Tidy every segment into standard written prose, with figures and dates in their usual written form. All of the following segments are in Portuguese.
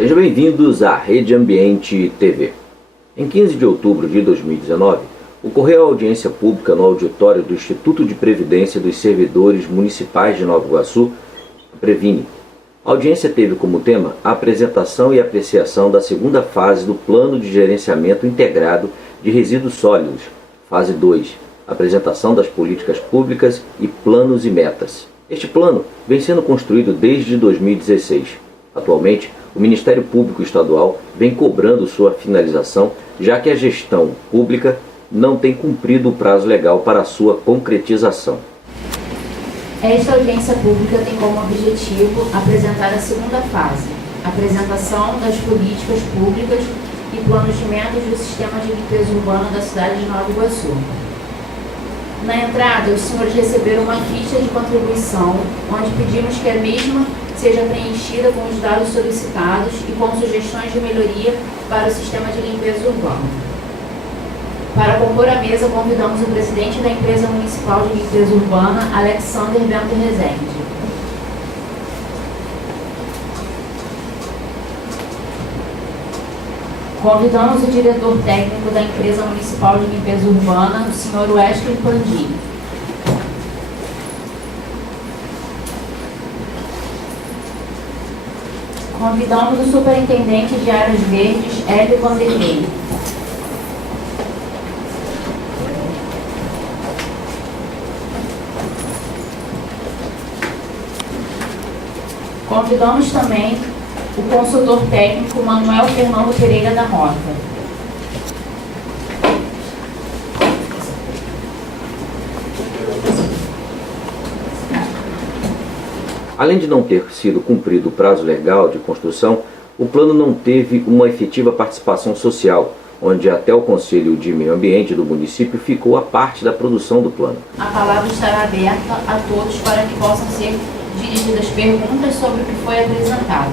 Sejam bem-vindos à Rede Ambiente TV. Em 15 de outubro de 2019, ocorreu a audiência pública no auditório do Instituto de Previdência dos Servidores Municipais de Nova Iguaçu, Previne. A audiência teve como tema a apresentação e apreciação da segunda fase do Plano de Gerenciamento Integrado de Resíduos Sólidos, fase 2, apresentação das políticas públicas e planos e metas. Este plano vem sendo construído desde 2016. Atualmente, o Ministério Público Estadual vem cobrando sua finalização, já que a gestão pública não tem cumprido o prazo legal para a sua concretização. Esta audiência pública tem como objetivo apresentar a segunda fase, apresentação das políticas públicas e planos de metas do sistema de limpeza urbana da cidade de Nova Iguaçu. Na entrada, os senhores receberam uma ficha de contribuição, onde pedimos que a mesma seja preenchida com os dados solicitados e com sugestões de melhoria para o sistema de limpeza urbana. Para compor a mesa, convidamos o presidente da Empresa Municipal de Limpeza Urbana, Alexander Bento Rezende. Convidamos o diretor técnico da Empresa Municipal de Limpeza Urbana, o senhor Wesley Pandini. Convidamos o superintendente de áreas verdes, Hélio Vanderlei. Convidamos também o consultor técnico Manuel Fernando Pereira da Mota. Além de não ter sido cumprido o prazo legal de construção, o plano não teve uma efetiva participação social, onde até o Conselho de Meio Ambiente do município ficou a parte da produção do plano. A palavra estará aberta a todos para que possam ser dirigidas perguntas sobre o que foi apresentado.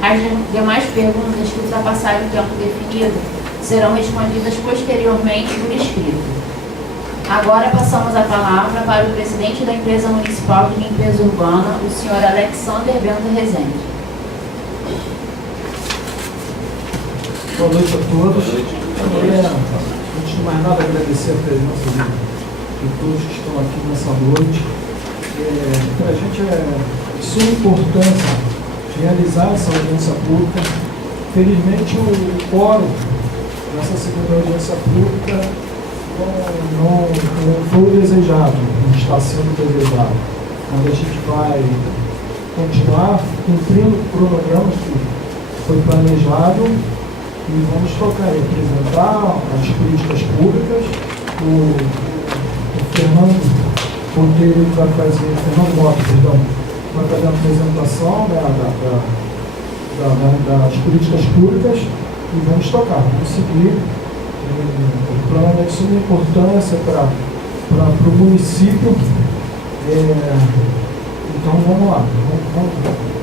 As demais perguntas que ultrapassarem o tempo definido serão respondidas posteriormente por escrito. Agora passamos a palavra para o presidente da Empresa Municipal de Limpeza Urbana, o senhor Alexander Bento Rezende. Boa noite a todos. Antes de mais nada, agradecer a presença de todos que estão aqui nessa noite. Para a gente é de suma importância realizar essa audiência pública. Felizmente, o quórum dessa segunda audiência pública não foi o desejado, não está sendo desejado. Mas a gente vai continuar cumprindo o cronograma que foi planejado e vamos tocar e apresentar as políticas públicas. O Fernando Monteiro vai fazer, Fernando Mota, perdão, vai fazer a apresentação das políticas públicas e vamos tocar, vamos seguir. O plano é de suma importância para o município. Então vamos lá.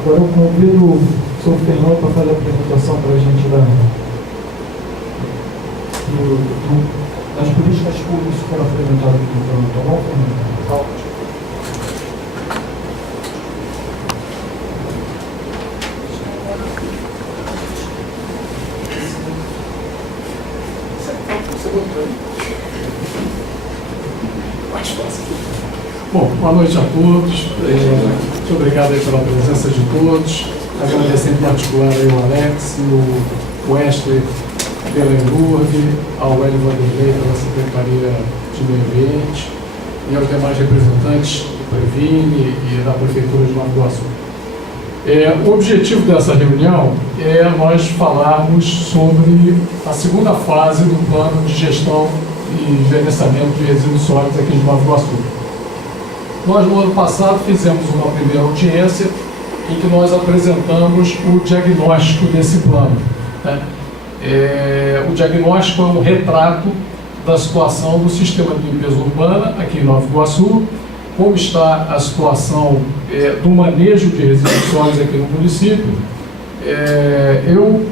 Agora eu convido o senhor Fernando para fazer a apresentação para a gente das políticas públicas que foram apresentadas aqui no plano. Tá bom, Fernando? Bom, boa noite a todos. Muito obrigado aí pela presença de todos. Agradecer em particular aí o Alex, o Wesley pela Lourdes, ao Hélio Vanderlei pela Secretaria de Meio Ambiente e aos demais representantes do Previne e da Prefeitura de Nova Iguaçu. O objetivo dessa reunião é nós falarmos sobre a segunda fase do plano de gestão e gerenciamento de resíduos sólidos aqui de Nova Iguaçu. Nós, no ano passado, fizemos uma primeira audiência em que nós apresentamos o diagnóstico desse plano, né? O diagnóstico é um retrato da situação do sistema de limpeza urbana aqui em Nova Iguaçu, como está a situação do manejo de resíduos sólidos aqui no município. Eu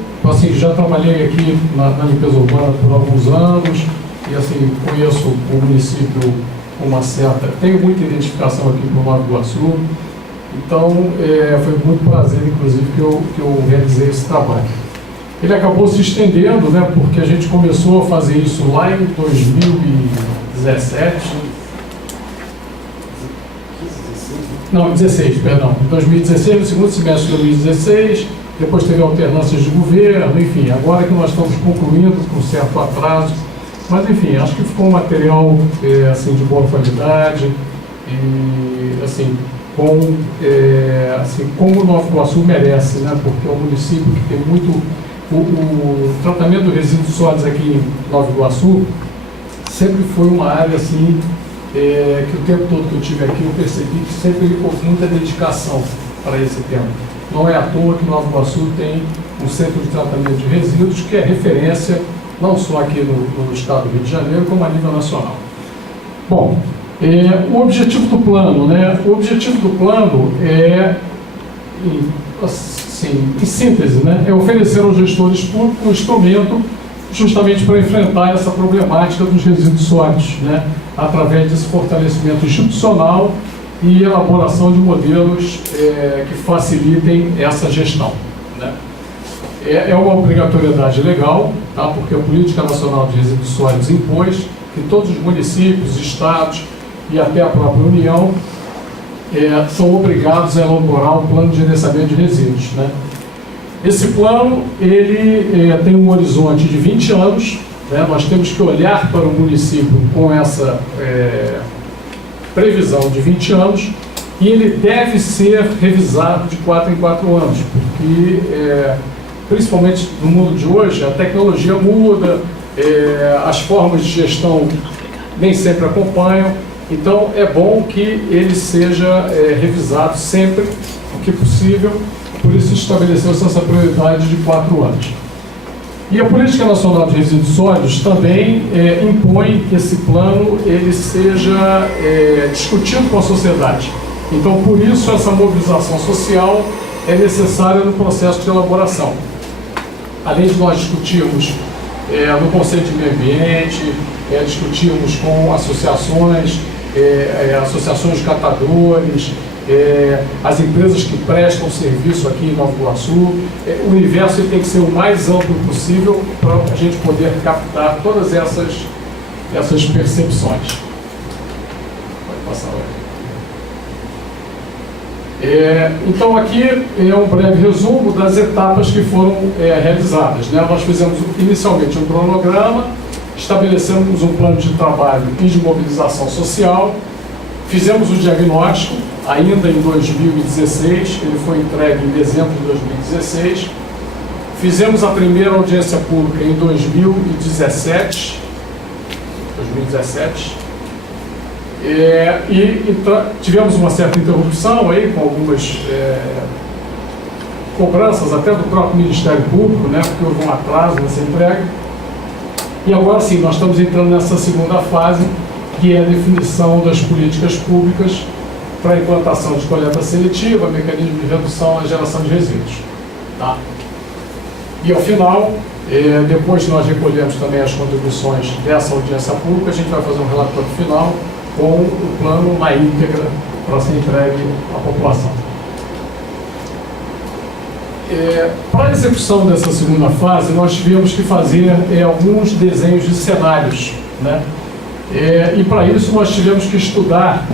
já trabalhei aqui na limpeza urbana por alguns anos e conheço o município com uma certa... Tenho muita identificação aqui com o Nova Iguaçu Então, foi com muito prazer, inclusive, que eu realizei esse trabalho. Ele acabou se estendendo, né, porque a gente começou a fazer isso lá em 2017. Não, 16, perdão. Em 2016, no segundo semestre de 2016, depois teve alternâncias de governo, enfim, agora que nós estamos concluindo com certo atraso, mas enfim, acho que ficou um material assim, de boa qualidade e assim, como o Nova Iguaçu merece, né? Porque é um município que tem muito... O tratamento de resíduos sólidos aqui em Nova Iguaçu sempre foi uma área assim, que o tempo todo que eu tive aqui eu percebi que sempre houve muita dedicação para esse tema. Não é à toa que Nova Iguaçu tem um centro de tratamento de resíduos que é referência não só aqui no estado do Rio de Janeiro, como a nível nacional. Bom, o objetivo do plano, né? O objetivo do plano assim, em síntese, né? É oferecer aos gestores públicos um instrumento justamente para enfrentar essa problemática dos resíduos sólidos, né? Através desse fortalecimento institucional e elaboração de modelos que facilitem essa gestão, né? É uma obrigatoriedade legal, tá? Porque a Política Nacional de Resíduos Sólidos impôs que todos os municípios, estados e até a própria União são obrigados a elaborar um plano de gerenciamento de resíduos, né? Esse plano ele tem um horizonte de 20 anos, né? Nós temos que olhar para o município com essa previsão de 20 anos e ele deve ser revisado de 4 em 4 anos, porque principalmente no mundo de hoje a tecnologia muda, as formas de gestão nem sempre acompanham, então é bom que ele seja revisado sempre o que possível, por isso estabeleceu-se essa prioridade de 4 anos. E a Política Nacional de Resíduos Sólidos também impõe que esse plano ele seja discutido com a sociedade. Então, por isso, essa mobilização social é necessária no processo de elaboração. Além de nós discutirmos no Conselho de Meio Ambiente, discutirmos com associações, associações de catadores, as empresas que prestam serviço aqui em Nova Iguaçu, o universo tem que ser o mais amplo possível para a gente poder captar todas essas percepções. Pode passar lá. Então aqui é um breve resumo das etapas que foram realizadas, né? Nós fizemos inicialmente um cronograma, estabelecemos um plano de trabalho e de mobilização social, fizemos o diagnóstico ainda em 2016, ele foi entregue em dezembro de 2016, fizemos a primeira audiência pública em 2017, então, tivemos uma certa interrupção aí, com algumas cobranças até do próprio Ministério Público, né, porque houve um atraso nessa entrega. E agora sim, nós estamos entrando nessa segunda fase, que é a definição das políticas públicas para a implantação de coleta seletiva, mecanismo de redução na geração de resíduos. Tá? E ao final, depois que nós recolhemos também as contribuições dessa audiência pública, a gente vai fazer um relatório final com o plano na íntegra para ser entregue à população. Para a execução dessa segunda fase, nós tivemos que fazer alguns desenhos de cenários, né? E para isso nós tivemos que estudar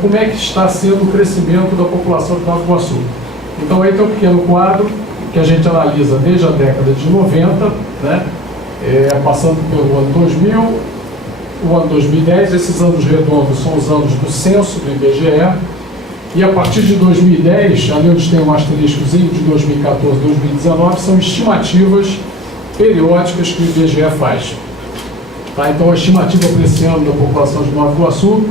como é que está sendo o crescimento da população de Nova Iguaçu. Então aí tem um pequeno quadro que a gente analisa desde a década de 90, né? Passando pelo ano 2000, o ano 2010, esses anos redondos são os anos do censo do IBGE, e a partir de 2010, ali onde tem um asteriscozinho de 2014 e 2019, são estimativas periódicas que o IBGE faz. Tá? Então a estimativa para esse ano da população de Nova Iguaçu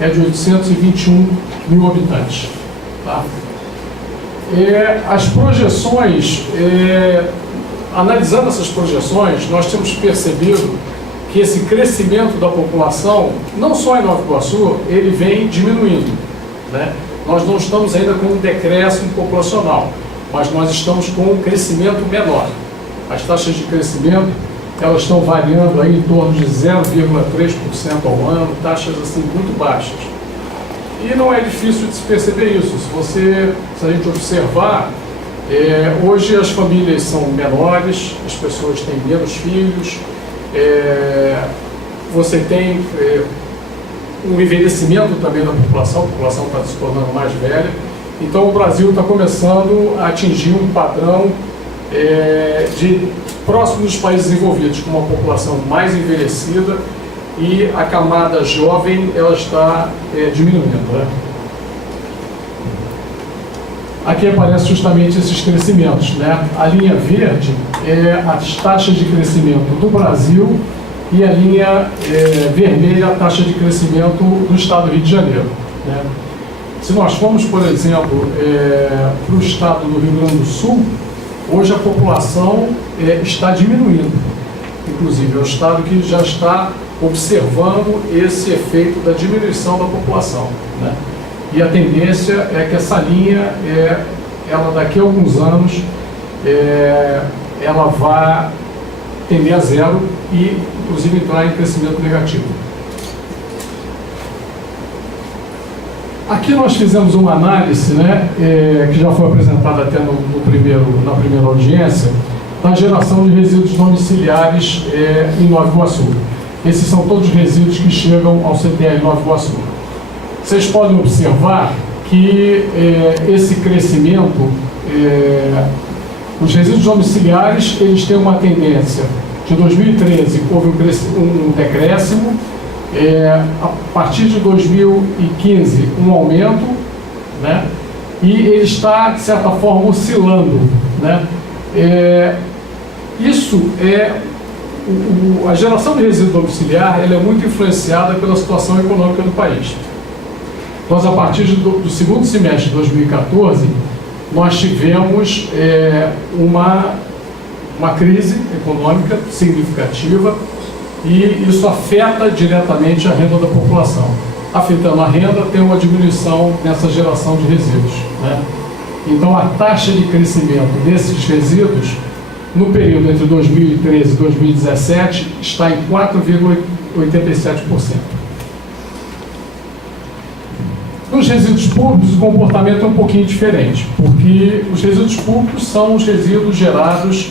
é de 821 mil habitantes. Tá? As projeções, analisando essas projeções, nós temos percebido que esse crescimento da população, não só em Nova Iguaçu, ele vem diminuindo, né? Nós não estamos ainda com um decréscimo populacional, mas nós estamos com um crescimento menor. As taxas de crescimento, elas estão variando aí em torno de 0,3% ao ano, taxas assim muito baixas. E não é difícil de se perceber isso. Se a gente observar, hoje as famílias são menores, as pessoas têm menos filhos, você tem um envelhecimento também da população, a população está se tornando mais velha. Então o Brasil está começando a atingir um padrão próximo dos países desenvolvidos, com uma população mais envelhecida, e a camada jovem ela está diminuindo, né? Aqui aparecem justamente esses crescimentos, né? A linha verde é as taxas de crescimento do Brasil e a linha vermelha a taxa de crescimento do estado do Rio de Janeiro, né? Se nós formos, por exemplo, para o estado do Rio Grande do Sul, hoje a população está diminuindo. Inclusive, é o estado que já está observando esse efeito da diminuição da população, né? E a tendência é que essa linha, ela daqui a alguns anos, ela vai tender a zero e, inclusive, entrar em crescimento negativo. Aqui nós fizemos uma análise, né, que já foi apresentada até na primeira audiência, da geração de resíduos domiciliares em Nova Iguaçu. Esses são todos os resíduos que chegam ao CTR Nova Iguaçu. Vocês podem observar que esse crescimento, os resíduos domiciliares, eles têm uma tendência. De 2013 houve um decréscimo, a partir de 2015 um aumento, né? E ele está, de certa forma, oscilando, né? A geração de resíduo domiciliar, ela é muito influenciada pela situação econômica do país. Nós, a partir do segundo semestre de 2014, nós tivemos uma crise econômica significativa, e isso afeta diretamente a renda da população. Afetando a renda, tem uma diminuição nessa geração de resíduos, né? Então, a taxa de crescimento desses resíduos, no período entre 2013 e 2017, está em 4,87%. Nos resíduos públicos, o comportamento é um pouquinho diferente, porque os resíduos públicos são os resíduos gerados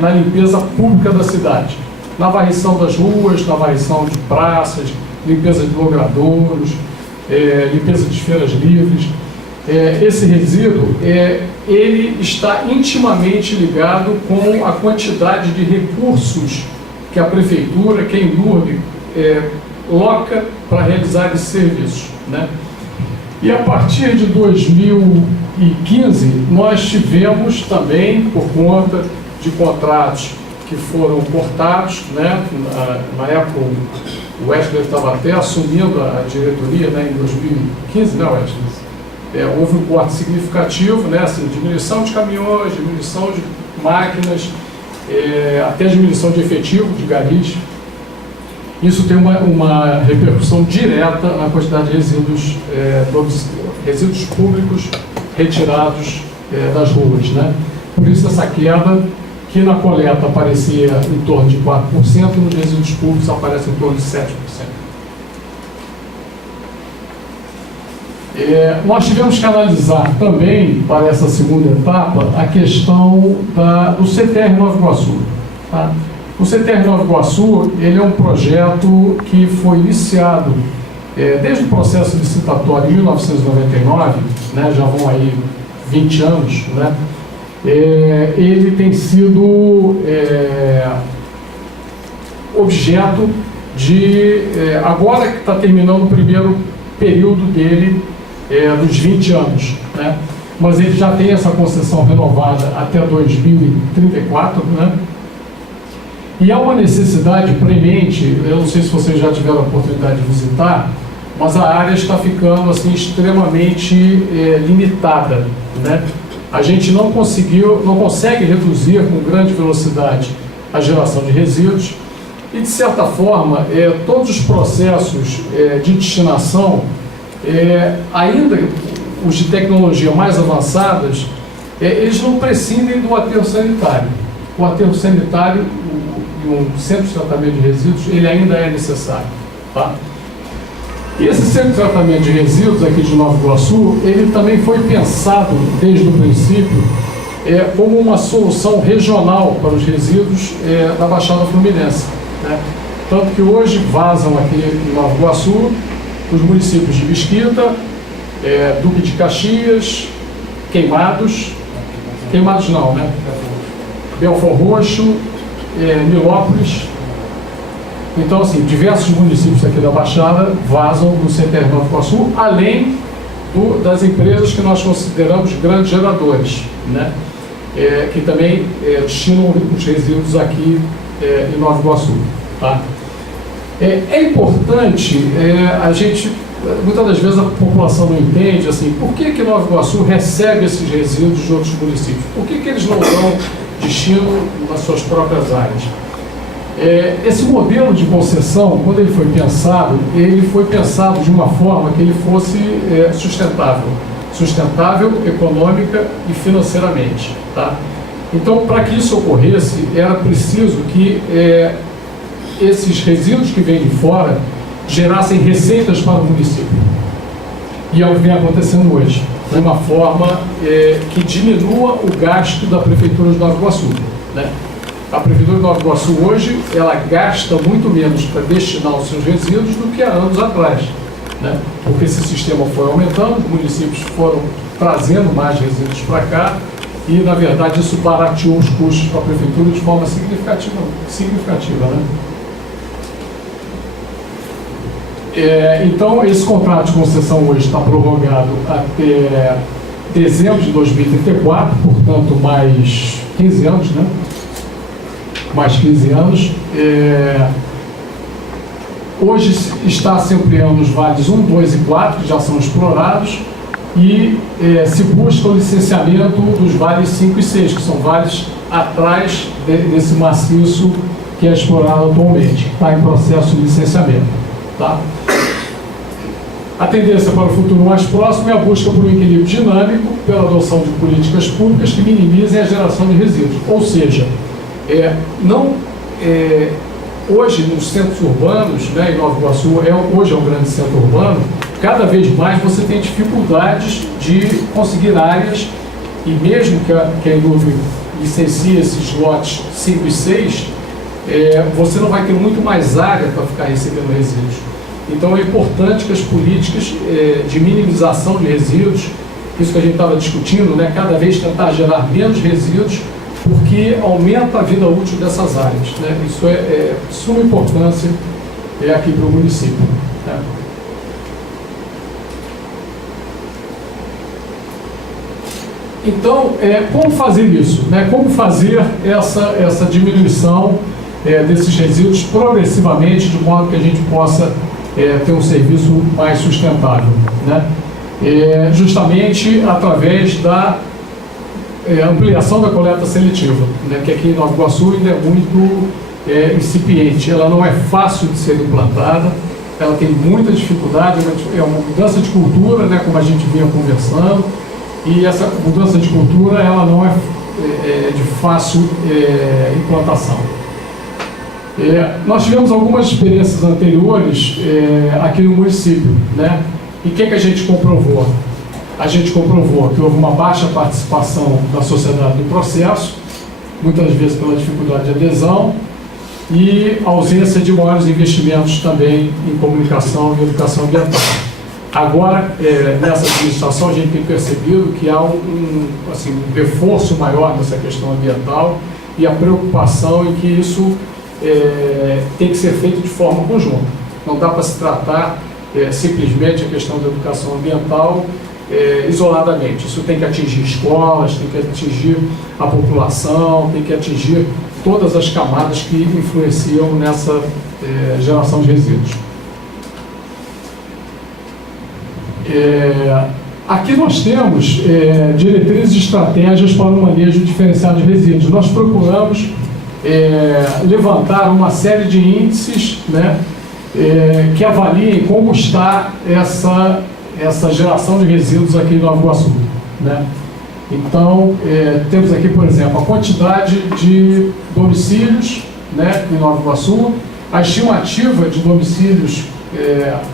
na limpeza pública da cidade, na varrição das ruas, na varrição de praças, limpeza de logradouros, limpeza de feiras livres. Esse resíduo, ele está intimamente ligado com a quantidade de recursos que a prefeitura, que a Enlurb, loca para realizar esses serviços, né? E a partir de 2015, nós tivemos também, por conta de contratos que foram cortados, né? Na época o Wesley estava até assumindo a diretoria, né, em 2015, né, Wesley? Houve um corte significativo, né, assim, diminuição de caminhões, diminuição de máquinas, até diminuição de efetivo de garis. Isso tem uma repercussão direta na quantidade de resíduos públicos retirados das ruas, né? Por isso essa queda, que na coleta aparecia em torno de 4%, nos resíduos públicos aparece em torno de 7%. Nós tivemos que analisar também, para essa segunda etapa, a questão do CTR Nova Iguaçu. Tá? O CTR Nova Iguaçu, ele é um projeto que foi iniciado desde o processo licitatório em 1999, né, já vão aí 20 anos, né? Ele tem sido objeto de, agora que está terminando o primeiro período dele, dos 20 anos, né? Mas ele já tem essa concessão renovada até 2034, né? E há uma necessidade premente, eu não sei se vocês já tiveram a oportunidade de visitar, mas a área está ficando assim extremamente limitada, né? A gente não consegue reduzir com grande velocidade a geração de resíduos e, de certa forma, todos os processos de destinação, ainda os de tecnologia mais avançadas, eles não prescindem do aterro sanitário. O aterro sanitário e um centro de tratamento de resíduos, ele ainda é necessário, tá? E esse centro de tratamento de resíduos aqui de Nova Iguaçu, ele também foi pensado desde o princípio como uma solução regional para os resíduos da Baixada Fluminense, né? Tanto que hoje vazam aqui em Nova Iguaçu os municípios de Mesquita, Duque de Caxias, Queimados não, né? Belfor Roxo, Nilópolis. Então, assim, diversos municípios aqui da Baixada vazam no CTR Nova Iguaçu, além das empresas que nós consideramos grandes geradores, né? Que também destinam os resíduos aqui em Nova Iguaçu, tá? É importante, a gente, muitas das vezes a população não entende, assim, por que Nova Iguaçu recebe esses resíduos de outros municípios? Por que eles não dão destino nas suas próprias áreas? Esse modelo de concessão, quando ele foi pensado de uma forma que ele fosse sustentável econômica e financeiramente, tá? Então, para que isso ocorresse, era preciso que esses resíduos que vêm de fora gerassem receitas para o município. E é o que vem acontecendo hoje, de uma forma que diminua o gasto da Prefeitura de Nova Iguaçu, né? A Prefeitura de Nova Iguaçu hoje, ela gasta muito menos para destinar os seus resíduos do que há anos atrás, né? Porque esse sistema foi aumentando, os municípios foram trazendo mais resíduos para cá e, na verdade, isso barateou os custos para a Prefeitura de forma significativa, né? Então, esse contrato de concessão hoje está prorrogado até dezembro de 2034, portanto, mais 15 anos, né? Mais 15 anos. Hoje está se ampliando os vales 1, 2 e 4, que já são explorados, e se busca o licenciamento dos vales 5 e 6, que são vales atrás desse maciço que é explorado atualmente, que está em processo de licenciamento, tá? A tendência para o futuro mais próximo é a busca por um equilíbrio dinâmico pela adoção de políticas públicas que minimizem a geração de resíduos. Ou seja, hoje nos centros urbanos, né, em Nova Iguaçu, hoje é um grande centro urbano, cada vez mais você tem dificuldades de conseguir áreas, e mesmo que a Inúbio licencie esses lotes 5 e 6, você não vai ter muito mais área para ficar recebendo resíduos. Então é importante que as políticas de minimização de resíduos, isso que a gente estava discutindo, né, cada vez tentar gerar menos resíduos, porque aumenta a vida útil dessas áreas, né? Isso é de suma importância aqui para o município, né? Então, como fazer isso, né? Como fazer essa diminuição desses resíduos progressivamente, de modo que a gente possa ter um serviço mais sustentável, né? Justamente através da ampliação da coleta seletiva, né? Que aqui em Nova Iguaçu ainda é muito incipiente, ela não é fácil de ser implantada, ela tem muita dificuldade, é uma mudança de cultura, né? Como a gente vinha conversando, e essa mudança de cultura ela não é de fácil implantação. Nós tivemos algumas experiências anteriores aqui no município, né? E o que a gente comprovou? A gente comprovou que houve uma baixa participação da sociedade no processo, muitas vezes pela dificuldade de adesão, e ausência de maiores investimentos também em comunicação e educação ambiental. Agora, nessa administração, a gente tem percebido que há um reforço maior nessa questão ambiental e a preocupação em que isso tem que ser feito de forma conjunta. Não dá para se tratar simplesmente a questão da educação ambiental isoladamente. Isso tem que atingir escolas, tem que atingir a população, tem que atingir todas as camadas que influenciam nessa geração de resíduos. Aqui nós temos diretrizes e estratégias para o manejo diferenciado de resíduos. Nós procuramos levantar uma série de índices, né, que avaliem como está essa geração de resíduos aqui em Nova Iguaçu, né? Então, temos aqui, por exemplo, a quantidade de domicílios, né, em Nova Iguaçu, a estimativa de domicílios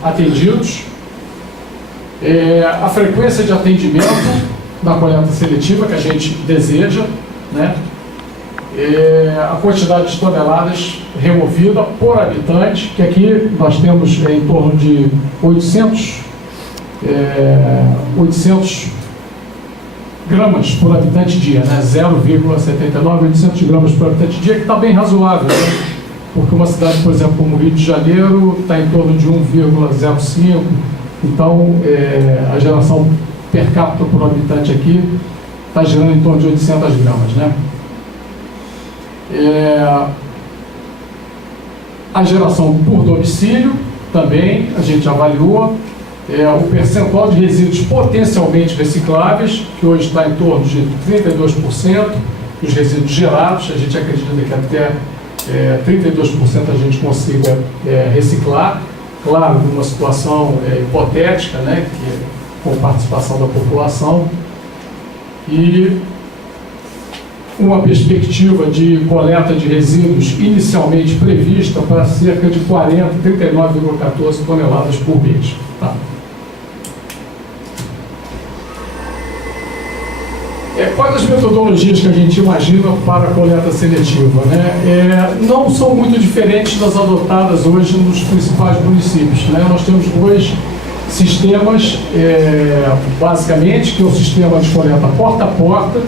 atendidos, a frequência de atendimento na coleta seletiva que a gente deseja, né? A quantidade de toneladas removida por habitante, que aqui nós temos em torno de 800 gramas por habitante dia, né? 0,79, 800 gramas por habitante dia, que está bem razoável, né? Porque uma cidade, por exemplo, como o Rio de Janeiro, está em torno de 1,05, então a geração per capita por habitante aqui está gerando em torno de 800 gramas, né? A geração por domicílio também a gente avaliou, o percentual de resíduos potencialmente recicláveis, que hoje está em torno de 32% dos resíduos gerados. A gente acredita que até 32% a gente consiga reciclar, claro, numa situação hipotética, né, que é com participação da população, e uma perspectiva de coleta de resíduos inicialmente prevista para cerca de 39,14 toneladas por mês. Tá? Quais as metodologias que a gente imagina para a coleta seletiva, né? Não são muito diferentes das adotadas hoje nos principais municípios, né? Nós temos dois sistemas, basicamente, que é o sistema de coleta porta a porta,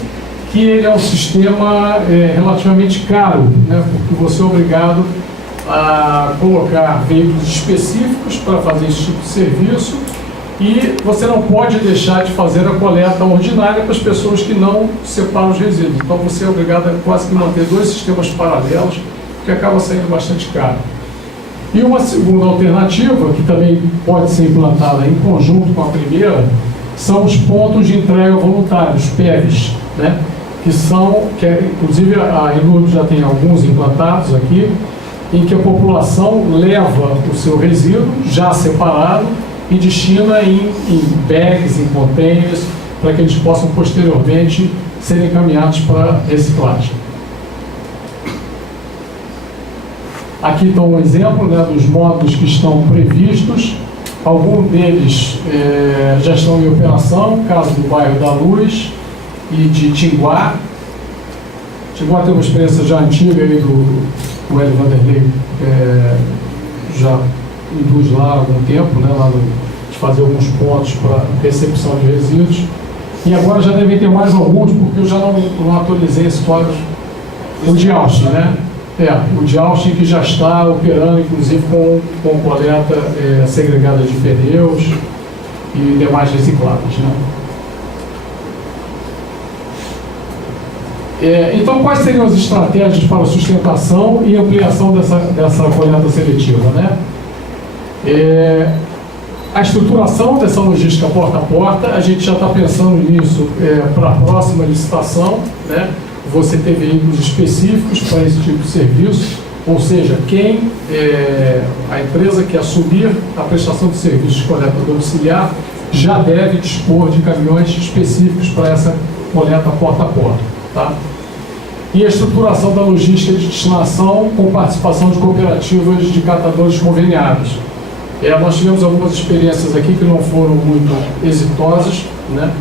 que ele é um sistema relativamente caro, né? Porque você é obrigado a colocar veículos específicos para fazer esse tipo de serviço, e você não pode deixar de fazer a coleta ordinária para as pessoas que não separam os resíduos. Então você é obrigado a quase que manter dois sistemas paralelos, que acaba saindo bastante caro. E uma segunda alternativa, que também pode ser implantada em conjunto com a primeira, são os pontos de entrega voluntários, PEVs, né? Inclusive a Enurb já tem alguns implantados aqui, em que a população leva o seu resíduo já separado e destina em bags, em containers, para que eles possam posteriormente serem encaminhados para reciclagem. Aqui está um exemplo, né, dos módulos que estão previstos. Alguns deles já estão em operação, caso do bairro da Luz e de Tinguá. Tinguá tem uma experiência já antiga aí do Hélio Vanderlei, já induz lá há algum tempo, né, de fazer alguns pontos para recepção de resíduos. E agora já devem ter mais alguns, porque eu já não atualizei esse quadro. O de Austin, né? O de Austin, que já está operando, inclusive, com coleta segregada de pneus e demais recicláveis, né? Então, quais seriam as estratégias para a sustentação e ampliação dessa coleta seletiva, né? A estruturação dessa logística porta a porta, a gente já está pensando nisso para a próxima licitação, né? Você ter veículos específicos para esse tipo de serviço, ou seja, a empresa que assumir a prestação de serviços de coleta domiciliar já deve dispor de caminhões específicos para essa coleta porta a porta, tá? E a estruturação da logística de destinação com participação de cooperativas de catadores conveniados. Nós tivemos algumas experiências aqui que não foram muito exitosas, né?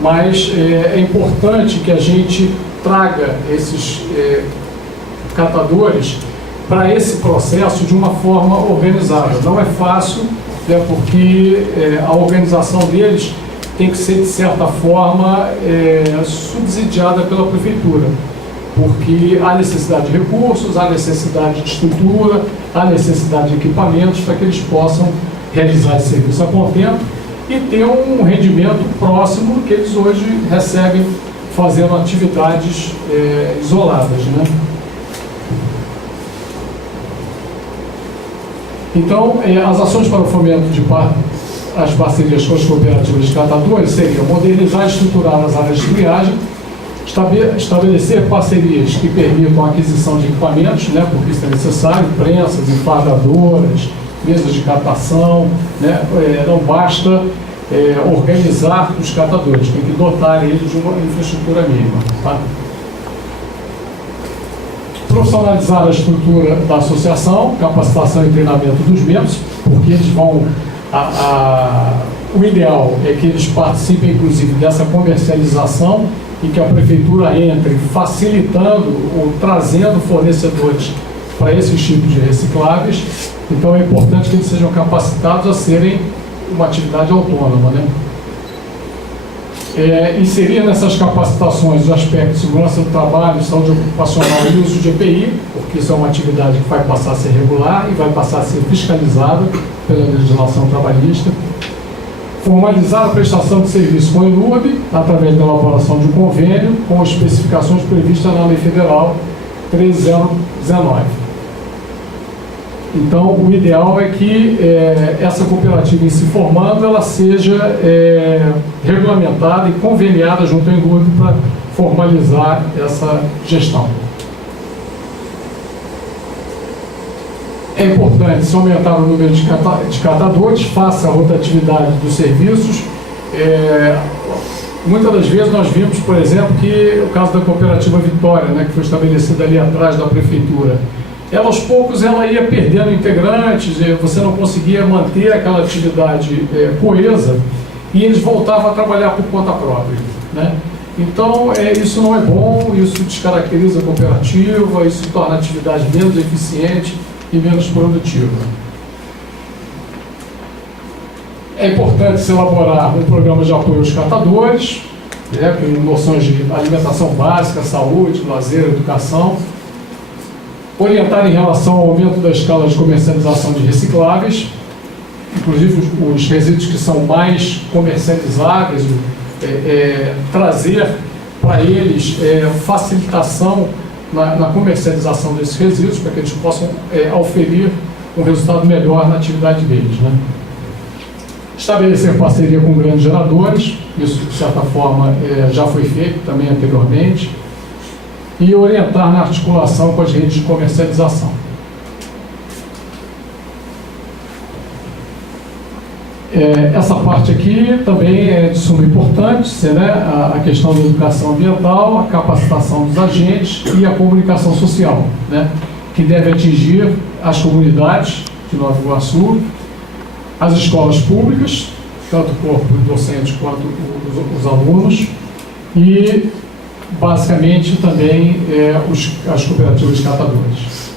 Mas é importante que a gente traga esses catadores para esse processo de uma forma organizada. Não é fácil, né, porque a organização deles tem que ser, de certa forma, subsidiada pela prefeitura, porque há necessidade de recursos, há necessidade de estrutura, há necessidade de equipamentos para que eles possam realizar esse serviço a contento e ter um rendimento próximo do que eles hoje recebem fazendo atividades isoladas, né? Então, as ações para o fomento de as parcerias com as cooperativas de catadores seriam modernizar e estruturar as áreas de triagem, estabelecer parcerias que permitam a aquisição de equipamentos, né, porque isso é necessário, prensas, enfardadoras, mesas de catação, né, não basta organizar os catadores, tem que dotar eles de uma infraestrutura mínima. Tá? profissionalizar a estrutura da associação, capacitação e treinamento dos membros, porque eles vão... o ideal é que eles participem, inclusive, dessa comercialização e que a prefeitura entre facilitando ou trazendo fornecedores para esses tipos de recicláveis. Então é importante que eles sejam capacitados a serem uma atividade autônoma, né? Inserir nessas capacitações os aspectos de segurança do trabalho, saúde ocupacional e uso de EPI, porque isso é uma atividade que vai passar a ser regular e vai passar a ser fiscalizada pela legislação trabalhista. Formalizar a prestação de serviço com a ENURB, através da elaboração de um convênio com especificações previstas na Lei Federal 3019. Então, o ideal é que essa cooperativa, em se formando, ela seja regulamentada e conveniada junto ao ENURB para formalizar essa gestão. É importante se aumentar o número de catadores, faça a rotatividade dos serviços. Muitas das vezes nós vimos, por exemplo, que o caso da cooperativa Vitória, né, que foi estabelecida ali atrás da prefeitura, ela aos poucos ela ia perdendo integrantes, você não conseguia manter aquela atividade coesa, e eles voltavam a trabalhar por conta própria, né? Então, isso não é bom, isso descaracteriza a cooperativa, isso torna a atividade menos eficiente e menos produtiva. É importante se elaborar um programa de apoio aos catadores, né, com noções de alimentação básica, saúde, lazer, educação. Orientar em relação ao aumento da escala de comercialização de recicláveis, inclusive os resíduos que são mais comercializáveis, trazer para eles facilitação na comercialização desses resíduos, para que eles possam oferir um resultado melhor na atividade deles, né? Estabelecer parceria com grandes geradores, isso de certa forma já foi feito também anteriormente, e orientar na articulação com as redes de comercialização. Essa parte aqui também é de suma importância, né? A questão da educação ambiental, a capacitação dos agentes e a comunicação social, né? Que deve atingir as comunidades de Nova Iguaçu, as escolas públicas, tanto o corpo docente quanto os alunos, e basicamente também as cooperativas de catadores.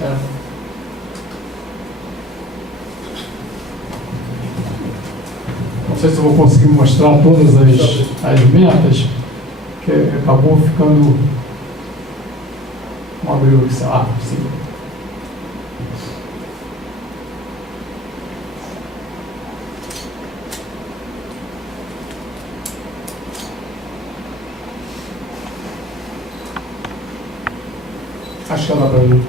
Não sei se eu vou conseguir mostrar todas as metas, que acabou ficando... Vamos abrir o Excel. Sim. Acho que ela dá para ler.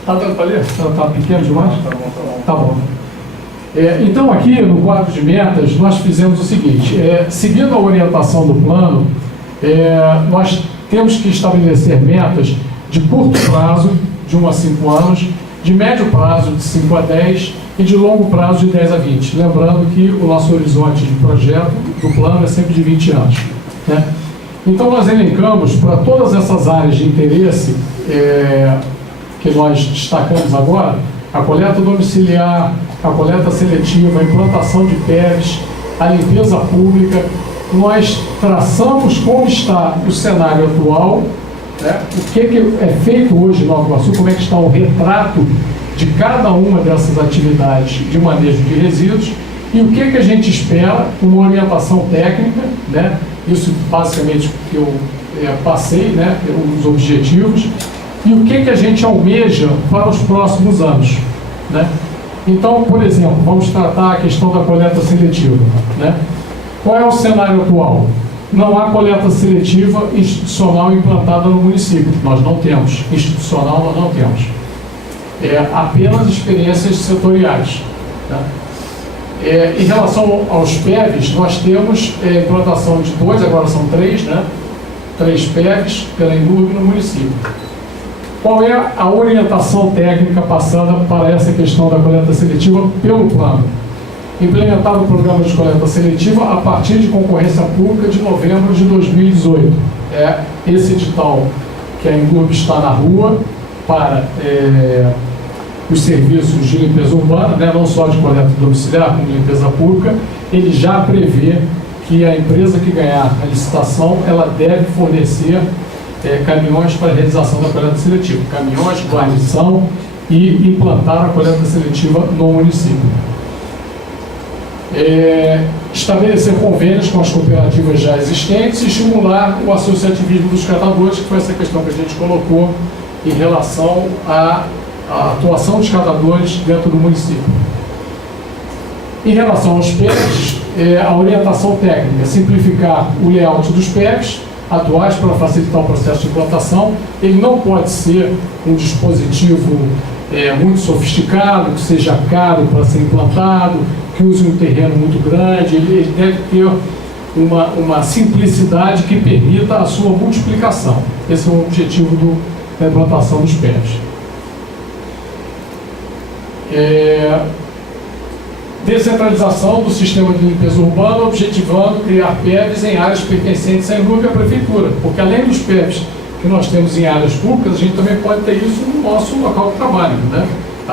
Está dando para ler? Ela está pequena demais? Tá bom. Então, aqui no quadro de metas, nós fizemos o seguinte: seguindo a orientação do plano, nós temos que estabelecer metas de curto prazo, de 1 a 5 anos, de médio prazo, de 5 a 10, e de longo prazo, de 10 a 20. Lembrando que o nosso horizonte de projeto do plano é sempre de 20 anos, né? Então, nós elencamos para todas essas áreas de interesse que nós destacamos agora: a coleta domiciliar, a coleta seletiva, a implantação de PEVs, a limpeza pública. Nós traçamos como está o cenário atual, né? O que é feito hoje em Nova Iguaçu, como é que está o retrato de cada uma dessas atividades de manejo de resíduos, e o que a gente espera, uma orientação técnica, né? Isso basicamente que eu passei, né? Os objetivos, e o que a gente almeja para os próximos anos, né? Então, por exemplo, vamos tratar a questão da coleta seletiva, né? Qual é o cenário atual? Não há coleta seletiva institucional implantada no município. Nós não temos. Institucional nós não temos. Apenas experiências setoriais, tá? Em relação aos PEVs, nós temos implantação de 2, agora são 3, né? 3 PEVs pela ENURB no município. Qual é a orientação técnica passada para essa questão da coleta seletiva pelo plano? Implementar o programa de coleta seletiva a partir de concorrência pública de novembro de 2018. Esse edital que a ENURB está na rua, para os serviços de limpeza urbana, né, não só de coleta domiciliar, como de limpeza pública. Ele já prevê que a empresa que ganhar a licitação, ela deve fornecer caminhões para a realização da coleta seletiva, caminhões, guarnição e implantar a coleta seletiva no município. Estabelecer convênios com as cooperativas já existentes e estimular o associativismo dos catadores, que foi essa questão que a gente colocou em relação à atuação dos catadores dentro do município. Em relação aos PEVs, a orientação técnica, simplificar o layout dos PEVs atuais para facilitar o processo de implantação. Ele não pode ser um dispositivo muito sofisticado, que seja caro para ser implantado, que use um terreno muito grande. Ele deve ter uma simplicidade que permita a sua multiplicação. Esse é o objetivo da implantação dos PEVs. Descentralização do sistema de limpeza urbana, objetivando criar PEVs em áreas pertencentes à INURB e à Prefeitura, porque além dos PEVs que nós temos em áreas públicas, a gente também pode ter isso no nosso local de trabalho, né?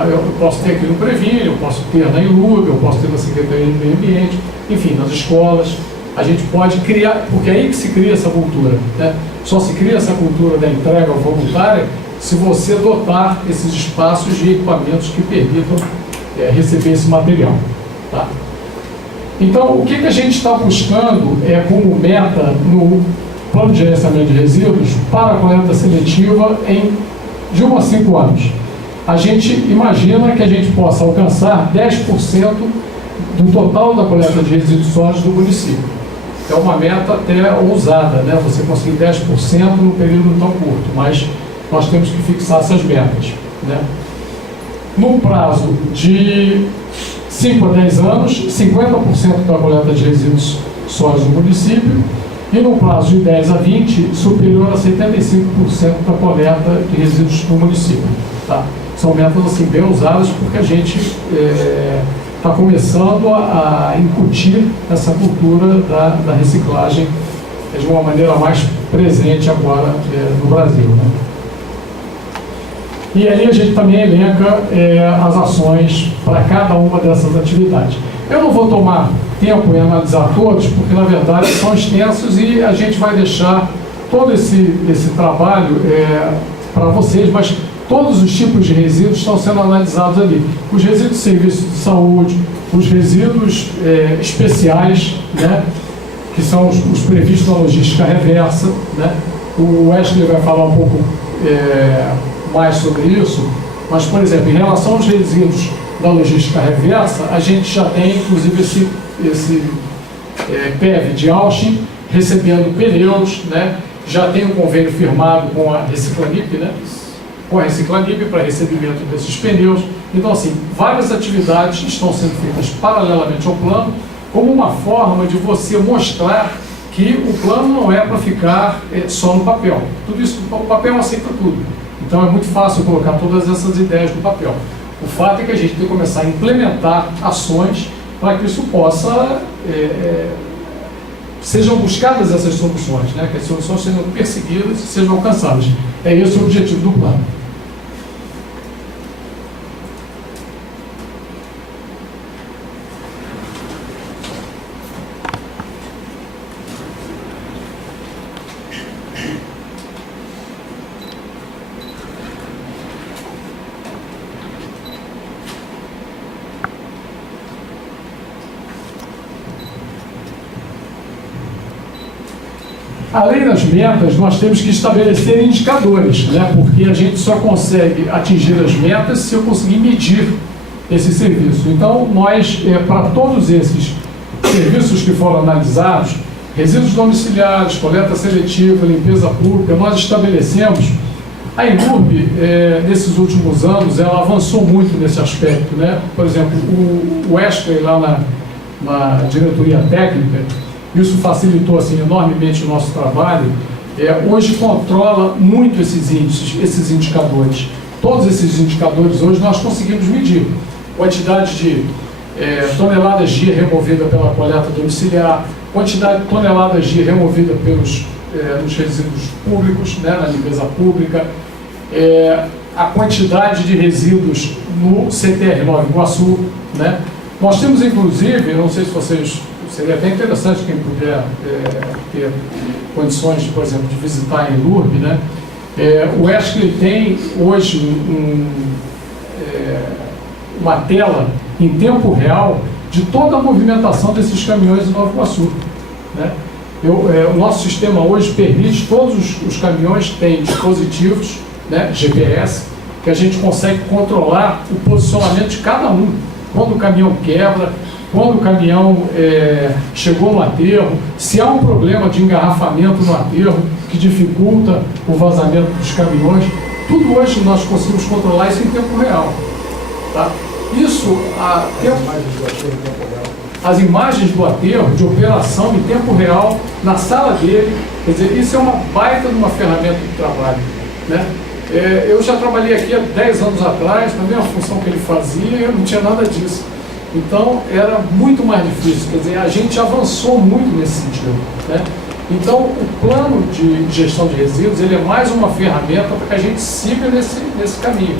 Eu posso ter aqui no Previne, eu posso ter na INURB, eu posso ter na Secretaria do Meio Ambiente, enfim, nas escolas. A gente pode criar, porque é aí que se cria essa cultura, né? Só se cria essa cultura da entrega voluntária se você dotar esses espaços de equipamentos que permitam receber esse material. Tá? Então, o que a gente está buscando como meta no plano de gerenciamento de resíduos para a coleta seletiva de 1 a 5 anos? A gente imagina que a gente possa alcançar 10% do total da coleta de resíduos sólidos do município. É uma meta até ousada, né? Você conseguir 10% num período tão curto, mas nós temos que fixar essas metas, né? Num prazo de 5 a 10 anos, 50% da coleta de resíduos sólidos do município, e no prazo de 10 a 20, superior a 75% da coleta de resíduos do município. Tá? São metas assim, bem ousadas, porque a gente está começando a incutir essa cultura da reciclagem de uma maneira mais presente agora no Brasil, né? E aí a gente também elenca as ações para cada uma dessas atividades. Eu não vou tomar tempo em analisar todos, porque na verdade são extensos e a gente vai deixar todo esse trabalho para vocês, mas todos os tipos de resíduos estão sendo analisados ali. Os resíduos de serviços de saúde, os resíduos especiais, né, que são os previstos na logística reversa, né? O Wesley vai falar um pouco mais sobre isso, mas, por exemplo, em relação aos resíduos da logística reversa, a gente já tem, inclusive, esse PEV de Austin recebendo pneus, né? Já tem um convênio firmado com a Reciclanip, né? Com a Reciclanip para recebimento desses pneus. Então, assim, várias atividades estão sendo feitas paralelamente ao plano, como uma forma de você mostrar que o plano não é para ficar só no papel. Tudo isso, o papel aceita tudo. Então é muito fácil colocar todas essas ideias no papel. O fato é que a gente tem que começar a implementar ações para que isso possa sejam buscadas essas soluções, né? Que as soluções sejam perseguidas e sejam alcançadas. É esse o objetivo do plano. Além das metas, nós temos que estabelecer indicadores, né? Porque a gente só consegue atingir as metas se eu conseguir medir esse serviço. Então, nós, para todos esses serviços que foram analisados, resíduos domiciliares, coleta seletiva, limpeza pública, nós estabelecemos. A INURB, nesses últimos anos, ela avançou muito nesse aspecto, né? Por exemplo, o Wesley, lá na diretoria técnica, isso facilitou assim, enormemente o nosso trabalho. Hoje controla muito esses índices, esses indicadores. Todos esses indicadores hoje nós conseguimos medir. Quantidade de toneladas de removida pela coleta domiciliar, quantidade de toneladas de removida nos resíduos públicos, né, na limpeza pública, a quantidade de resíduos no CTR Nova Iguaçu, né? Nós temos, inclusive, eu não sei se vocês, seria até interessante quem puder ter condições, por exemplo, de visitar em Lourdes, né? O Wesley tem hoje uma tela em tempo real de toda a movimentação desses caminhões em Nova Iguaçu, né? O nosso sistema hoje permite, todos os caminhões têm dispositivos, né, GPS, que a gente consegue controlar o posicionamento de cada um. Quando o caminhão quebra, quando o caminhão chegou no aterro, se há um problema de engarrafamento no aterro que dificulta o vazamento dos caminhões, tudo hoje nós conseguimos controlar isso em tempo real. Tá? Isso, as imagens do aterro, de operação em tempo real, na sala dele, quer dizer, isso é uma baita de uma ferramenta de trabalho, né? Eu já trabalhei aqui há 10 anos atrás, na mesma função que ele fazia, eu não tinha nada disso. Então, era muito mais difícil, quer dizer, a gente avançou muito nesse sentido, né? Então, o plano de gestão de resíduos, ele é mais uma ferramenta para que a gente siga nesse caminho,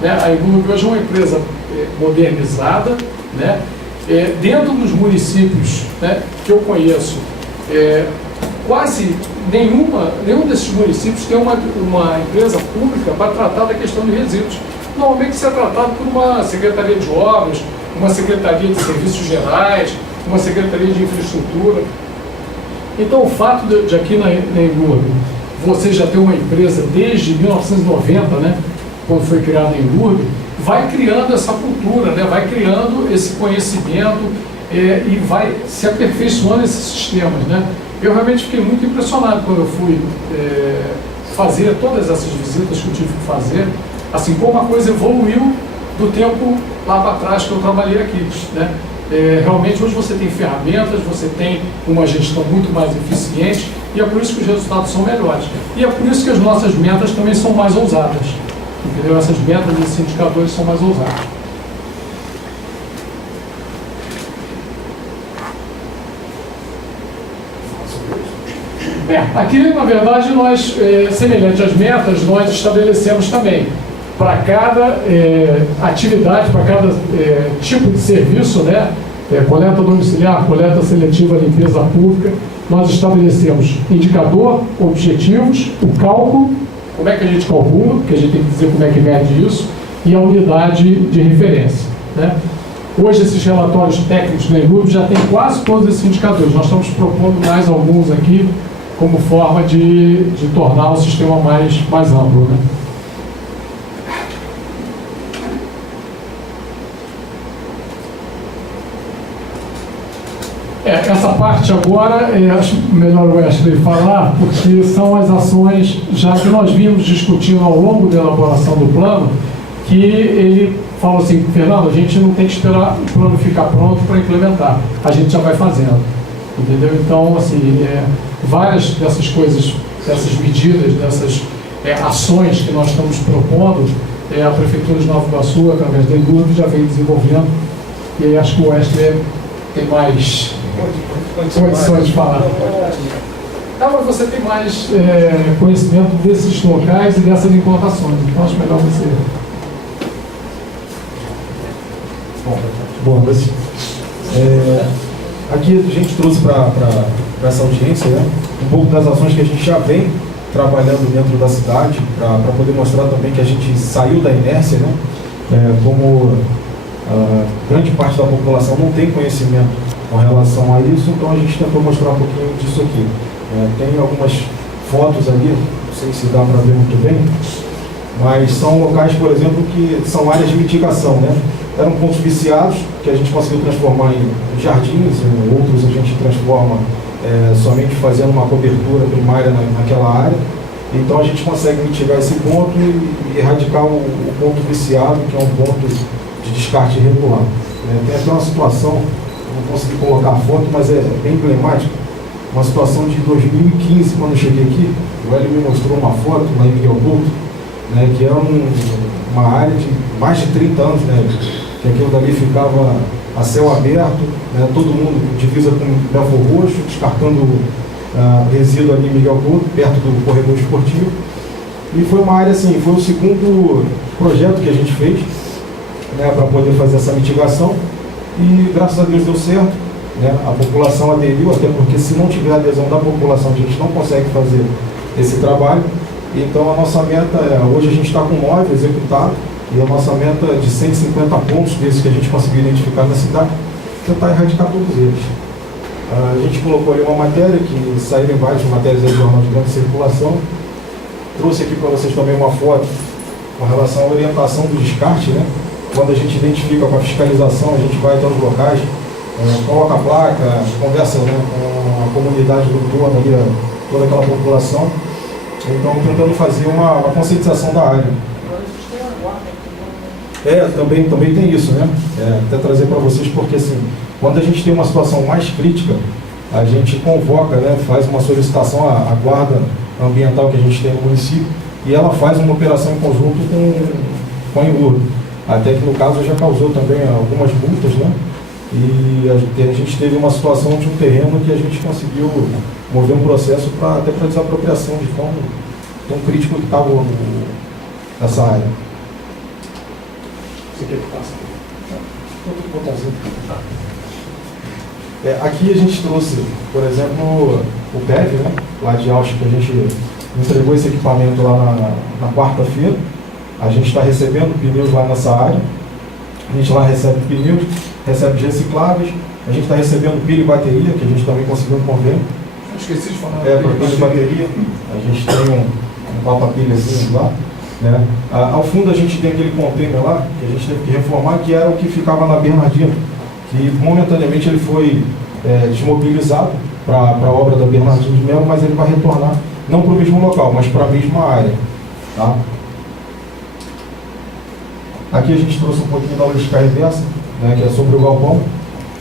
né? A Enlurb hoje é uma empresa modernizada, né? Dentro dos municípios, né, que eu conheço, quase nenhum desses municípios tem uma empresa pública para tratar da questão de resíduos. Normalmente isso é tratado por uma secretaria de obras, uma secretaria de serviços gerais, uma secretaria de infraestrutura. Então, o fato de aqui na Enlurb você já ter uma empresa desde 1990, né, quando foi criada a Enlurb, vai criando essa cultura, né, vai criando esse conhecimento e vai se aperfeiçoando esses sistemas, né? Eu realmente fiquei muito impressionado quando eu fui fazer todas essas visitas que eu tive que fazer, assim como a coisa evoluiu do tempo lá para trás que eu trabalhei aqui, né? Realmente hoje você tem ferramentas, você tem uma gestão muito mais eficiente e é por isso que os resultados são melhores. E é por isso que as nossas metas também são mais ousadas, entendeu? Essas metas e esses indicadores são mais ousados. Aqui, na verdade, nós, semelhante às metas, nós estabelecemos também para cada atividade, para cada tipo de serviço, né, coleta domiciliar, coleta seletiva, limpeza pública, nós estabelecemos indicador, objetivos, o cálculo, como é que a gente calcula, porque a gente tem que dizer como é que mede isso, e a unidade de referência, né? Hoje, esses relatórios técnicos na Enlurb já tem quase todos esses indicadores. Nós estamos propondo mais alguns aqui, como forma de tornar o sistema mais amplo, né? Essa parte agora, acho melhor o Wesley falar, porque são as ações, já que nós vimos discutindo ao longo da elaboração do plano, que ele falou assim: Fernando, a gente não tem que esperar o plano ficar pronto para implementar, a gente já vai fazendo, entendeu? Então, assim, várias dessas coisas, dessas medidas, dessas ações que nós estamos propondo, a Prefeitura de Nova Iguaçu, através da Enlurb, já vem desenvolvendo, e aí acho que o Wesley tem mais condições de falar. Mas você tem mais conhecimento desses locais e dessas implantações, então acho melhor você. Bom, aqui a gente trouxe para essa audiência, né, um pouco das ações que a gente já vem trabalhando dentro da cidade, para poder mostrar também que a gente saiu da inércia, né, como grande parte da população não tem conhecimento com relação a isso, então a gente tentou mostrar um pouquinho disso aqui. Tem algumas fotos ali, não sei se dá para ver muito bem, mas são locais, por exemplo, que são áreas de mitigação, né? Eram pontos viciados que a gente conseguiu transformar em jardins, outros a gente transforma somente fazendo uma cobertura primária naquela área. Então a gente consegue mitigar esse ponto e erradicar o ponto viciado, que é um ponto de descarte irregular. Tem até uma situação, não consegui colocar a foto, mas é bem emblemática, uma situação de 2015, quando eu cheguei aqui, o Hélio me mostrou uma foto lá em Miguel Couto, né, que é uma área de mais de 30 anos, né, que aquilo dali ficava a céu aberto, né, todo mundo divisa com Belfor Roxo, descartando resíduo ali em Miguel Couto, perto do corredor esportivo. E foi uma área assim, foi o segundo projeto que a gente fez, né, para poder fazer essa mitigação, e graças a Deus deu certo, né, a população aderiu, até porque se não tiver adesão da população, a gente não consegue fazer esse trabalho. Então a nossa meta hoje a gente está com 9 executados, e a nossa meta de 150 pontos desses que a gente conseguiu identificar na cidade, tentar erradicar todos eles. A gente colocou ali uma matéria, que saíram várias matérias do jornal de grande circulação. Trouxe aqui para vocês também uma foto com relação à orientação do descarte, né? Quando a gente identifica com a fiscalização, a gente vai até os locais, coloca a placa, conversa, né, com a comunidade do entorno, ali, toda aquela população. Então, tentando fazer uma conscientização da área. Também tem isso, né? Até trazer para vocês, porque assim, quando a gente tem uma situação mais crítica, a gente convoca, né, faz uma solicitação à guarda ambiental que a gente tem no município, e ela faz uma operação em conjunto com a Enlurb. Até que no caso já causou também algumas multas, né? E a gente teve uma situação de um terreno que a gente conseguiu mover um processo até para desapropriação de tão crítico que estava nessa área. Você quer que passe? Outro botãozinho. Aqui a gente trouxe, por exemplo, o PEV, né, lá de Austin, que a gente entregou esse equipamento lá na quarta-feira. A gente está recebendo pneus lá nessa área. A gente lá recebe pneus, recebe recicláveis. A gente está recebendo pilha e bateria, que a gente também conseguiu um convênio. Eu esqueci de falar. Para pilha e bateria. A gente tem um papa-pilhazinho lá. Né? Ao fundo a gente tem aquele container lá, que a gente teve que reformar, que era o que ficava na Bernardino, que momentaneamente ele foi desmobilizado para a obra da Bernardino de Melo, mas ele vai retornar, não para o mesmo local, mas para a mesma área. Tá? Aqui a gente trouxe um pouquinho da logística reversa, né, que é sobre o galpão.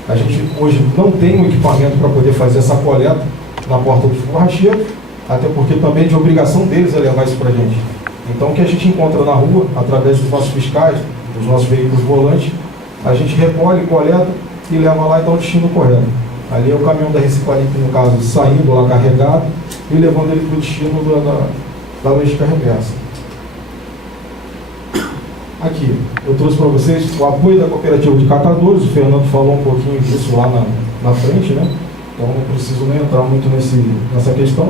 A gente hoje não tem um equipamento para poder fazer essa coleta na porta dos borracheiros, até porque também é de obrigação deles levar isso para a gente. Então, o que a gente encontra na rua, através dos nossos fiscais, dos nossos veículos volantes, a gente recolhe, coleta e leva lá e dá o destino correto. Ali é o caminhão da Reciclalic, no caso, saindo lá carregado e levando ele para o destino da logística reversa. Aqui, eu trouxe para vocês o apoio da cooperativa de catadores. O Fernando falou um pouquinho disso lá na frente, né? Então, não preciso nem entrar muito nessa questão.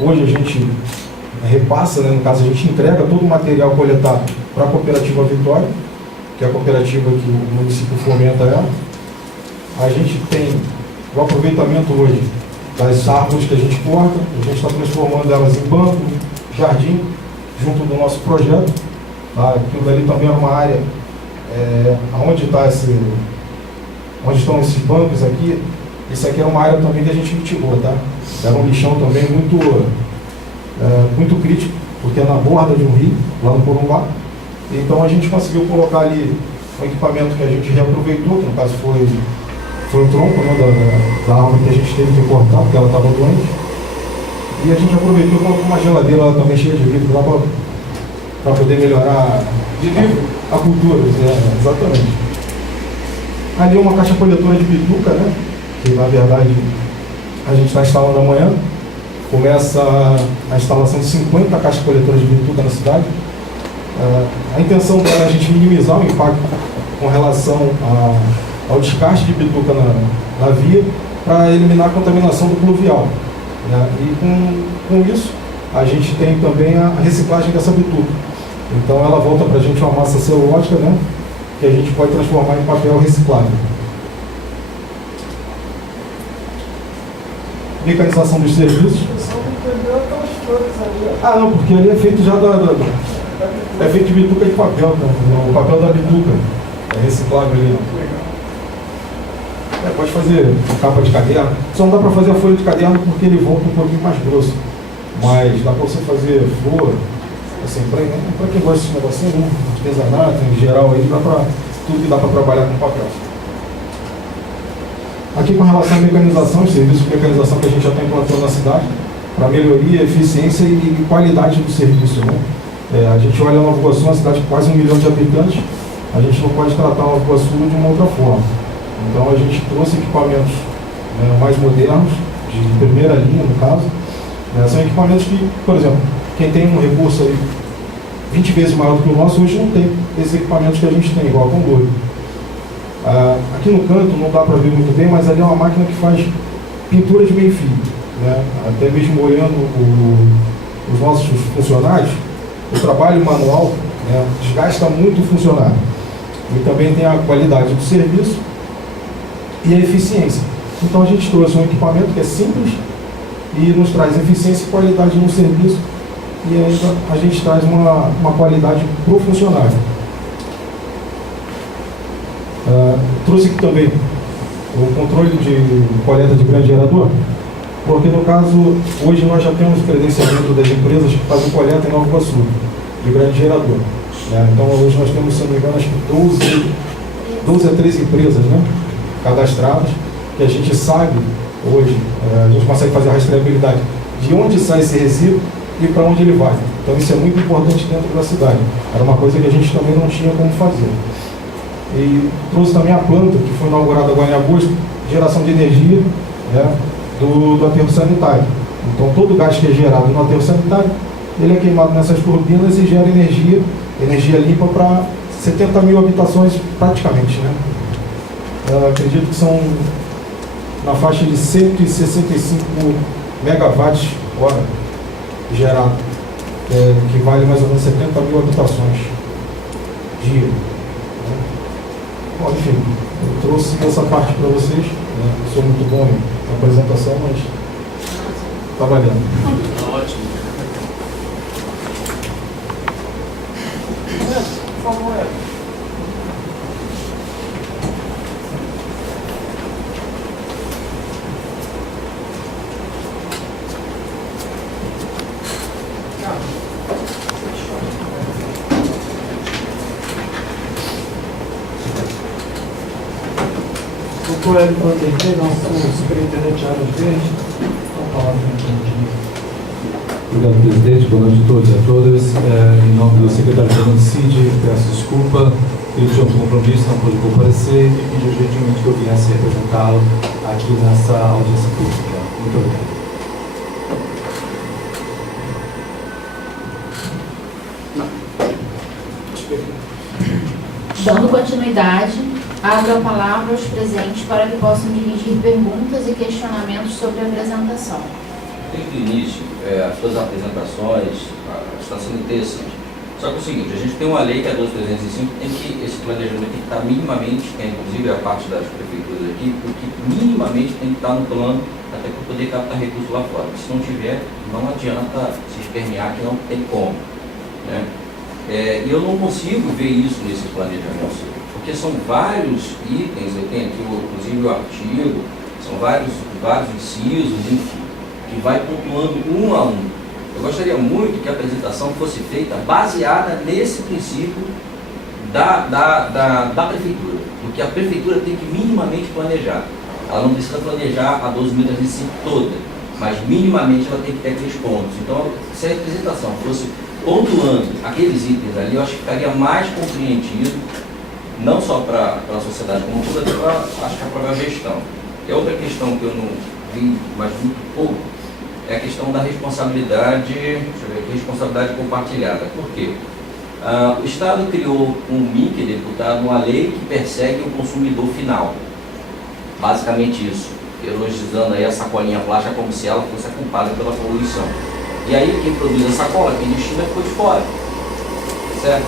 Hoje a gente repassa, né, no caso a gente entrega todo o material coletado para a cooperativa Vitória, que é a cooperativa que o município fomenta ela. A gente tem o aproveitamento hoje das árvores que a gente corta, a gente está transformando elas em banco, jardim, junto do nosso projeto. Tá? Aquilo dali também é uma área onde estão esses bancos aqui. Isso aqui é uma área também que a gente mitigou, tá? Era um lixão também muito crítico, porque é na borda de um rio, lá no Corumbá. Então a gente conseguiu colocar ali um equipamento que a gente reaproveitou, que no caso foi o tronco, né, da árvore que a gente teve que cortar, porque ela estava doente. E a gente aproveitou e colocou uma geladeira lá também cheia de vidro lá para poder melhorar a cultura, exatamente. Ali é uma caixa coletora de bituca, né, que na verdade a gente está instalando amanhã. Começa a instalação de 50 caixas coletoras de bituca na cidade. A intenção dela é a gente minimizar o impacto com relação ao descarte de bituca na via, para eliminar a contaminação do pluvial. Né? E com isso, a gente tem também a reciclagem dessa bituca. Então ela volta para a gente uma massa celulótica, né, que a gente pode transformar em papel reciclável. Mecanização dos serviços. Não, porque ali é feito já é feito de bituca de papel, o papel da bituca é reciclável ali. Pode fazer capa de caderno, só não dá para fazer a folha de caderno porque ele volta um pouquinho mais grosso, mas dá para você fazer flor, assim, para quem gosta desse negocinho, né? Artesanato em geral, aí tudo que dá para trabalhar com papel. Aqui com relação à mecanização, os serviços de mecanização que a gente já está implantando na cidade, para melhoria, eficiência e qualidade do serviço. Né? A gente olha Nova Iguaçu, uma cidade com quase 1 milhão de habitantes, a gente não pode tratar Nova Iguaçu de uma outra forma. Então a gente trouxe equipamentos mais modernos, de primeira linha no caso. São equipamentos que, por exemplo, quem tem um recurso aí 20 vezes maior do que o nosso, hoje não tem esses equipamentos que a gente tem, igual a Condouro. Aqui no canto não dá para ver muito bem, mas ali é uma máquina que faz pintura de meio fio, né? Até mesmo olhando os nossos funcionários, o trabalho manual, né, desgasta muito o funcionário. E também tem a qualidade do serviço e a eficiência. Então a gente trouxe um equipamento que é simples e nos traz eficiência e qualidade no serviço, e ainda a gente traz uma qualidade para o funcionário. Trouxe aqui também o controle de coleta de grande gerador, porque no caso, hoje nós já temos credenciamento das empresas que fazem coleta em Nova Iguaçu, de grande gerador. Né? Então hoje nós temos, se não me engano, acho que 12 a 13 empresas, né, cadastradas, que a gente sabe hoje, a gente consegue fazer a rastreabilidade de onde sai esse resíduo e para onde ele vai. Então isso é muito importante dentro da cidade. Era uma coisa que a gente também não tinha como fazer. E trouxe também a planta, que foi inaugurada agora em agosto, geração de energia, né, do aterro sanitário. Então todo o gás que é gerado no aterro sanitário, ele é queimado nessas turbinas e gera energia limpa para 70 mil habitações praticamente, né? Acredito que são na faixa de 165 megawatts hora gerado, que vale mais ou menos 70 mil habitações dia. Né? Bom, enfim, eu trouxe essa parte para vocês, né? Sou muito bom na apresentação, mas trabalhando. Ótimo. Por favor, Doutor Hélio Vanderlei, nosso superintendente de áreas verdes, com a palavra Obrigado, presidente. Boa noite a todos e a todas. Em nome do secretário Fernando Cid, peço desculpa. Ele tinha um compromisso, não pôde comparecer e pediu gentilmente que eu viesse representá-lo aqui nessa audiência pública. Muito obrigado. Dando continuidade, abro a palavra aos presentes para que possam dirigir perguntas e questionamentos sobre a apresentação. Desde o início, as suas apresentações estão sendo interessantes. Só que é o seguinte, a gente tem uma lei que é a 12.305, tem que esse planejamento tem que estar minimamente, que é inclusive a parte das prefeituras aqui, porque minimamente tem que estar no plano até para poder captar recursos lá fora. Porque se não tiver, não adianta se espernear que não tem como. Né? E eu não consigo ver isso nesse planejamento, porque são vários itens, eu tenho aqui inclusive o artigo, são vários incisos, enfim, que vai pontuando um a um. Eu gostaria muito que a apresentação fosse feita baseada nesse princípio da prefeitura, do que a prefeitura tem que minimamente planejar. Ela não precisa planejar a 12.305 toda, mas minimamente ela tem que ter aqueles pontos. Então, se a apresentação fosse pontuando aqueles itens ali, eu acho que ficaria mais compreendido, não só para a sociedade como toda, acho que a própria gestão. E outra questão que eu não vi, mas muito pouco, é a questão da responsabilidade, responsabilidade compartilhada. Por quê? O Estado criou que é deputado, uma lei que persegue o consumidor final. Basicamente isso, elogiando aí a sacolinha plástica como se ela fosse a culpada pela poluição. E aí quem produz a sacola, quem destina, ficou de fora. Certo?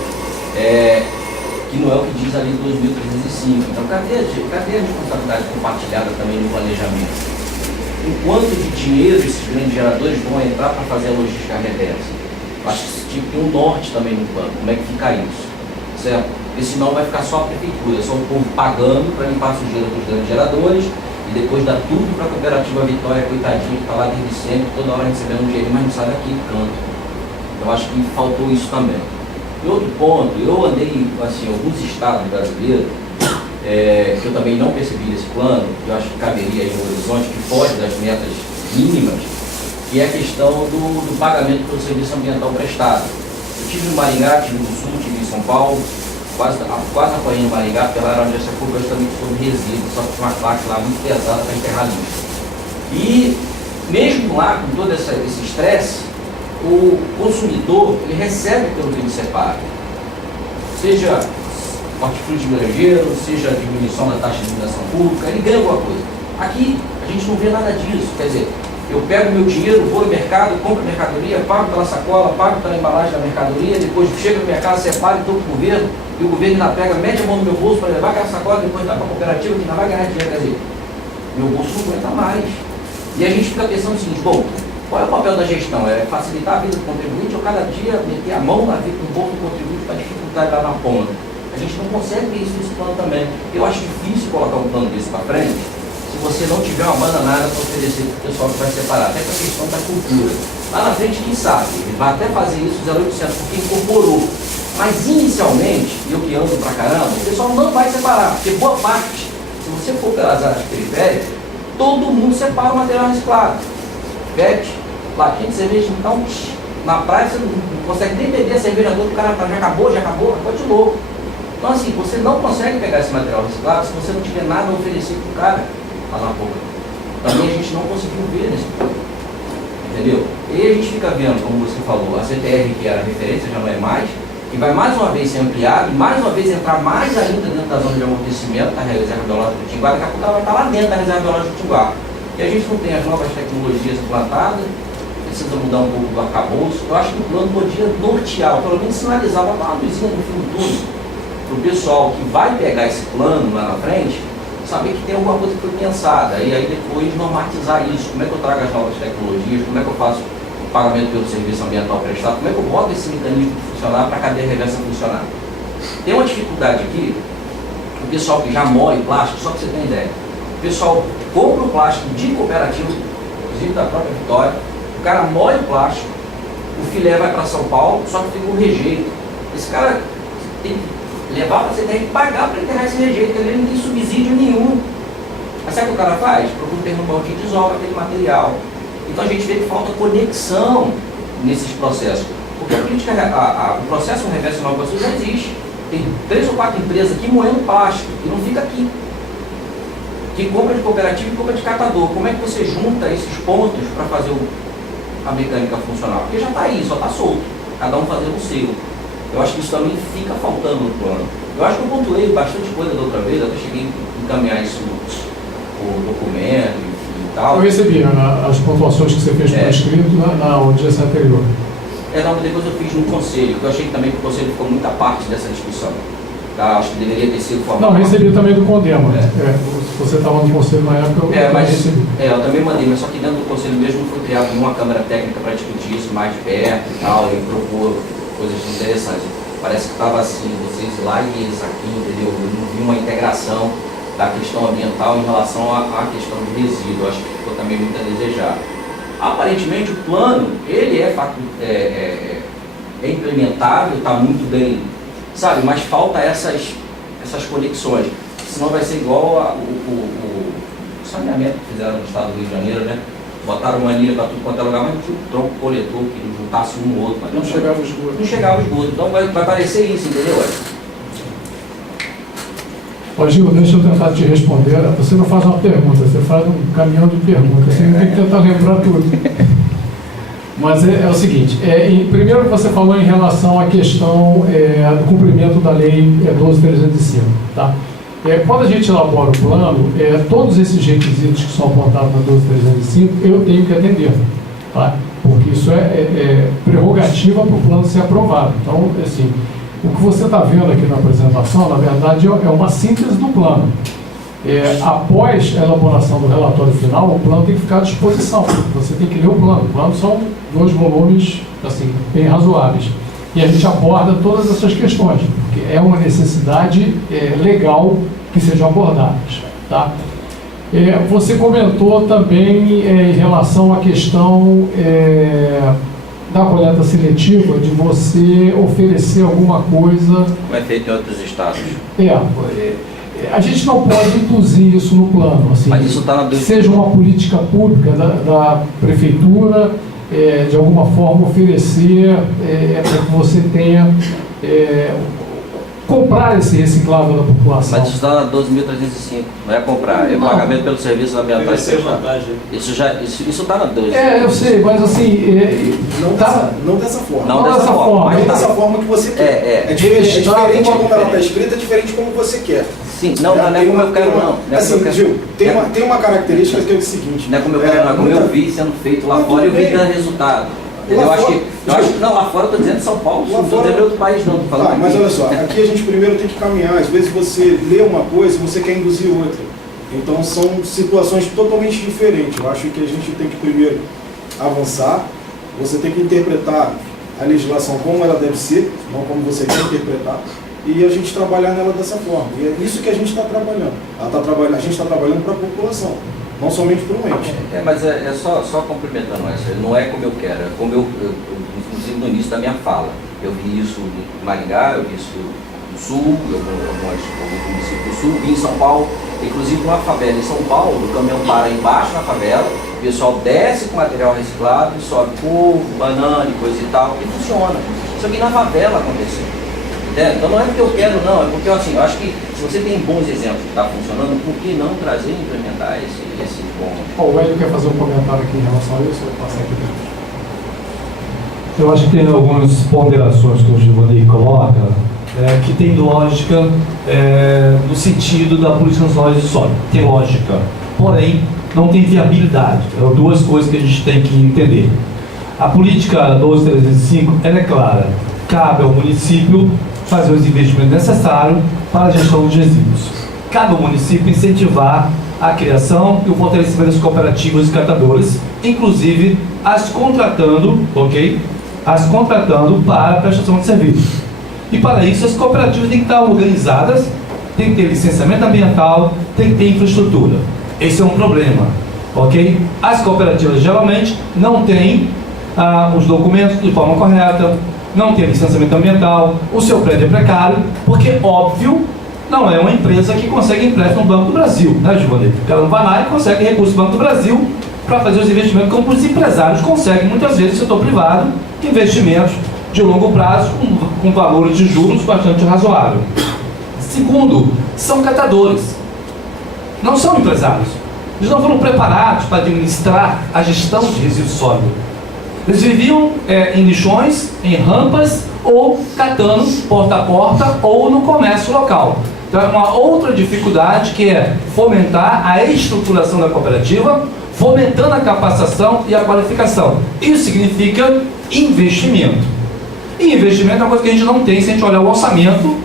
Que não é o que diz a lei 12.305. Então cadê a responsabilidade compartilhada também no planejamento? Em quanto de dinheiro esses grandes geradores vão entrar para fazer a logística reversa? Acho que tinha que ter um norte também no plano. Como é que fica isso? Certo? Porque senão vai ficar só a prefeitura, só o povo pagando para limpar a sujeira dos grandes geradores e depois dá tudo para a cooperativa Vitória, coitadinha, que está lá desde sempre, toda hora recebendo um dinheiro, mas não sai daqui do canto. Eu acho que faltou isso também. E outro ponto, eu andei assim, em alguns estados brasileiros, que eu também não percebi nesse plano, que eu acho que caberia aí no horizonte, que foge das metas mínimas, que é a questão do pagamento pelo serviço ambiental prestado. Eu tive no Maringá, tive no Sul, tive em São Paulo, quase apanhei no Maringá, porque lá era onde essa curva justamente sobre resíduos, só que tinha uma placa lá muito pesada para enterrar lixo. E mesmo lá, com todo esse estresse, o consumidor, ele recebe pelo que ele separa. Seja hortifruti granjeiro, seja a diminuição da taxa de iluminação pública, ele ganha alguma coisa. Aqui, a gente não vê nada disso. Quer dizer, eu pego meu dinheiro, vou no mercado, compro mercadoria, pago pela sacola, pago pela embalagem da mercadoria, depois chego no mercado, separo e dou para o governo, e o governo ainda pega, mete a mão no meu bolso para levar aquela sacola, depois dá para a cooperativa que ainda vai ganhar dinheiro. Quer dizer, meu bolso não aguenta mais. E a gente fica pensando o seguinte, bom, qual é o papel da gestão? É facilitar a vida do contribuinte ou cada dia meter a mão na vida do bolso do contribuinte para dificultar ele lá na ponta? A gente não consegue ver isso nesse plano também. Eu acho difícil colocar um plano desse para frente se você não tiver uma bananada para oferecer para o pessoal que vai separar, até com a questão da cultura. Lá na frente, quem sabe, ele vai até fazer isso 0,8% porque incorporou. Mas inicialmente, eu que ando pra caramba, o pessoal não vai separar, porque boa parte, se você for pelas áreas periféricas, todo mundo separa o material reciclado. PET, latinha de cerveja, então na praia você não consegue nem beber a cerveja toda, o cara já acabou de novo. Então assim, você não consegue pegar esse material reciclado se você não tiver nada a oferecer para o cara lá na boca. Também a gente não conseguiu ver nesse ponto. Entendeu? E a gente fica vendo, como você falou, a CTR, que era a referência, já não é mais, e vai mais uma vez ser ampliado, e mais uma vez entrar mais ainda dentro da zona de amortecimento da reserva biológica do Tinguá. Daqui a pouco ela vai estar lá dentro da reserva biológica do Tinguá. E a gente não tem as novas tecnologias implantadas, precisa mudar um pouco do arcabouço. Eu acho que o plano podia nortear, pelo menos sinalizar, botar uma luzinha no fim do túnel, para o pessoal que vai pegar esse plano lá na frente, saber que tem alguma coisa que foi pensada, e aí depois normatizar isso. Como é que eu trago as novas tecnologias, como é que eu faço o pagamento pelo serviço ambiental prestado, como é que eu boto esse mecanismo funcionar para a cadeia reversa funcionar. Tem uma dificuldade aqui, o pessoal que já moe plástico, só para você ter uma ideia, o pessoal compra o plástico de cooperativa, inclusive da própria Vitória, o cara moe o plástico, o filé vai para São Paulo, só que fica um rejeito. Esse cara tem que levar para a CTR e pagar para enterrar esse rejeito, ele não tem subsídio nenhum. Mas sabe o que o cara faz? Procura um terreno baldio e desoga aquele material. Então a gente vê que falta conexão nesses processos. Porque o processo reverso Nova Iguaçu já existe. Tem 3 ou 4 empresas aqui moendo plástico, e não fica aqui. Que compra de cooperativa e compra de catador. Como é que você junta esses pontos para fazer a mecânica funcionar? Porque já está aí, só está solto. Cada um fazendo o seu. Eu acho que isso também fica faltando no plano. Eu acho que eu pontuei bastante coisa da outra vez, até cheguei a encaminhar isso no documento, enfim e tal. Eu recebi as pontuações que você fez por escrito na audiência anterior. Não, depois eu fiz no conselho, porque eu achei que também que o conselho ficou muita parte dessa discussão. Tá? Acho que deveria ter sido formado. Não, recebi também do Condema. Você estava no conselho na época, eu recebi. Eu também mandei, mas só que dentro do conselho mesmo foi criado uma câmara técnica para discutir isso mais de perto e tal, e propor coisas interessantes. Parece que estava assim, vocês lá e eles aqui, entendeu? Eu não vi uma integração da questão ambiental em relação à questão de resíduo. Acho que ficou também muito a desejar. Aparentemente o plano, ele é implementável, está muito bem, sabe, mas falta essas conexões, senão vai ser igual o saneamento que fizeram no estado do Rio de Janeiro, né? Botaram uma linha para tudo quanto é lugar, mas não tinha um tronco coletor que não juntasse um no outro. Mas não chegava o esgoto. Não chegava o esgoto, então vai parecer isso, entendeu? Ó, Gil, deixa eu tentar te responder. Você não faz uma pergunta, você faz um caminhão de perguntas. Você tem que tentar lembrar tudo. Mas é o seguinte, primeiro você falou em relação à questão do cumprimento da lei 12.305, tá? Quando a gente elabora o plano, todos esses requisitos que são apontados na 12.305, eu tenho que atender, tá? Porque isso é prerrogativa para o plano ser aprovado. Então, assim, o que você está vendo aqui na apresentação, na verdade, é uma síntese do plano. Após a elaboração do relatório final, o plano tem que ficar à disposição. Você tem que ler o plano. O plano são 2 volumes, assim, bem razoáveis. E a gente aborda todas essas questões, porque é uma necessidade legal que sejam abordadas, tá? Você comentou também em relação à questão da coleta seletiva, de você oferecer alguma coisa... Como é feito em outros estados. A gente não pode induzir isso no plano, assim, mas isso tá seja uma política pública da prefeitura, de alguma forma oferecer para que você tenha comprar esse reciclável da população. Mas isso está na 12.305, não é comprar, é Não. pagamento pelos serviços ambientais prestados. Isso está na 12. Eu sei, mas assim, Não dessa forma. Não dessa forma. Não Mas dessa tá. forma que você quer. É diferente Está como ela está escrita, é diferente como você quer. Sim, não é como eu quero, não. Não é Assim, como eu quero. Gil, tem uma característica que é o seguinte. Não é como eu quero, não. É como eu vi sendo feito lá Não, fora e eu tudo vi bem. dando resultado. Lá Eu acho fora- que. Não, lá fora eu estou dizendo São Paulo, Lá não estou fora- dizendo outro país, não. Tô falando Tá, mas aqui. olha só, aqui a gente primeiro tem que caminhar. Às vezes você lê uma coisa e você quer induzir outra. Então são situações totalmente diferentes. Eu acho que a gente tem que primeiro avançar. Você tem que interpretar a legislação como ela deve ser, não como você quer interpretar. E a gente trabalhar nela dessa forma. E é isso que a gente está trabalhando. A gente está trabalhando para a população, não somente para o ente. Mas é só complementando essa. Não é como eu quero, é como eu inclusive no início da minha fala. Eu vi isso em Maringá, eu vi isso no Sul, alguns municípios do Sul, vi em São Paulo, inclusive numa favela em São Paulo, o caminhão para embaixo na favela, o pessoal desce com material reciclado e sobe couve, banana e coisa e tal, e funciona. Isso aqui na favela aconteceu. Entende? Então não é porque eu quero, não, é porque assim, eu acho que se você tem bons exemplos que está funcionando, por que não trazer e implementar esse bom? O Hélio quer fazer um comentário aqui em relação a isso, eu vou passar aqui dentro. Eu acho que tem algumas ponderações que o Giovanni coloca que tem lógica no sentido da política nacional de sólido. Tem lógica, porém não tem viabilidade. São duas coisas que a gente tem que entender. A política 12.305 ela é clara. Cabe ao município fazer os investimentos necessários para a gestão dos resíduos. Cabe ao município incentivar a criação e o fortalecimento das cooperativas e catadoras, inclusive as contratando, as contratando para a prestação de serviços. E para isso as cooperativas têm que estar organizadas, tem que ter licenciamento ambiental, tem que ter infraestrutura. Esse é um problema, As cooperativas geralmente não têm os documentos de forma correta, não tem licenciamento ambiental, o seu prédio é precário, porque, óbvio, não é uma empresa que consegue empréstimo no Banco do Brasil, né, Giovanni? O cara não vai lá e consegue recursos do Banco do Brasil para fazer os investimentos, como os empresários conseguem, muitas vezes, no setor privado, investimentos de longo prazo, com valores de juros bastante razoável. Segundo, são catadores, não são empresários. Eles não foram preparados para administrar a gestão de resíduos sólidos. Eles viviam em lixões, em rampas, ou catando porta a porta, ou no comércio local. Então é uma outra dificuldade que é fomentar a estruturação da cooperativa, fomentando a capacitação e a qualificação. Isso significa investimento. E investimento é uma coisa que a gente não tem se a gente olhar o orçamento,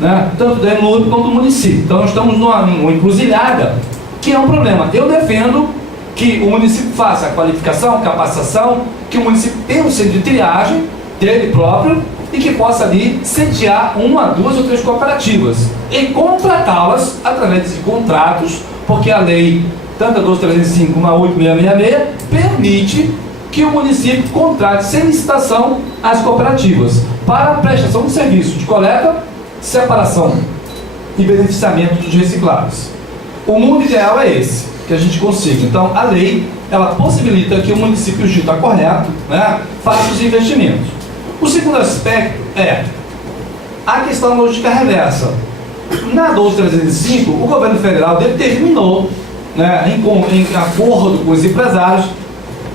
né, tanto da ENLURB quanto do município. Então nós estamos numa encruzilhada, que é um problema. Eu defendo que o município faça a qualificação, capacitação, que o município tenha um centro de triagem dele próprio e que possa ali sediar 1, 2 ou 3 cooperativas e contratá-las através de contratos, porque a lei, tanto a 12.305 como a 8.666, permite que o município contrate sem licitação as cooperativas para a prestação de serviço de coleta, separação e beneficiamento dos reciclados. O mundo ideal é esse, que a gente consiga. Então, a lei, ela possibilita que o município, o está correto, né, faça os investimentos. O segundo aspecto é a questão da lógica reversa. Na 12.305, o governo federal determinou, né, em acordo com os empresários,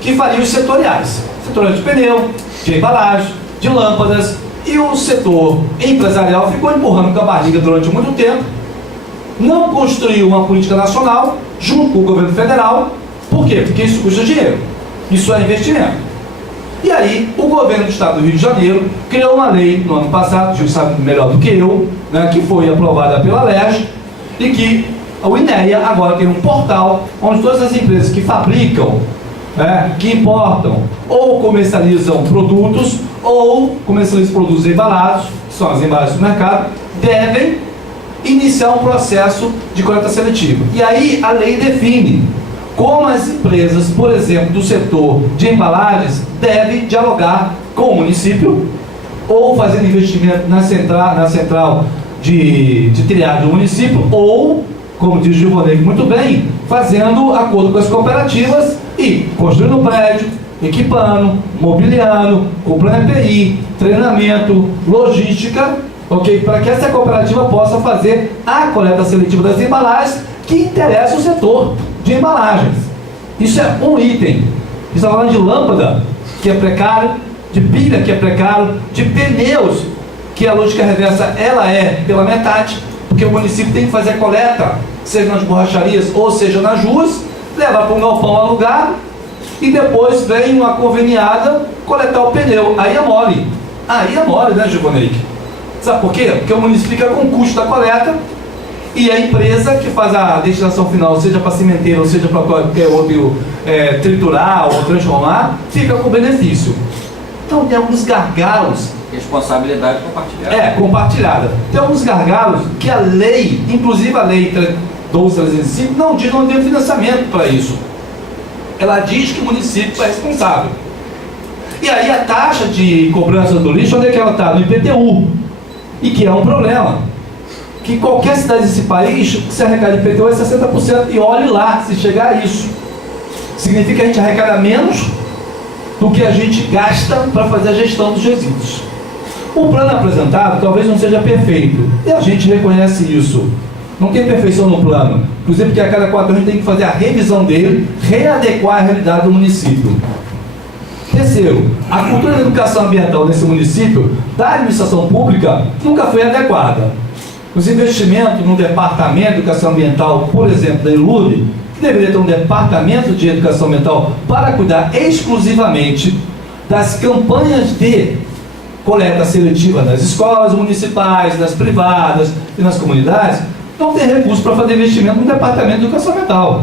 que faria os setoriais. Setorial de pneu, de embalagem, de lâmpadas, e o setor empresarial ficou empurrando com a barriga durante muito tempo, não construiu uma política nacional junto com o governo federal. Por quê? Porque isso custa dinheiro, isso é investimento. E aí o governo do estado do Rio de Janeiro criou uma lei no ano passado, o Gil sabe melhor do que eu, né, que foi aprovada pela LERJ, e que o INEA agora tem um portal onde todas as empresas que fabricam, que importam ou comercializam produtos ou comercializam produtos embalados, que são as embalagens do mercado, devem iniciar um processo de coleta seletiva. E aí a lei define como as empresas, por exemplo, do setor de embalagens, devem dialogar com o município ou fazer investimento na central de triagem do município, ou, como diz o Giovanni muito bem, fazendo acordo com as cooperativas e construindo prédio, equipando, mobiliando, comprando EPI, treinamento, logística, ok? Para que essa cooperativa possa fazer a coleta seletiva das embalagens que interessa o setor de embalagens. Isso é um item. Está falando de lâmpada, que é precário, de pilha, que é precário, de pneus, que a lógica reversa ela é pela metade, porque o município tem que fazer a coleta, seja nas borracharias ou seja nas ruas, levar para um galpão alugado e depois vem uma conveniada coletar o pneu. Aí é mole, né, Gilvonei? Sabe por quê? Porque o município fica com o custo da coleta e a empresa que faz a destinação final, seja para cimenteiro ou seja para qualquer outro triturar ou transformar, fica com o benefício. Então tem alguns gargalos. Responsabilidade compartilhada. Compartilhada. Tem alguns gargalos que a lei, inclusive a lei 12.305, não tem financiamento para isso. Ela diz que o município é responsável. E aí a taxa de cobrança do lixo, onde é que ela está? No IPTU. E que é um problema. Que qualquer cidade desse país, se arrecada de IPTU é 60%. E olhe lá se chegar a isso. Significa que a gente arrecada menos do que a gente gasta para fazer a gestão dos resíduos. O plano apresentado talvez não seja perfeito. E a gente reconhece isso. Não tem perfeição no plano. Inclusive porque a cada 4 anos a gente tem que fazer a revisão dele, readequar a realidade do município. Terceiro, a cultura da educação ambiental nesse município, da administração pública, nunca foi adequada. Os investimentos no departamento de educação ambiental, por exemplo, da ILUB, que deveria ter um departamento de educação ambiental para cuidar exclusivamente das campanhas de coleta seletiva nas escolas municipais, nas privadas e nas comunidades, não tem recurso para fazer investimento no departamento de educação ambiental.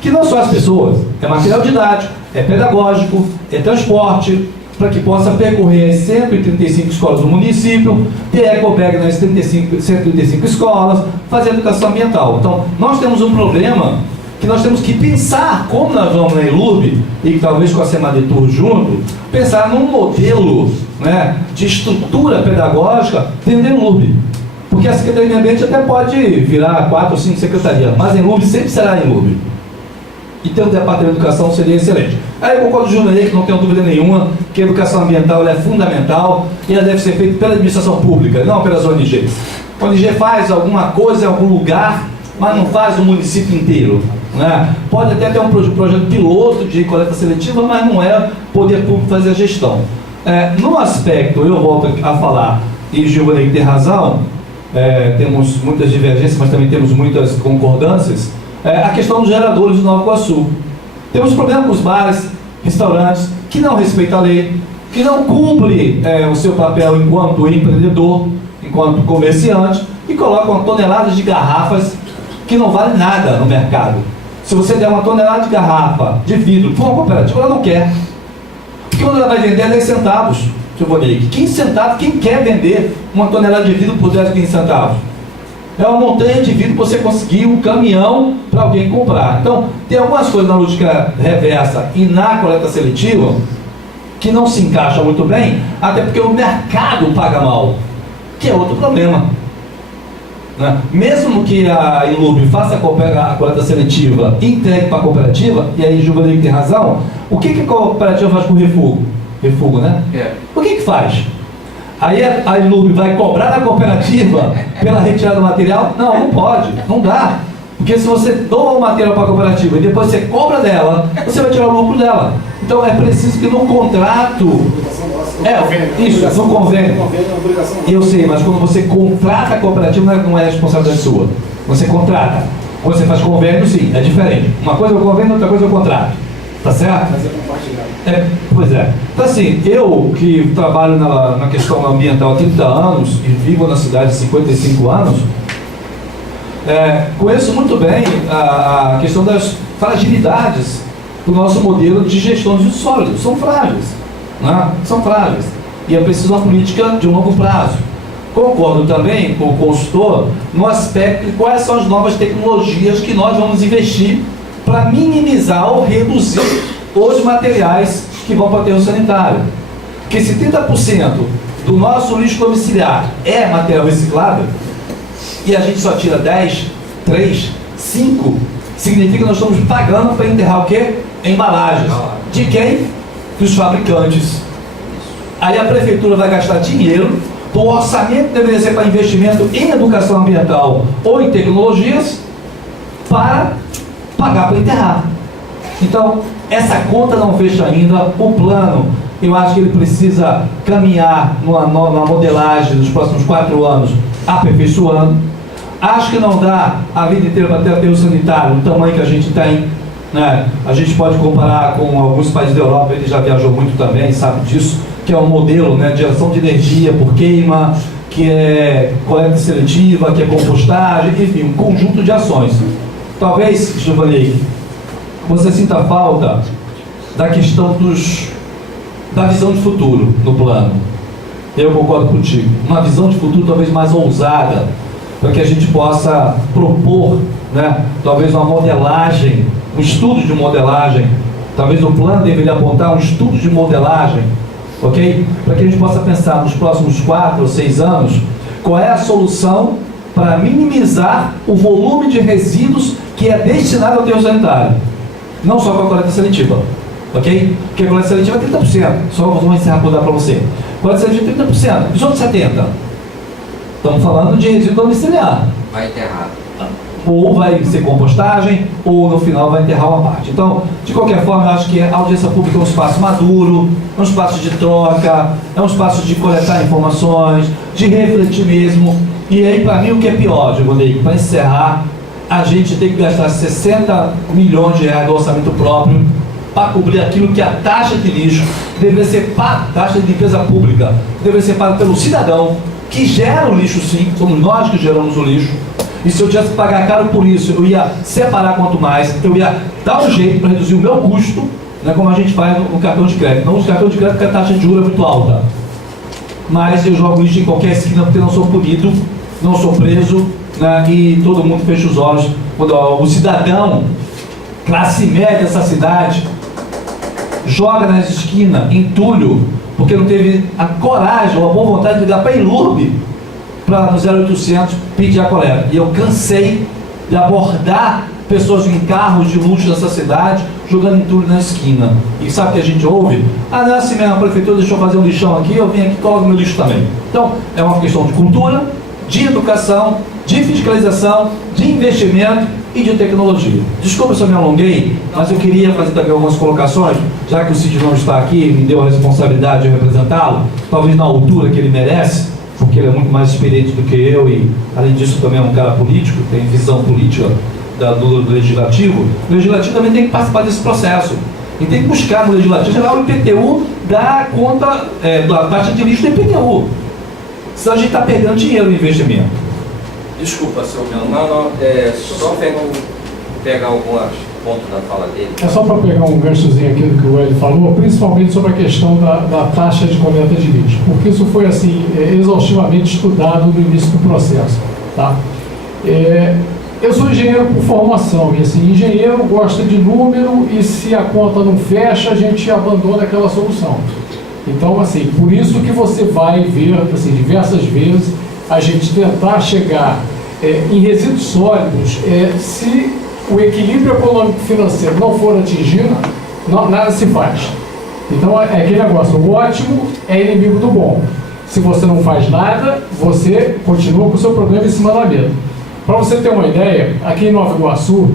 Que não só as pessoas, é material didático, é pedagógico, é transporte, para que possa percorrer as 135 escolas do município, ter ecobag nas 135 escolas, fazer educação ambiental. Então, nós temos um problema que nós temos que pensar como nós vamos na ILUB, e talvez com a Semadetur junto, pensar num modelo, né, de estrutura pedagógica dentro da ILUB. Porque a Secretaria de Meio Ambiente até pode virar 4 ou 5 secretarias, mas a ILUB sempre será a ILUB. E ter um departamento de educação seria excelente. Aí eu concordo com o Júnior aí, que não tenho dúvida nenhuma, que a educação ambiental ela é fundamental e ela deve ser feita pela administração pública, não pelas ONGs. A ONG faz alguma coisa em algum lugar, mas não faz o município inteiro. Né? Pode até ter um projeto piloto de coleta seletiva, mas não é poder público fazer a gestão. No aspecto, eu volto a falar, e o Gilvonei tem razão, temos muitas divergências, mas também temos muitas concordâncias, a questão dos geradores do Nova Iguaçu. Temos problema com os bares, restaurantes, que não respeitam a lei, que não cumprem o seu papel enquanto empreendedor, enquanto comerciante, e colocam toneladas de garrafas que não valem nada no mercado. Se você der uma tonelada de garrafa de vidro para uma cooperativa, ela não quer. Porque quando ela vai vender é 10 centavos, Gilvonei. 15 centavos, quem quer vender uma tonelada de vidro por 10, 15 centavos? É uma montanha de vidro para você conseguir um caminhão para alguém comprar. Então, tem algumas coisas na lógica reversa e na coleta seletiva que não se encaixam muito bem, até porque o mercado paga mal, que é outro problema. Né? Mesmo que a ILUB faça a coleta seletiva e entregue para a cooperativa, e aí Gilvonei tem razão, o que a cooperativa faz com o refúgio? Refúgio, né? O que faz? Aí a ILUB vai cobrar da cooperativa pela retirada do material? Não, não pode, não dá. Porque se você doa o material para a cooperativa e depois você cobra dela, você vai tirar o lucro dela. Então é preciso que no contrato... Isso, no convênio. Eu sei, mas quando você contrata a cooperativa não é responsabilidade sua. Você contrata. Quando você faz convênio, sim, é diferente. Uma coisa é o convênio, outra coisa é o contrato. Tá certo? Mas é compartilhado. Pois é. Então assim, eu que trabalho na questão ambiental há 30 anos e vivo na cidade há 55 anos, conheço muito bem a questão das fragilidades do nosso modelo de gestão de sólidos. São frágeis. Né? São frágeis. E é preciso uma política de um longo prazo. Concordo também com o consultor no aspecto de quais são as novas tecnologias que nós vamos investir para minimizar ou reduzir os materiais que vão para o aterro sanitário. Porque se 30% do nosso lixo domiciliar é material reciclável, e a gente só tira 10, 3, 5, significa que nós estamos pagando para enterrar o quê? Embalagens. De quem? Dos fabricantes. Aí a prefeitura vai gastar dinheiro O orçamento deveria ser para investimento em educação ambiental ou em tecnologias para pagar para enterrar. Então, essa conta não fecha ainda. O plano, eu acho que ele precisa caminhar numa modelagem dos próximos 4 anos, aperfeiçoando. Acho que não dá a vida inteira para ter aterro sanitário, o tamanho que a gente tem, né? A gente pode comparar com alguns países da Europa, ele já viajou muito também, sabe disso, que é um modelo, né, de geração de energia por queima, que é coleta seletiva, que é compostagem, enfim, um conjunto de ações. Talvez, Giovanni, você sinta falta da questão da visão de futuro no plano. Eu concordo contigo. Uma visão de futuro talvez mais ousada, para que a gente possa propor, né, talvez uma modelagem, um estudo de modelagem. Talvez o plano deveria apontar um estudo de modelagem, ok? Para que a gente possa pensar nos próximos 4 ou 6 anos qual é a solução para minimizar o volume de resíduos que é destinado ao aterro sanitário. Não só com a coleta seletiva, ok? Porque a coleta seletiva é 30%. Só vou encerrar por dar para você. Coleta seletiva é 30%. Os outros 70%. Estamos falando de resíduo domiciliar. Vai enterrar. Ou vai ser compostagem, ou no final vai enterrar uma parte. Então, de qualquer forma, eu acho que a audiência pública é um espaço maduro, é um espaço de troca, é um espaço de coletar informações, de refletir mesmo. E aí, para mim, o que é pior, Giovanni, para encerrar, a gente tem que gastar 60 milhões de reais do orçamento próprio para cobrir aquilo que a taxa de lixo deveria ser paga, taxa de limpeza pública, deveria ser paga pelo cidadão, que gera o lixo sim, somos nós que geramos o lixo. E se eu tivesse que pagar caro por isso, eu ia separar quanto mais, eu ia dar um jeito para reduzir o meu custo, né, como a gente faz no cartão de crédito. Não uso cartão de crédito porque a taxa de juros é muito alta. Mas eu jogo lixo em qualquer esquina porque não sou punido, não sou preso, né, e todo mundo fecha os olhos. Quando o cidadão, classe média dessa cidade, joga nas esquinas, entulho, porque não teve a coragem ou a boa vontade de ligar para a Enlurb para no 0800 pedir a coleta. E eu cansei de abordar pessoas em carros de luxo dessa cidade jogando entulho na esquina. E sabe o que a gente ouve? Ah, não é assim mesmo, a prefeitura deixou fazer um lixão aqui, eu vim aqui e coloco meu lixo também. Então, é uma questão de cultura, de educação, de fiscalização, de investimento e de tecnologia. Desculpa se eu me alonguei, mas eu queria fazer também algumas colocações, já que o Cid não está aqui, me deu a responsabilidade de representá-lo, talvez na altura que ele merece, porque ele é muito mais experiente do que eu e, além disso, também é um cara político, tem visão política do legislativo. O legislativo também tem que participar desse processo. E tem que buscar no legislativo geral o IPTU da conta, da taxa de lixo do IPTU. Senão a gente está perdendo dinheiro no investimento. Desculpa, senhor Melo, só pegar alguns pontos da fala dele. É só para pegar um ganchozinho aqui do que o Hélio falou, principalmente sobre a questão da taxa de coleta de lixo, porque isso foi assim exaustivamente estudado no início do processo. Tá? Eu sou engenheiro por formação, e assim, engenheiro gosta de número, e se a conta não fecha, a gente abandona aquela solução. Então, assim, por isso que você vai ver, assim, diversas vezes, a gente tentar chegar em resíduos sólidos, se o equilíbrio econômico financeiro não for atingido, nada se faz. Então, é aquele negócio, o ótimo é inimigo do bom. Se você não faz nada, você continua com o seu problema em cima da mesa. Para você ter uma ideia, aqui em Nova Iguaçu,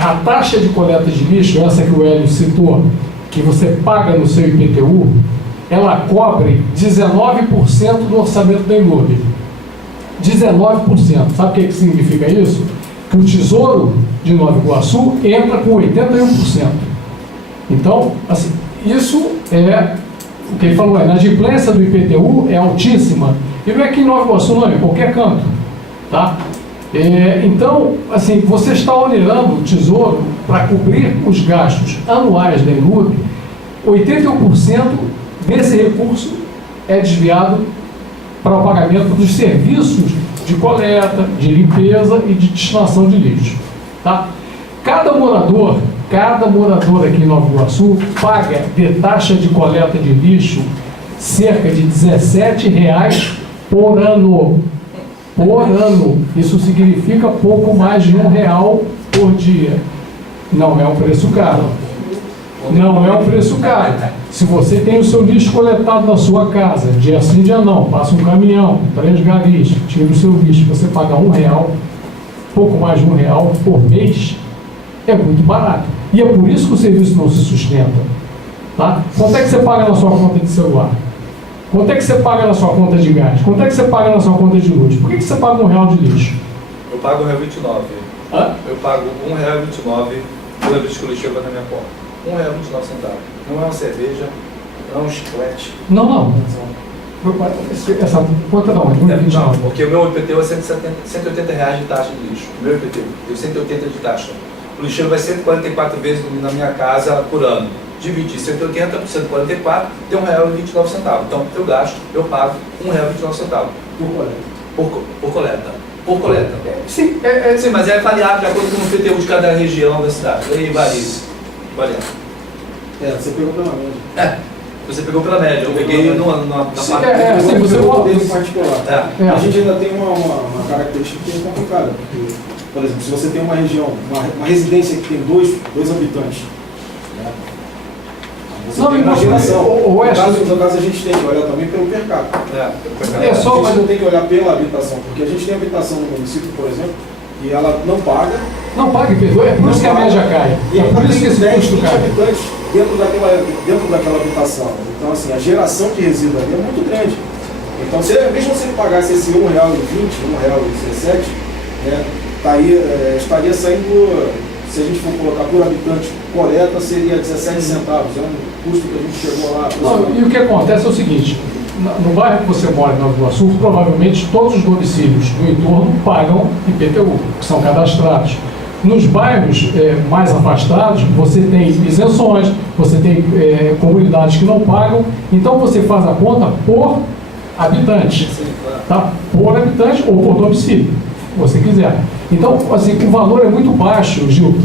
a taxa de coleta de lixo, essa que o Hélio citou, que você paga no seu IPTU, ela cobre 19% do orçamento da Enlurb. 19%. Sabe o que significa isso? Que o Tesouro de Nova Iguaçu entra com 81%. Então, assim, isso é o que ele falou, a inadimplência do IPTU é altíssima. E não é aqui em Nova Iguaçu, não, é em qualquer canto. Tá? Então, assim, você está onerando o Tesouro para cobrir os gastos anuais da Enlurb. 81% desse recurso é desviado para o pagamento dos serviços de coleta, de limpeza e de destinação de lixo. Tá? Cada morador aqui em Nova Iguaçu paga de taxa de coleta de lixo cerca de R$17 por ano. Por ano. Isso significa pouco mais de R$1 por dia. Não é um preço caro. Não é um preço caro. Se você tem o seu lixo coletado na sua casa, dia sim, dia não, passa um caminhão, 3 garis, tira o seu lixo, você paga R$1, pouco mais de R$1 por mês, é muito barato. E é por isso que o serviço não se sustenta. Tá? Quanto é que você paga na sua conta de celular? Quanto é que você paga na sua conta de gás? Quanto é que você paga na sua conta de luz? Por que você paga R$1 de lixo? Eu pago R$1,29. Hã? Eu pago R$1,29 toda vez que o lixo chega na minha porta. R$1,29. Não é uma cerveja, não é um chiclete. Não. Essa conta não, é Não, porque o meu IPTU é R$180 de taxa de lixo. O meu IPTU tem 180 de taxa. O lixeiro vai 144 vezes na minha casa por ano. Dividir 180 por 144, tem R$1,29. Então, eu gasto, eu pago R$1,29. Por coleta. Por coleta. Sim, Sim, mas é variável de acordo com o IPTU de cada região da cidade. Aí varia. Você pegou pela média. Você pegou pela média, eu peguei na parte sim, você em particular. A gente ainda tem uma característica que é complicada, porque, por exemplo, se você tem uma região, uma residência que tem dois habitantes, né? Você não, tem uma geração. No caso a gente tem que olhar também pelo per capita. A gente não tem que olhar pela habitação, porque a gente tem habitação no município, por exemplo, e ela não paga. Não paga IPTU, é por isso que a média cai. E É por isso que esse 10, custo 20 cai. habitantes dentro daquela habitação. Então, assim, a geração de resíduo ali é muito grande. Então, mesmo se ele pagasse esse R$1,20, R$1,17, né, estaria saindo, se a gente for colocar por habitante, coleta seria 17 centavos. É um custo que a gente chegou lá. Não, e o que acontece é o seguinte, no bairro que você mora, em Nova Iguaçu, provavelmente todos os domicílios do entorno pagam IPTU, que são cadastrados. Nos bairros mais afastados, você tem isenções, você tem comunidades que não pagam, então você faz a conta por habitante, tá? Por habitante ou por domicílio, se você quiser. Então, assim, o valor é muito baixo, Gil,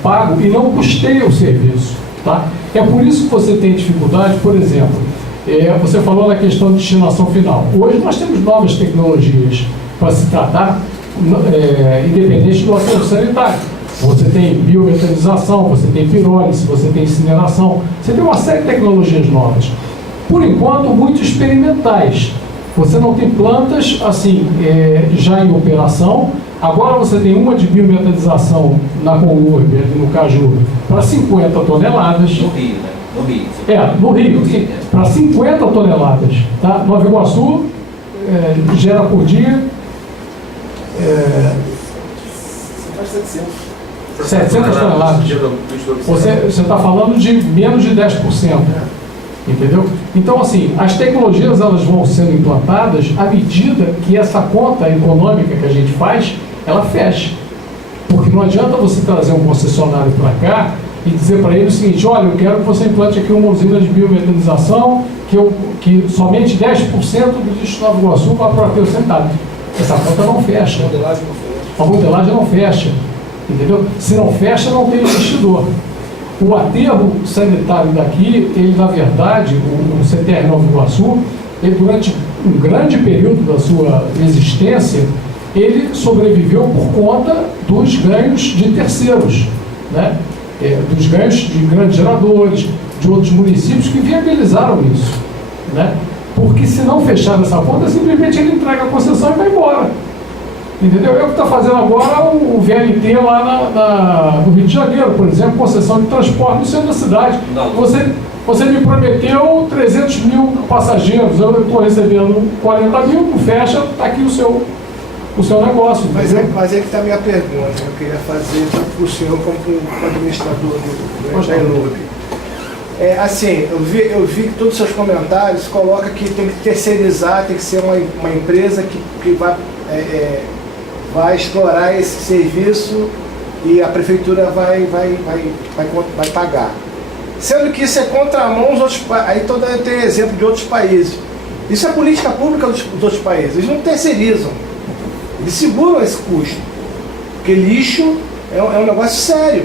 pago e não custeia o serviço, tá? É por isso que você tem dificuldade, por exemplo, você falou na questão de destinação final. Hoje nós temos novas tecnologias para se tratar, independente do aterro sanitário. Você tem biometanização, você tem pirólise, você tem incineração, você tem uma série de tecnologias novas. Por enquanto, muito experimentais. Você não tem plantas assim já em operação. Agora você tem uma de biometanização na Conurb, no Caju, para 50 toneladas. No Rio, né? No Rio, para 50 toneladas. Tá? Nova Iguaçu gera por dia 700 toneladas. Você está falando de menos de 10%. Entendeu? Então, assim, as tecnologias elas vão sendo implantadas à medida que essa conta econômica que a gente faz, ela fecha. Porque não adianta você trazer um concessionário para cá e dizer para ele o seguinte: olha, eu quero que você implante aqui uma usina de biometanização que somente 10% do lixo de Nova Iguaçu vai para o aterro sanitário. Essa conta não fecha. A modelagem não fecha. Entendeu? Se não fecha, não tem investidor. O aterro sanitário daqui, ele na verdade, o CTR Nova Iguaçu, ele, durante um grande período da sua existência, ele sobreviveu por conta dos ganhos de terceiros, né? Dos ganhos de grandes geradores, de outros municípios que viabilizaram isso, né? Porque se não fechar essa conta, simplesmente ele entrega a concessão e vai embora. Entendeu? É o que está fazendo agora o VLT lá no Rio de Janeiro, por exemplo, concessão de transporte no centro da cidade. Você me prometeu 300 mil passageiros, eu estou recebendo 40 mil, não fecha, está aqui o seu negócio. Mas é que está a minha pergunta, eu queria fazer para o senhor como administrador da Enurb. Assim, eu vi que todos os seus comentários colocam que tem que terceirizar, tem que ser uma empresa que vai explorar esse serviço e a prefeitura vai pagar. Sendo que isso é contramão dos outros países. Aí tem exemplo de outros países. Isso é política pública dos outros países. Eles não terceirizam. Eles seguram esse custo. Porque lixo é um negócio sério.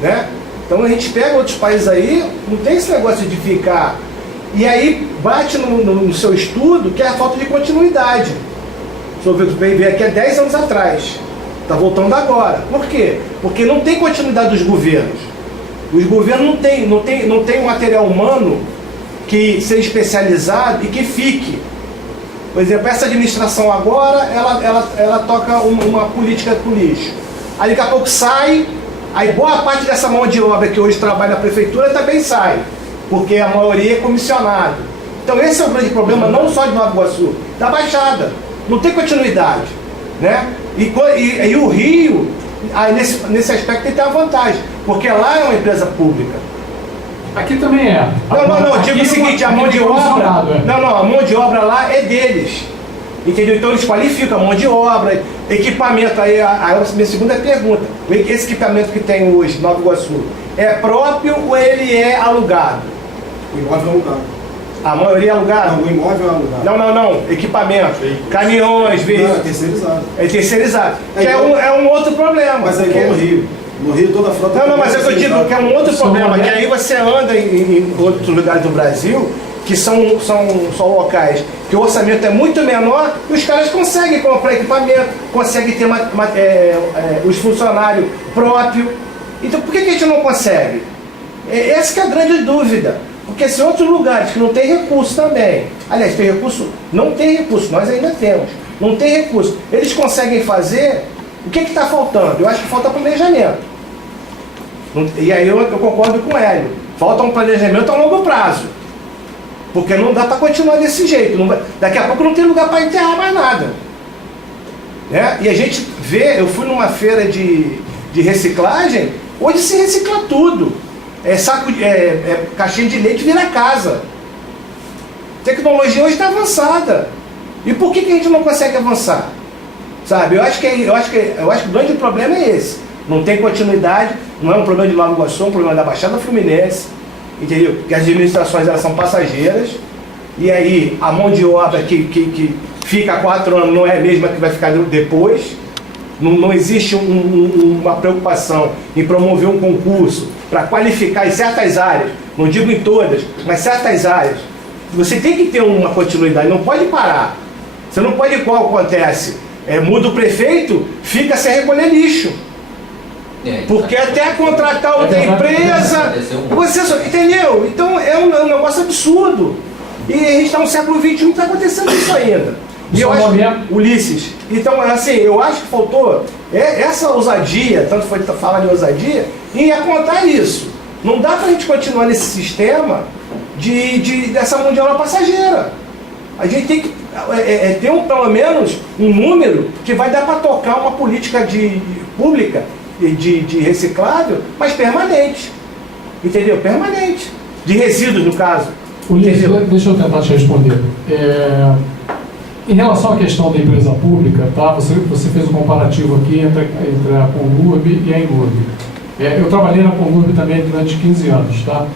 Né? Então a gente pega outros países aí, não tem esse negócio de ficar. E aí bate no seu estudo que é a falta de continuidade. O senhor veio aqui há 10 anos atrás. Está voltando agora. Por quê? Porque não tem continuidade dos governos. Os governos não tem um material humano que seja especializado e que fique. Por exemplo, essa administração agora, ela toca uma política do lixo. Aí daqui a pouco sai, aí boa parte dessa mão de obra que hoje trabalha na prefeitura também sai, porque a maioria é comissionado. Então esse é o grande problema, não só de Nova Iguaçu, da Baixada. Não tem continuidade, né? E o Rio, aí nesse aspecto ele tem uma vantagem, porque lá é uma empresa pública. Aqui também é. Não, digo o seguinte, a mão de obra... a mão de obra lá é deles. Entendeu? Então eles qualificam a mão de obra, equipamento, aí a minha segunda pergunta. Esse equipamento que tem hoje, Nova Iguaçu, é próprio ou ele é alugado? O imóvel é alugado. A maioria é alugada? Não, o imóvel é alugado. Não. Equipamento. Caminhões, veículos. Não, é terceirizado. É terceirizado. Que é um outro problema. Mas é igual no Rio. No Rio toda a frota... Não, mas é que eu digo que é um outro problema, que aí você anda em outros lugares do Brasil, que são locais que o orçamento é muito menor e os caras conseguem comprar equipamento, conseguem ter os funcionários próprios. Então por que a gente não consegue? Essa que é a grande dúvida. Porque se outros lugares que não tem recurso também, aliás, tem recurso, não tem recurso, nós ainda temos, não tem recurso, eles conseguem fazer, o que está faltando? Eu acho que falta planejamento. E aí eu concordo com o Hélio, falta um planejamento a longo prazo. Porque não dá para continuar desse jeito. Daqui a pouco não tem lugar para enterrar mais nada. Né? E a gente vê, eu fui numa feira de reciclagem, hoje se recicla tudo. Caixinha de leite vira casa. A tecnologia hoje está avançada. E por que a gente não consegue avançar? Sabe? Eu acho que o grande problema é esse. Não tem continuidade, não é um problema de Nova Iguaçu, é um problema da Baixada Fluminense. Entendeu? Que as administrações elas são passageiras, e aí a mão de obra que fica há 4 anos não é a mesma que vai ficar depois. Não existe uma preocupação em promover um concurso para qualificar em certas áreas, não digo em todas, mas certas áreas. Você tem que ter uma continuidade, não pode parar. Você não pode, igual acontece, muda o prefeito, fica sem recolher lixo. Porque até contratar outra empresa, entendeu? Então é um negócio absurdo. E a gente está no século XXI e está acontecendo isso ainda. E eu acho, Ulisses, então assim, eu acho que faltou essa ousadia, tanto foi falar de ousadia, em apontar isso. Não dá para a gente continuar nesse sistema dessa mão de obra passageira. A gente tem que ter pelo menos um número que vai dar para tocar uma política pública de reciclável, mas permanente. Entendeu? Permanente. De resíduos, no caso. Ulisses, deixa eu tentar te responder. Em relação à questão da empresa pública, tá? Você fez um comparativo aqui entre a Conlurb e a Enlurb. Eu trabalhei na Conlurb também durante 15 anos. Tá?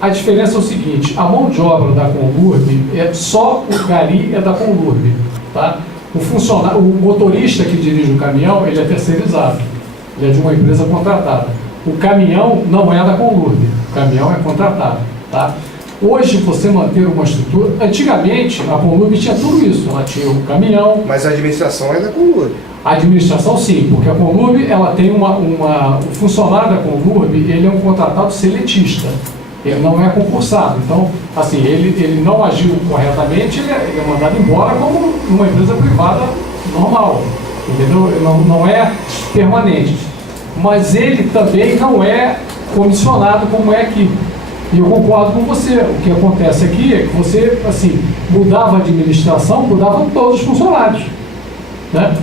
A diferença é o seguinte, a mão de obra da Conlurb, só o gari é da Conlurb. Tá? O motorista que dirige o caminhão, ele é terceirizado. Ele é de uma empresa contratada. O caminhão não é da Conlurb. O caminhão é contratado. Tá? Hoje, você manter uma estrutura... Antigamente, a Conlurb tinha tudo isso. Ela tinha o caminhão... Mas a administração é da Conlurb. A administração, sim, porque a Conlurb, ela tem o funcionário da Conlurb, ele é um contratado seletista. Ele não é concursado. Então, assim, ele não agiu corretamente, ele é mandado embora como uma empresa privada normal. Entendeu? Não é permanente. Mas ele também não é comissionado como é aqui. E eu concordo com você. O que acontece aqui é que você, assim, mudava a administração, mudavam todos os funcionários. Né?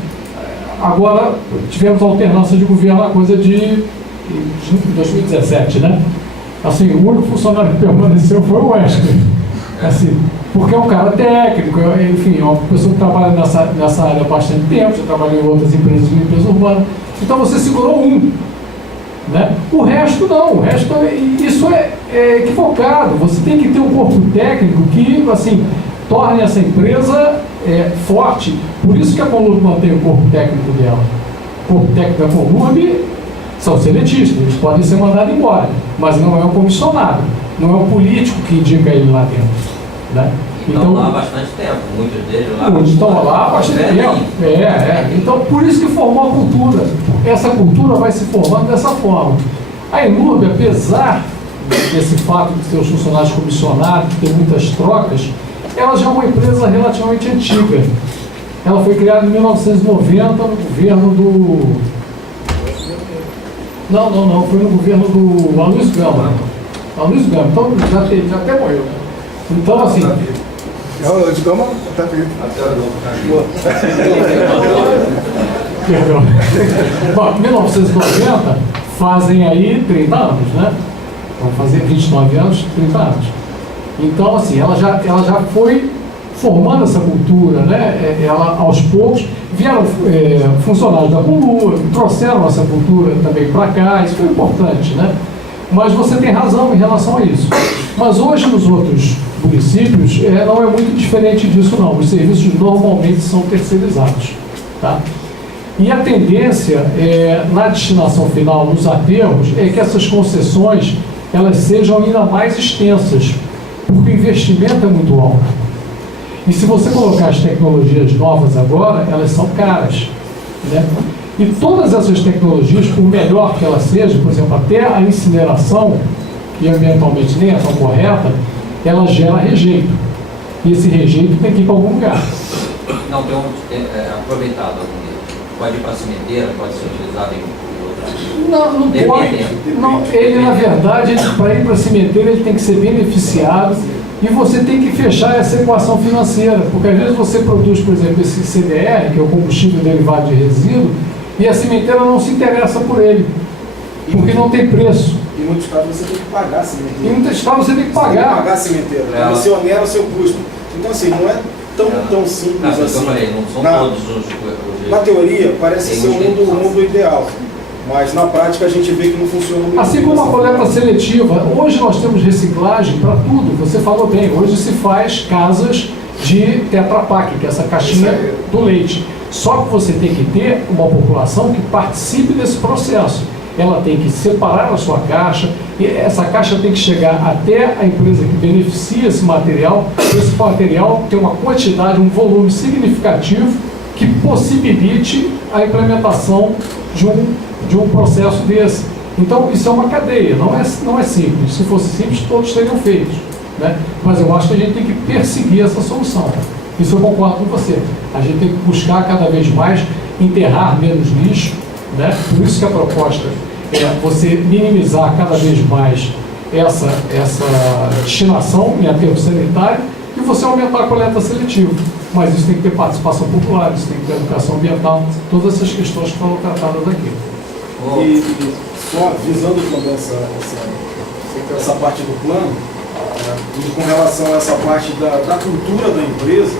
Agora, tivemos a alternância de governo, a coisa de 2017, né? Assim, o único funcionário que permaneceu foi o Wesley. Assim, porque é um cara técnico, enfim, é uma pessoa que trabalha nessa área há bastante tempo, já trabalhou em outras empresas, limpeza urbana. Então você segurou um. Né? O resto não, o resto isso é equivocado. Você tem que ter um corpo técnico que, assim, torne essa empresa forte. Por isso que a Conlurb mantém o corpo técnico dela. O corpo técnico da Conlurb são seletistas, eles podem ser mandados embora, mas não é um comissionado, não é um político que indica ele lá dentro. Né? Então, lá há bastante tempo, muitos deles lá. Muitos estão lá há bastante tempo. Então, por isso que formou a cultura. Essa cultura vai se formando dessa forma. A Enurb, apesar desse fato de ter os funcionários comissionados, de ter muitas trocas, ela já é uma empresa relativamente antiga. Ela foi criada em 1990 no governo do... Não, foi no governo do Aloysio Gama. Então já até morreu. Então, assim... Eu digo, tá vivo. Perdão. Bom, 1990 fazem aí 30 anos, né? Vão fazer 29 anos, 30 anos. Então, assim, ela já foi formando essa cultura, né? Ela, aos poucos, vieram funcionários da Conlua, trouxeram essa cultura também para cá, isso foi importante, né? Mas você tem razão em relação a isso. Mas hoje, nos outros municípios, não é muito diferente disso, não. Os serviços normalmente são terceirizados, tá? E a tendência, na destinação final, nos aterros, é que essas concessões elas sejam ainda mais extensas, porque o investimento é muito alto. E se você colocar as tecnologias novas agora, elas são caras, né? E todas essas tecnologias, por melhor que elas sejam, por exemplo, até a incineração, que ambientalmente nem é tão correta, ela gera rejeito. E esse rejeito tem que ir para algum lugar. Não, aproveitado algum deles. Pode ir para a cimenteira, pode ser utilizado em outra. Não pode. Não, ele, na verdade, para ir para a cimenteira, ele tem que ser beneficiado e você tem que fechar essa equação financeira, porque às vezes você produz, por exemplo, esse CDR, que é o combustível derivado de resíduo, e a cimenteira não se interessa por ele, porque não tem preço. Em muitos casos você tem que pagar a cimenteira. Em muitos casos você tem que Você tem que pagar. pagar a cimenteira, você onera o seu custo. Então, assim, não é tão simples assim. Eu falei, não são todos os... Na teoria, parece ser o mundo ideal. Mas na prática a gente vê que não funciona muito. Assim como a coleta seletiva, hoje nós temos reciclagem para tudo, você falou bem, hoje se faz casas de Tetra Pak, que é essa caixinha do leite. Só que você tem que ter uma população que participe desse processo. Ela tem que separar a sua caixa, e essa caixa tem que chegar até a empresa que beneficia esse material tem uma quantidade, um volume significativo que possibilite a implementação de um processo desse. Então, isso é uma cadeia, não é simples. Se fosse simples, todos seriam feitos, né? Mas eu acho que a gente tem que perseguir essa solução. Isso eu concordo com você. A gente tem que buscar cada vez mais enterrar menos lixo, né? Por isso que a proposta é você minimizar cada vez mais essa destinação em aterro sanitário e você aumentar a coleta seletiva. Mas isso tem que ter participação popular, isso tem que ter educação ambiental, todas essas questões que foram tratadas aqui. E só visando também essa parte do plano, e com relação a essa parte da cultura da empresa,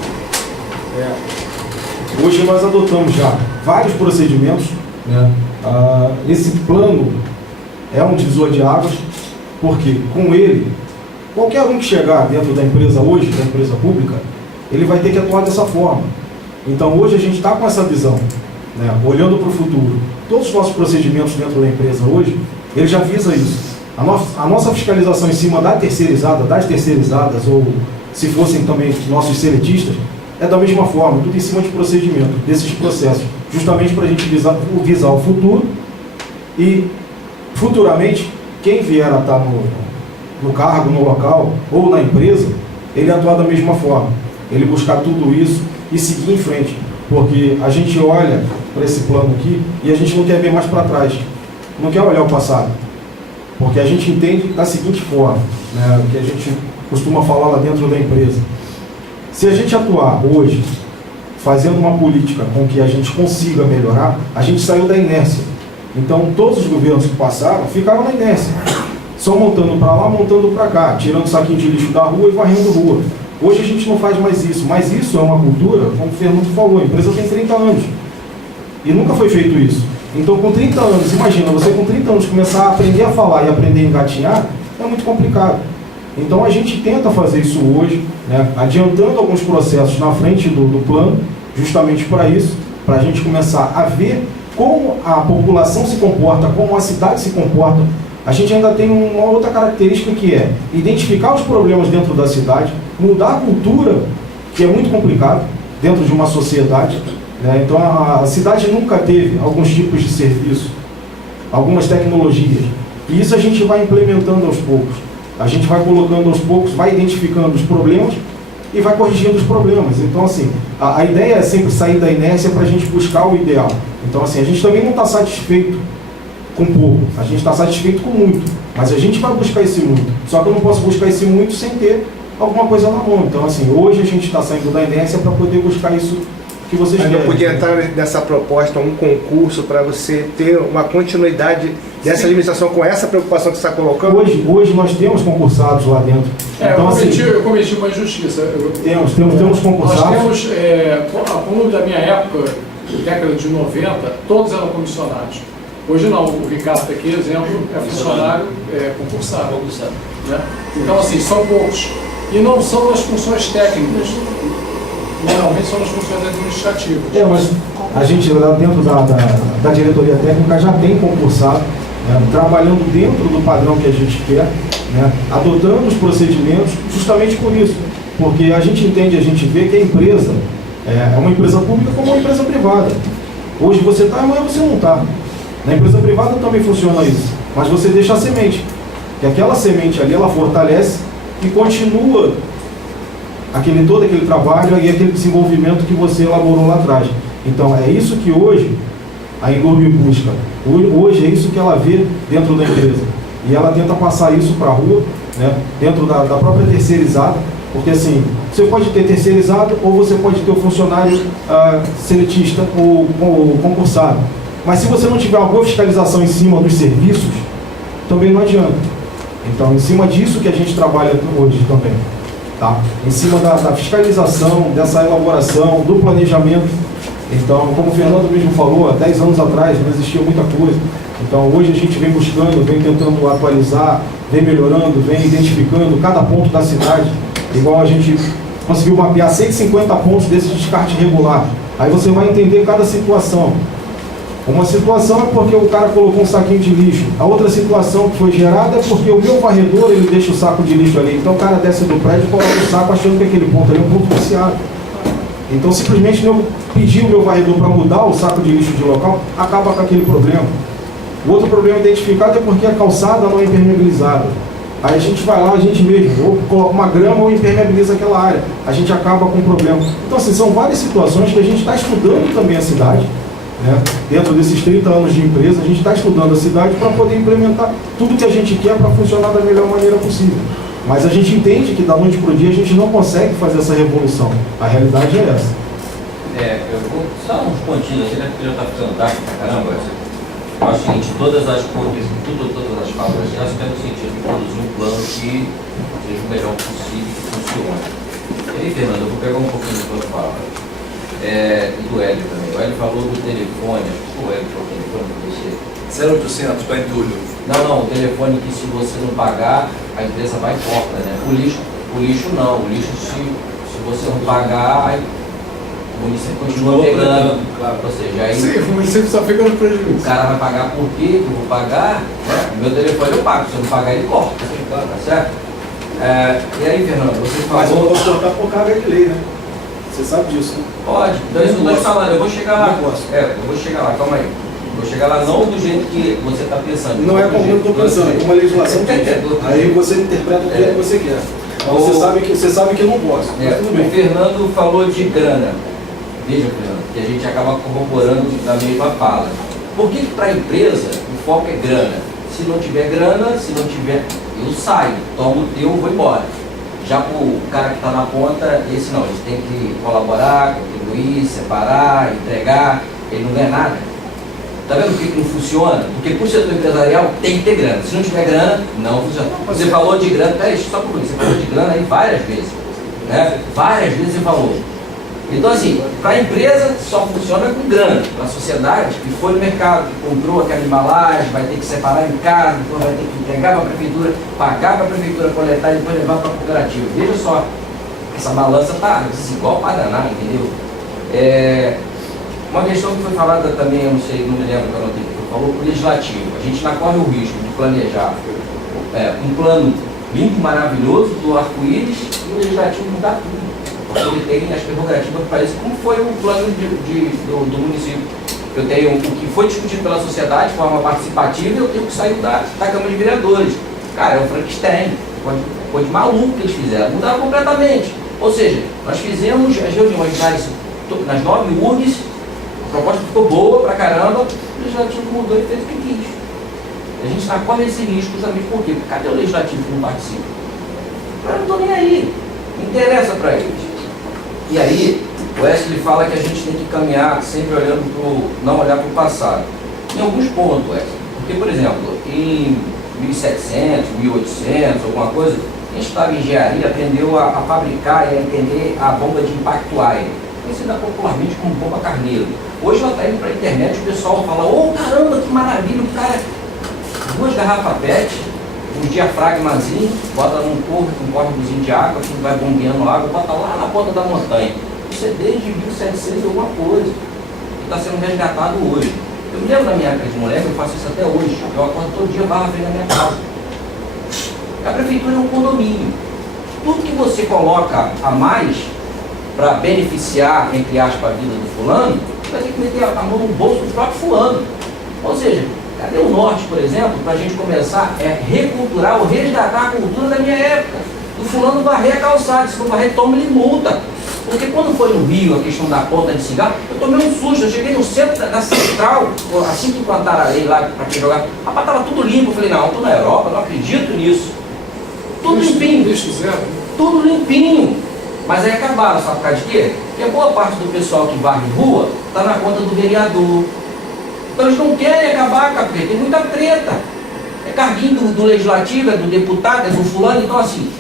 hoje nós adotamos já vários procedimentos, né? Esse plano é um divisor de águas, porque com ele, qualquer um que chegar dentro da empresa hoje, da empresa pública, ele vai ter que atuar dessa forma. Então hoje a gente está com essa visão, né? Olhando para o futuro. Todos os nossos procedimentos dentro da empresa hoje, ele já visa isso. A nossa fiscalização em cima das terceirizadas, ou se fossem também nossos seletistas, é da mesma forma, tudo em cima de procedimento, desses processos, justamente para a gente visar o futuro e, futuramente, quem vier a estar no cargo, no local ou na empresa, ele atuar da mesma forma, ele buscar tudo isso e seguir em frente, porque a gente olha para esse plano aqui e a gente não quer ver mais para trás, não quer olhar o passado, porque a gente entende da seguinte forma, né, que a gente costuma falar lá dentro da empresa. Se a gente atuar hoje, fazendo uma política com que a gente consiga melhorar, a gente saiu da inércia. Então, todos os governos que passaram ficaram na inércia, só montando para lá, montando para cá, tirando saquinho de lixo da rua e varrendo rua. Hoje a gente não faz mais isso, mas isso é uma cultura, como o Fernando falou, a empresa tem 30 anos e nunca foi feito isso. Então, com 30 anos, imagina, você com 30 anos começar a aprender a falar e aprender a engatinhar, é muito complicado. Então, a gente tenta fazer isso hoje, né, adiantando alguns processos na frente do plano, justamente para isso, para a gente começar a ver como a população se comporta, como a cidade se comporta. A gente ainda tem uma outra característica que é identificar os problemas dentro da cidade, mudar a cultura, que é muito complicado dentro de uma sociedade, né? Então a cidade nunca teve alguns tipos de serviço, algumas tecnologias E isso a gente vai implementando aos poucos. A gente vai colocando aos poucos, vai identificando os problemas e vai corrigindo os problemas. Então, assim, a ideia é sempre sair da inércia para a gente buscar o ideal. Então, assim, a gente também não está satisfeito com pouco, a gente está satisfeito com muito, mas a gente vai buscar esse muito. Só que eu não posso buscar esse muito sem ter alguma coisa na mão. Então, assim, hoje a gente está saindo da inércia para poder buscar isso que vocês querem. Mas não podia entrar nessa proposta um concurso para você ter uma continuidade dessa limitação com essa preocupação que você está colocando? Hoje nós temos concursados lá dentro. Então, eu cometi uma injustiça. Temos concursados. Nós temos, ao longo da minha época, década de 90, todos eram comissionados. Hoje não, o Ricardo aqui, exemplo, é funcionário concursado. Né? Então, assim, são poucos. E não são as funções técnicas. Normalmente são as funções administrativas. Mas a gente lá dentro da diretoria técnica já tem concursado, né, trabalhando dentro do padrão que a gente quer, né, adotando os procedimentos justamente por isso. Porque a gente entende, a gente vê que a empresa é uma empresa pública como uma empresa privada. Hoje você está, amanhã você não está. Na empresa privada também funciona isso. Mas você deixa a semente. E aquela semente ali, ela fortalece e continua todo aquele trabalho e aquele desenvolvimento que você elaborou lá atrás. Então, é isso que hoje a Enurb busca. Hoje é isso que ela vê dentro da empresa. E ela tenta passar isso para a rua, né, dentro da própria terceirizada, porque assim, você pode ter terceirizado ou você pode ter o funcionário seletista ou concursado. Mas se você não tiver uma boa fiscalização em cima dos serviços, também não adianta. Então, em cima disso que a gente trabalha hoje também. Tá? Em cima da fiscalização, dessa elaboração, do planejamento. Então, como o Fernando mesmo falou, há 10 anos atrás não existia muita coisa. Então, hoje a gente vem buscando, vem tentando atualizar, vem melhorando, vem identificando cada ponto da cidade. Igual a gente conseguiu mapear 150 pontos desse descarte regular. Aí você vai entender cada situação. Uma situação é porque o cara colocou um saquinho de lixo. A outra situação que foi gerada é porque o meu varredor, ele deixa o saco de lixo ali. Então o cara desce do prédio e coloca o saco achando que aquele ponto ali é um ponto viciado. Então simplesmente eu pedir o meu varredor para mudar o saco de lixo de local, acaba com aquele problema. O outro problema identificado é porque a calçada não é impermeabilizada. Aí a gente vai lá, a gente mesmo, ou coloca uma grama ou impermeabiliza aquela área. A gente acaba com o problema. Então assim, são várias situações que a gente está estudando também a cidade. Né? Dentro desses 30 anos de empresa, a gente está estudando a cidade para poder implementar tudo que a gente quer para funcionar da melhor maneira possível. Mas a gente entende que da noite para o dia a gente não consegue fazer essa revolução. A realidade é essa. Eu vou só uns pontinhos aqui, né? Porque já está ficando tarde pra caramba. Eu acho o seguinte, todas as falas elas têm o sentido de produzir um plano que seja o melhor possível e que funcione. E aí, Fernando, eu vou pegar um pouquinho da tua fala. E do Hélio também. O Hélio falou do telefone. O Hélio falou do telefone para você. 0800 para entulho. Não, o telefone que se você não pagar, a empresa vai e corta, né? O lixo não. O lixo, se você não pagar, o município continua pegando. Claro. Ou seja, aí Sim, o município só fica no prejuízo. o cara vai pagar por quê? Eu vou pagar, né? O meu telefone eu pago. Se eu não pagar, ele corta. Tá certo? E aí, Fernando, você falou... Mas eu não posso cortar por carga de lei, né? Você sabe disso, né? Pode, então isso que eu estou falando, eu vou chegar lá. Não posso. Eu vou chegar lá, calma aí. Vou chegar lá não do jeito que você está pensando. Não é como eu estou pensando, é como a legislação diz. Aí você interpreta o que você quer. Mas você sabe que eu não posso. Tudo bem. O Fernando falou de grana. Veja, Fernando, que a gente acaba corroborando da mesma fala. Por que para a empresa o foco é grana? Se não tiver grana, eu saio, tomo o teu, vou embora. Já o cara que está na ponta, esse não, ele tem que colaborar, contribuir, separar, entregar, ele não ganha nada. Está vendo por que não funciona? Porque por setor empresarial tem que ter grana. Se não tiver grana, não funciona. Você falou de grana, peraí, só por isso, você falou de grana aí várias vezes. Né? Várias vezes você falou. Então assim, para a empresa só funciona com grana. Para a sociedade que foi no mercado, que comprou aquela embalagem, vai ter que separar em casa, depois vai ter que entregar para a prefeitura, pagar para a prefeitura coletar e depois levar para a cooperativa. Veja só, essa balança está desigual para danar, entendeu? Uma questão que foi falada também, eu não sei, não me lembro que eu não tenho que falou, o legislativo. A gente não corre o risco de planejar um plano limpo, maravilhoso, do arco-íris, e o legislativo mudar tudo. Porque ele tem as prerrogativas para isso, como foi o plano do município. Eu tenho o que foi discutido pela sociedade de forma participativa e eu tenho que sair da Câmara de Vereadores. Cara, é o Frankenstein, coisa de maluco que eles fizeram, mudaram completamente. Ou seja, nós fizemos as reuniões nas 9 URGs, a proposta ficou boa pra caramba, o Legislativo mudou e fez o que quis. A gente está correndo esse risco justamente por quê? Porque cadê o Legislativo que não participa? Eu não estou nem aí, não interessa para eles. E aí, o Wesley fala que a gente tem que caminhar sempre não olhar para o passado. Em alguns pontos, Wesley. Porque, por exemplo, em 1700, 1800, alguma coisa, a gente estava em engenharia, aprendeu a fabricar e a entender a bomba de impacto aéreo, conhecida popularmente como bomba carneiro. Hoje ela está indo para a internet, o pessoal fala, oh caramba, que maravilha, o cara, 2 garrafas PET, um diafragmazinho, bota num córregozinho de água, que vai bombeando água, bota lá na ponta da montanha. Isso é desde 1700 alguma coisa, que está sendo resgatado hoje. Eu me lembro da minha época de moleque, eu faço isso até hoje. Eu acordo todo dia, barra vem na minha casa. A prefeitura é um condomínio. Tudo que você coloca a mais para beneficiar, entre aspas, a vida do fulano, você vai ter que meter a mão no bolso do próprio fulano. Ou seja, cadê o norte, por exemplo, para a gente começar a reculturar ou resgatar a cultura da minha época? O fulano varrer a calçada, se não varrer, toma-lhe multa. Porque quando foi no Rio a questão da ponta de cigarro, eu tomei um susto, eu cheguei no centro da central, assim que implantaram a lei lá para quem jogar, rapaz, estava tudo limpo, eu falei, não, estou na Europa, não acredito nisso. Tudo limpinho, tudo limpinho. Mas aí acabaram, sabe por causa de quê? Porque a boa parte do pessoal que varre rua está na conta do vereador. Então eles não querem acabar, cara, porque tem muita treta. É carguinho do legislativo, é do deputado, é do fulano, então assim,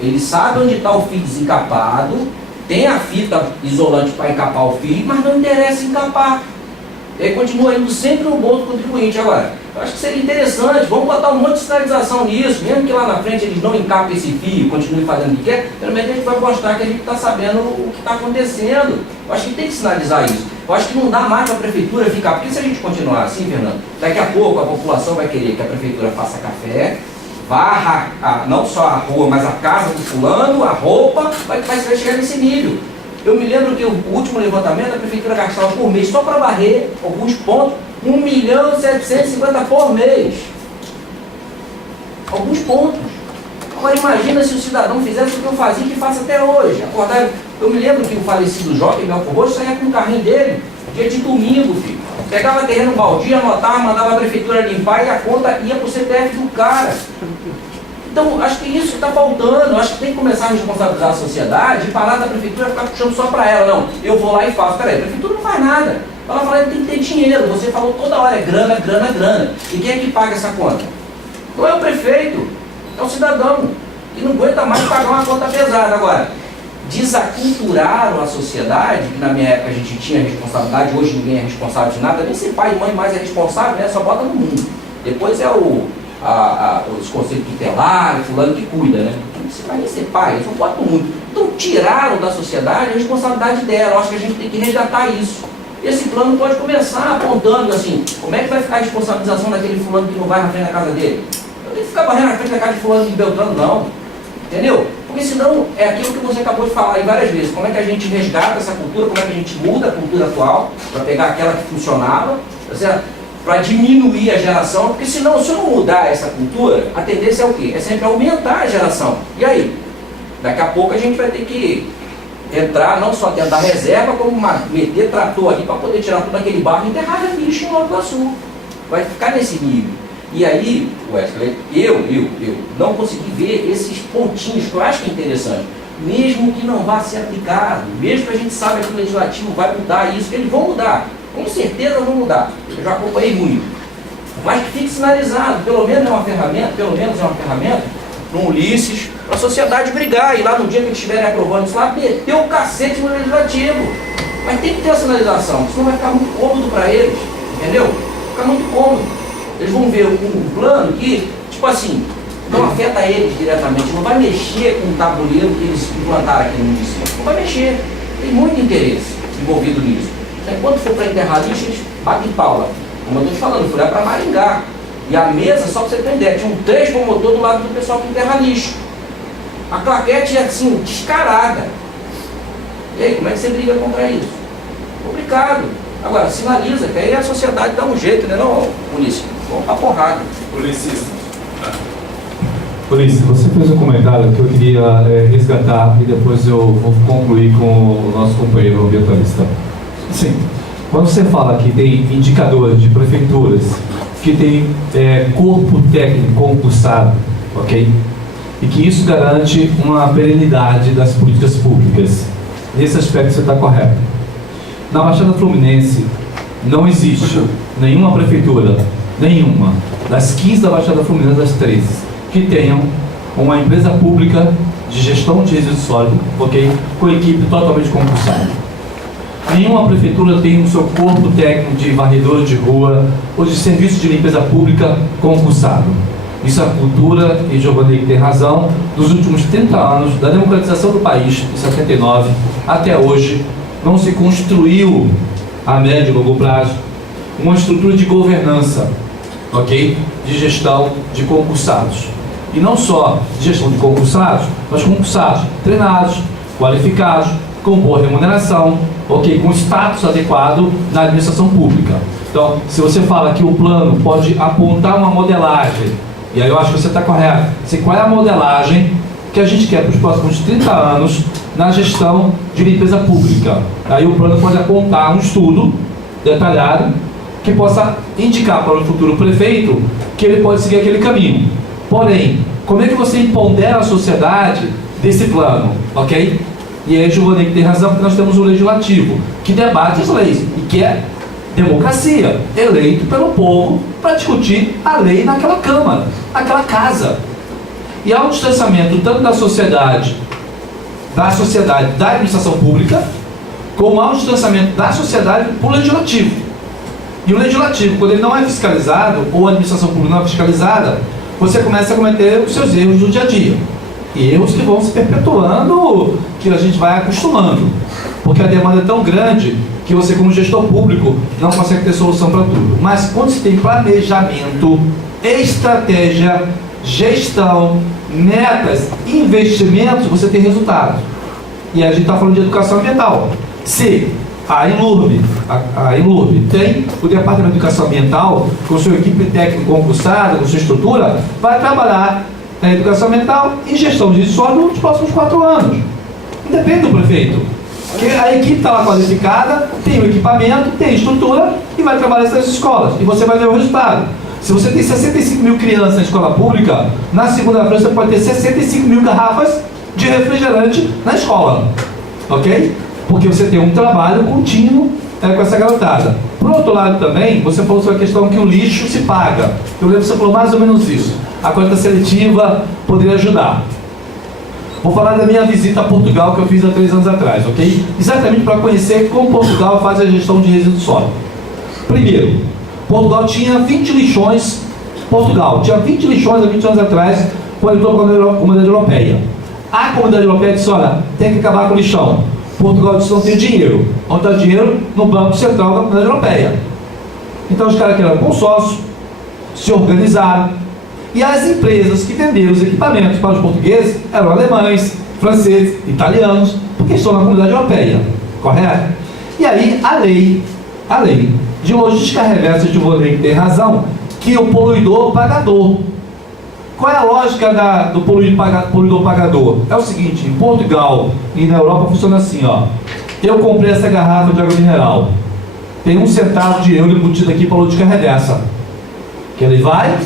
eles sabem onde está o fio desencapado, tem a fita isolante para encapar o fio, mas não interessa encapar. E aí continua indo sempre no bolso do contribuinte. Agora, eu acho que seria interessante, vamos botar um monte de sinalização nisso, mesmo que lá na frente eles não encapem esse fio, continuem fazendo o que quer, pelo menos a gente vai mostrar que a gente está sabendo o que está acontecendo. Eu acho que tem que sinalizar isso. Eu acho que não dá mais para a prefeitura ficar, porque se a gente continuar assim, Fernando, daqui a pouco a população vai querer que a prefeitura faça café, varra não só a rua, mas a casa do fulano, a roupa, vai chegar nesse nível. Eu me lembro que o último levantamento a prefeitura gastava por mês, só para varrer alguns pontos, 1.750.000 por mês. Alguns pontos. Agora imagina se o cidadão fizesse o que eu fazia, que faço até hoje. Acordar, eu me lembro que o falecido Jockey Belco Roxo saía com o carrinho dele, dia de domingo, filho. Pegava terreno baldio, anotava, mandava a prefeitura limpar e a conta ia para o CPF do cara. Então, acho que isso está faltando. Acho que tem que começar a responsabilizar a sociedade e parar da prefeitura ficar puxando só para ela. Não, eu vou lá e faço. Peraí, a prefeitura não faz nada. Ela fala que tem que ter dinheiro. Você falou toda hora, é grana, grana, grana. E quem é que paga essa conta? Não é o prefeito, é o cidadão. Que não aguenta mais pagar uma conta pesada. Agora, desaculturaram a sociedade, que na minha época a gente tinha responsabilidade, hoje ninguém é responsável de nada, nem ser pai e mãe mais é responsável, né? Só bota no mundo. Depois é os conselhos tutelares, fulano que cuida, né? Você vai nem ser pai, só bota no mundo. Então tiraram da sociedade a responsabilidade dela. Eu acho que a gente tem que resgatar isso. Esse plano pode começar apontando assim, como é que vai ficar a responsabilização daquele fulano que não vai na frente da casa dele? Eu tenho que ficar barrendo na frente da casa de fulano de Beltrano, não. Entendeu? Porque senão é aquilo que você acabou de falar aí várias vezes. Como é que a gente resgata essa cultura, como é que a gente muda a cultura atual, para pegar aquela que funcionava, para diminuir a geração, porque senão, se eu não mudar essa cultura, a tendência é o quê? É sempre aumentar a geração. E aí? Daqui a pouco a gente vai ter que entrar, não só dentro da reserva, como meter trator ali para poder tirar todo aquele barro e enterrar lixo em Nova Iguaçu. Vai ficar nesse nível. E aí, Wesley, eu não consegui ver esses pontinhos que eu acho que é interessante, mesmo que não vá ser aplicado, mesmo que a gente saiba que o legislativo vai mudar isso, que eles vão mudar, com certeza vão mudar, eu já acompanhei muito, mas que fique sinalizado, pelo menos é uma ferramenta, no Ulisses, para a sociedade brigar, e lá no dia que eles estiverem aprovando isso lá, meter o cacete no legislativo, mas tem que ter a sinalização, senão vai ficar muito cômodo para eles, entendeu? Fica muito cômodo. Eles vão ver um plano que, tipo assim, não afeta eles diretamente, não vai mexer com o tabuleiro que eles implantaram aqui no município. Não vai mexer. Tem muito interesse envolvido nisso. Então, enquanto for para enterrar lixo, eles batem pau. Como eu estou te falando, fui lá para Maringá. E a mesa, só para você ter ideia, tinha 3 promotores do lado do pessoal que enterra lixo. A claquete é assim, descarada. E aí, como é que você briga contra isso? Complicado. Agora, sinaliza, que aí a sociedade dá um jeito, né, não, município? Vamos pra porrada. Ulisses, você fez um comentário que eu queria resgatar e depois eu vou concluir com o nosso companheiro ambientalista. Sim, quando você fala que tem indicadores de prefeituras, que tem corpo técnico concursado, ok? E que isso garante uma perenidade das políticas públicas. Nesse aspecto você está correto. Na Baixada Fluminense não existe nenhuma prefeitura, nenhuma, das 15 da Baixada Fluminense, das 13, que tenham uma empresa pública de gestão de resíduos sólidos, ok? Com equipe totalmente concursada. Nenhuma prefeitura tem o seu corpo técnico de varredor de rua ou de serviço de limpeza pública concursado. Isso é a cultura, e Giovanni tem razão, dos últimos 30 anos, da democratização do país, em 79, até hoje, não se construiu a médio e longo prazo uma estrutura de governança, ok? De gestão de concursados. E não só de gestão de concursados, mas concursados treinados, qualificados, com boa remuneração, ok? Com status adequado na administração pública. Então, se você fala que o plano pode apontar uma modelagem, e aí eu acho que você está correto, qual é a modelagem que a gente quer para os próximos 30 anos na gestão de limpeza pública? Aí o plano pode apontar um estudo detalhado que possa indicar para o futuro prefeito que ele pode seguir aquele caminho. Porém, como é que você empodera a sociedade desse plano, ok? E aí, Giovanni tem razão, porque nós temos o legislativo, que debate as leis, e que é democracia, eleito pelo povo para discutir a lei naquela Câmara, naquela casa. E há um distanciamento tanto da sociedade da administração pública, como há um distanciamento da sociedade para o legislativo. E o legislativo, quando ele não é fiscalizado, ou a administração pública não é fiscalizada, você começa a cometer os seus erros do dia a dia. E erros que vão se perpetuando, que a gente vai acostumando. Porque a demanda é tão grande que você, como gestor público, não consegue ter solução para tudo. Mas quando se tem planejamento, estratégia, gestão, metas, investimentos, você tem resultado. E a gente está falando de educação ambiental. Se a Enlurb tem o Departamento de Educação Ambiental, com sua equipe técnica concursada, com sua estrutura, vai trabalhar na educação ambiental e gestão de solo nos próximos 4 anos. Independe do prefeito. Porque a equipe está lá qualificada, tem o equipamento, tem estrutura e vai trabalhar nessas escolas. E você vai ver o resultado. Se você tem 65 mil crianças na escola pública, na segunda-feira você pode ter 65 mil garrafas de refrigerante na escola. Ok? Porque você tem um trabalho contínuo com essa garotada. Por outro lado também, você falou sobre a questão que o lixo se paga. Eu lembro que você falou mais ou menos isso. A coleta seletiva poderia ajudar. Vou falar da minha visita a Portugal que eu fiz há 3 anos atrás, ok? Exatamente para conhecer como Portugal faz a gestão de resíduos sólidos. Primeiro, Portugal tinha 20 lixões. Portugal tinha 20 lixões há 20 anos atrás, quando entrou para a Comunidade Europeia. A Comunidade Europeia disse: olha, tem que acabar com o lixão. Portugal disse: não tem dinheiro. Onde está o dinheiro? No Banco Central da Comunidade Europeia. Então os caras que eram consórcios se organizaram. E as empresas que venderam os equipamentos para os portugueses eram alemães, franceses, italianos, porque estão na Comunidade Europeia. Correto? E aí a lei de logística reversa de Giovanni tem razão, que o poluidor pagador. Qual é a lógica do poluidor pagador? É o seguinte: em Portugal e na Europa funciona assim, ó. Eu comprei essa garrafa de água mineral, tem 1 centavo de euro embutido aqui para a logística reversa, que ele vai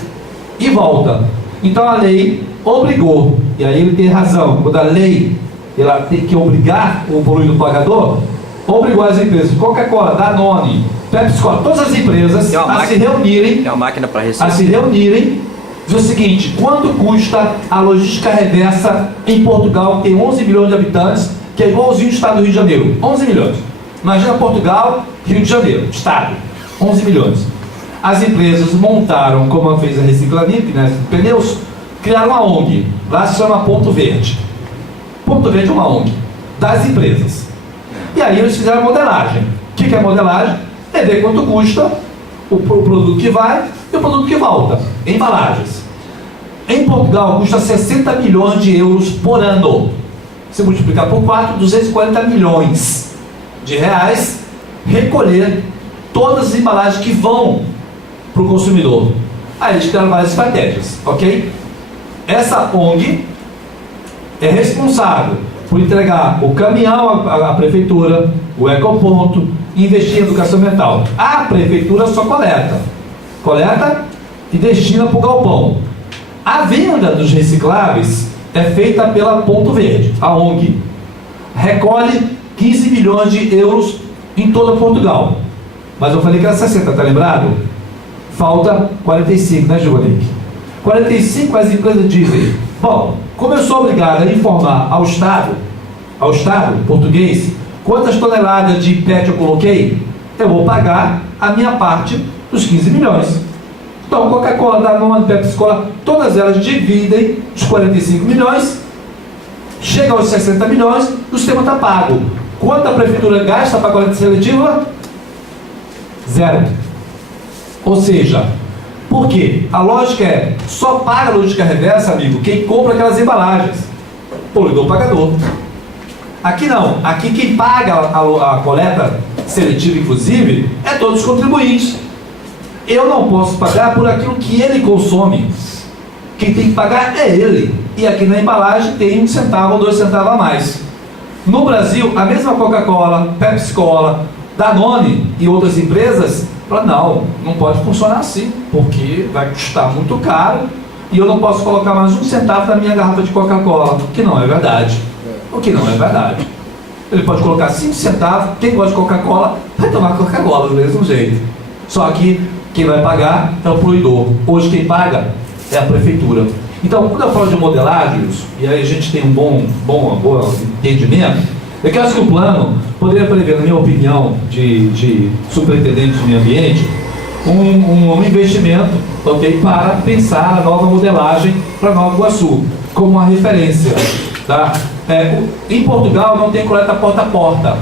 e volta. Então a lei obrigou, e aí ele tem razão, quando a lei ela tem que obrigar o poluidor pagador, obrigou as empresas, Coca-Cola, Danone, Pepsi, todas as empresas se reunirem, tem uma máquina para receber. a se reunirem, dizer o seguinte: quanto custa a logística reversa em Portugal, que tem 11 milhões de habitantes, que é igualzinho o estado do Rio de Janeiro, 11 milhões. Imagina Portugal, Rio de Janeiro, estado, 11 milhões. As empresas montaram, como fez a Reciclanip, né, pneus, criaram uma ONG, lá se chama Ponto Verde. Ponto Verde é uma ONG das empresas. E aí eles fizeram a modelagem. O que é a modelagem? É ver quanto custa o produto que vai e o produto que volta, embalagens. Em Portugal custa 60 milhões de euros por ano. Se multiplicar por 4, 240 milhões de reais recolher todas as embalagens que vão para o consumidor. Aí eles criaram várias estratégias, ok? Essa ONG é responsável por entregar o caminhão à prefeitura, o ecoponto, e investir em educação ambiental. A prefeitura só coleta e destina para o galpão. A venda dos recicláveis é feita pela Ponto Verde, a ONG. Recolhe 15 milhões de euros em toda Portugal. Mas eu falei que era 60, tá lembrado? Falta 45, né, Giovanni? 45 as empresas dizem, bom, como eu sou obrigado a informar ao Estado português, quantas toneladas de PET eu coloquei, eu vou pagar a minha parte dos 15 milhões. Então, Coca-Cola, Danone, Pepsi-Cola, todas elas dividem os 45 milhões, chega aos 60 milhões, o sistema está pago. Quanto a prefeitura gasta para a coleta seletiva? Zero. Ou seja, por quê? A lógica é, só paga a lógica reversa, amigo, quem compra aquelas embalagens. Poluidor pagador. Aqui não. Aqui quem paga a coleta seletiva, inclusive, é todos os contribuintes. Eu não posso pagar por aquilo que ele consome. Quem tem que pagar é ele. E aqui na embalagem tem 1 centavo ou 2 centavos a mais. No Brasil, a mesma Coca-Cola, Pepsi-Cola, Danone e outras empresas falam, não pode funcionar assim, porque vai custar muito caro e eu não posso colocar mais 1 centavo na minha garrafa de Coca-Cola, o que não é verdade. O que não é verdade. Ele pode colocar 5 centavos, quem gosta de Coca-Cola vai tomar Coca-Cola do mesmo jeito. Só que quem vai pagar é o poluidor. Hoje quem paga é a prefeitura. Então, quando eu falo de modelagem, e aí a gente tem um bom entendimento, é que eu acho que o plano poderia prever, na minha opinião, de superintendente de meio ambiente, um investimento, ok, para pensar a nova modelagem para Nova Iguaçu, como uma referência. Tá? Em Portugal não tem coleta porta a porta.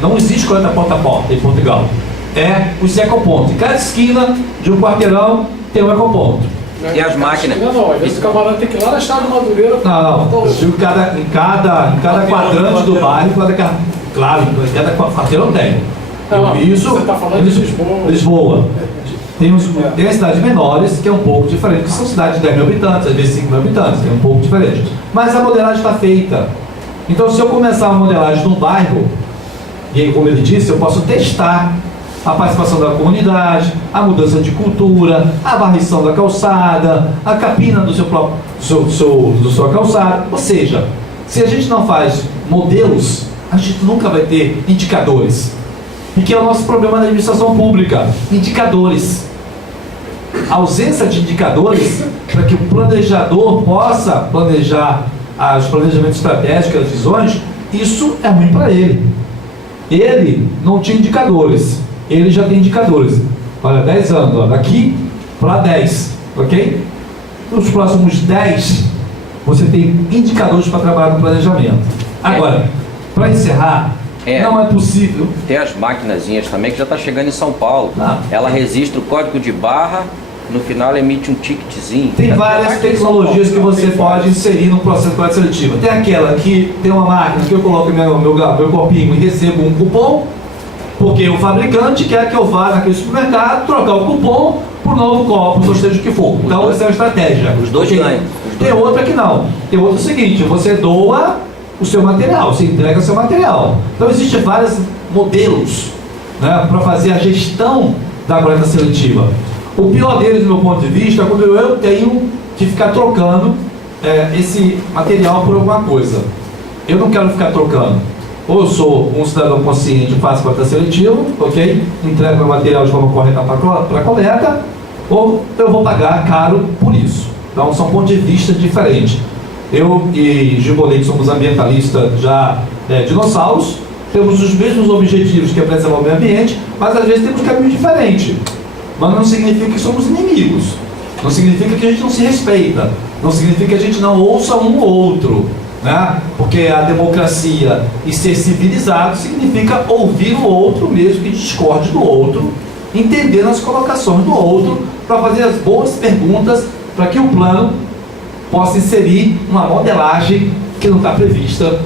Não existe coleta porta a porta em Portugal. É os ecopontos. Em cada esquina de um quarteirão tem um ecoponto. E as máquinas? Não, às vezes o camarada tem que ir lá na estrada de Madureira. Não. Eu digo em cada quadrante do bairro, claro, em cada quarteirão tem. Isso, você está falando de Lisboa. Tem cidades menores que é um pouco diferente, que são cidades de 10 mil habitantes, às vezes 5 mil habitantes, que é um pouco diferente. Mas a modelagem está feita. Então, se eu começar uma modelagem num bairro, e aí, como ele disse, eu posso testar a participação da comunidade, a mudança de cultura, a varrição da calçada, a capina do sua calçada. Ou seja, se a gente não faz modelos, a gente nunca vai ter indicadores. E que é o nosso problema na administração pública, indicadores. A ausência de indicadores para que o planejador possa planejar os planejamentos estratégicos, as visões, isso é ruim para ele. Ele não tinha indicadores, ele já tem indicadores. Olha, 10 anos, ó, daqui para 10, ok? Nos próximos 10, você tem indicadores para trabalhar no planejamento. Agora, para encerrar, não é possível. Tem as maquinazinhas também que já está chegando em São Paulo. Ela registra o código de barra, no final ela emite um ticketzinho. Tem várias tecnologias que você pode inserir no processo de coleta seletiva. Tem aquela que tem uma máquina que eu coloco meu copinho e recebo um cupom, porque o fabricante quer que eu vá naquele supermercado trocar o cupom por novo copo, ou seja o que for. Então essa é uma estratégia. Os dois ganham. Tem outra que não. Tem outra o seguinte, você doa o seu material, você entrega o seu material. Então existem vários modelos, né, para fazer a gestão da coleta seletiva. O pior deles, do meu ponto de vista, é quando eu tenho que ficar trocando esse material por alguma coisa. Eu não quero ficar trocando. Ou eu sou um cidadão consciente e faço coleta seletiva, ok? Entrego meu material de forma correta para a coleta, ou eu vou pagar caro por isso. Então são pontos de vista diferentes. Eu e Gibolei, que somos ambientalistas já dinossauros, temos os mesmos objetivos, que é preservar o meio ambiente, mas às vezes temos caminhos diferentes. Mas não significa que somos inimigos, não significa que a gente não se respeita, não significa que a gente não ouça um ou outro, né? Porque a democracia e ser civilizado significa ouvir o outro, mesmo que discorde do outro, entender as colocações do outro, para fazer as boas perguntas, para que o plano possa inserir uma modelagem que não está prevista,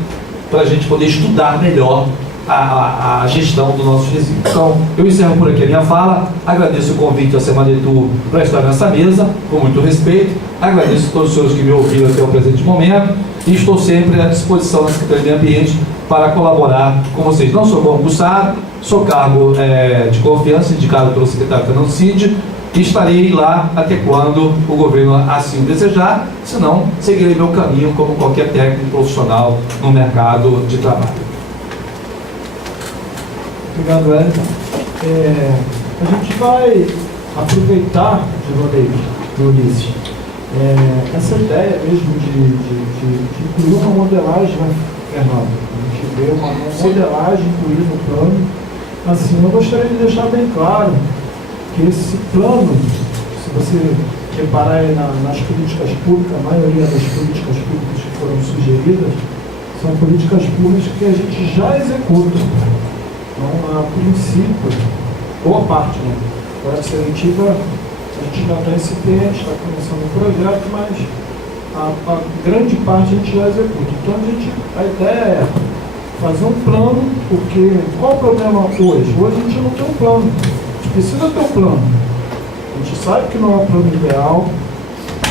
para a gente poder estudar melhor a gestão do nosso resíduo. Então, eu encerro por aqui a minha fala, agradeço o convite a Semanetur para estar nessa mesa, com muito respeito, agradeço a todos os senhores que me ouviram até o presente momento e estou sempre à disposição da Secretaria de Ambiente para colaborar com vocês. Não sou concursado, sou cargo de confiança indicado pelo secretário Fernando Cid e estarei lá até quando o governo assim desejar, senão seguirei meu caminho como qualquer técnico profissional no mercado de trabalho. Obrigado, Wellington. A gente vai aproveitar, de Ulisses, essa ideia mesmo de incluir uma modelagem, né, Fernando? A gente vê uma modelagem incluir no plano. Assim, eu gostaria de deixar bem claro que esse plano, se você reparar aí nas políticas públicas, a maioria das políticas públicas que foram sugeridas são políticas públicas que a gente já executa. Então, a princípio, boa parte, né? A seletiva, a gente já está incipiente, está começando o projeto, mas a grande parte a gente já executa. Então, a ideia é fazer um plano, porque qual o problema hoje? Hoje a gente não tem um plano. A gente precisa ter um plano. A gente sabe que não é um plano ideal.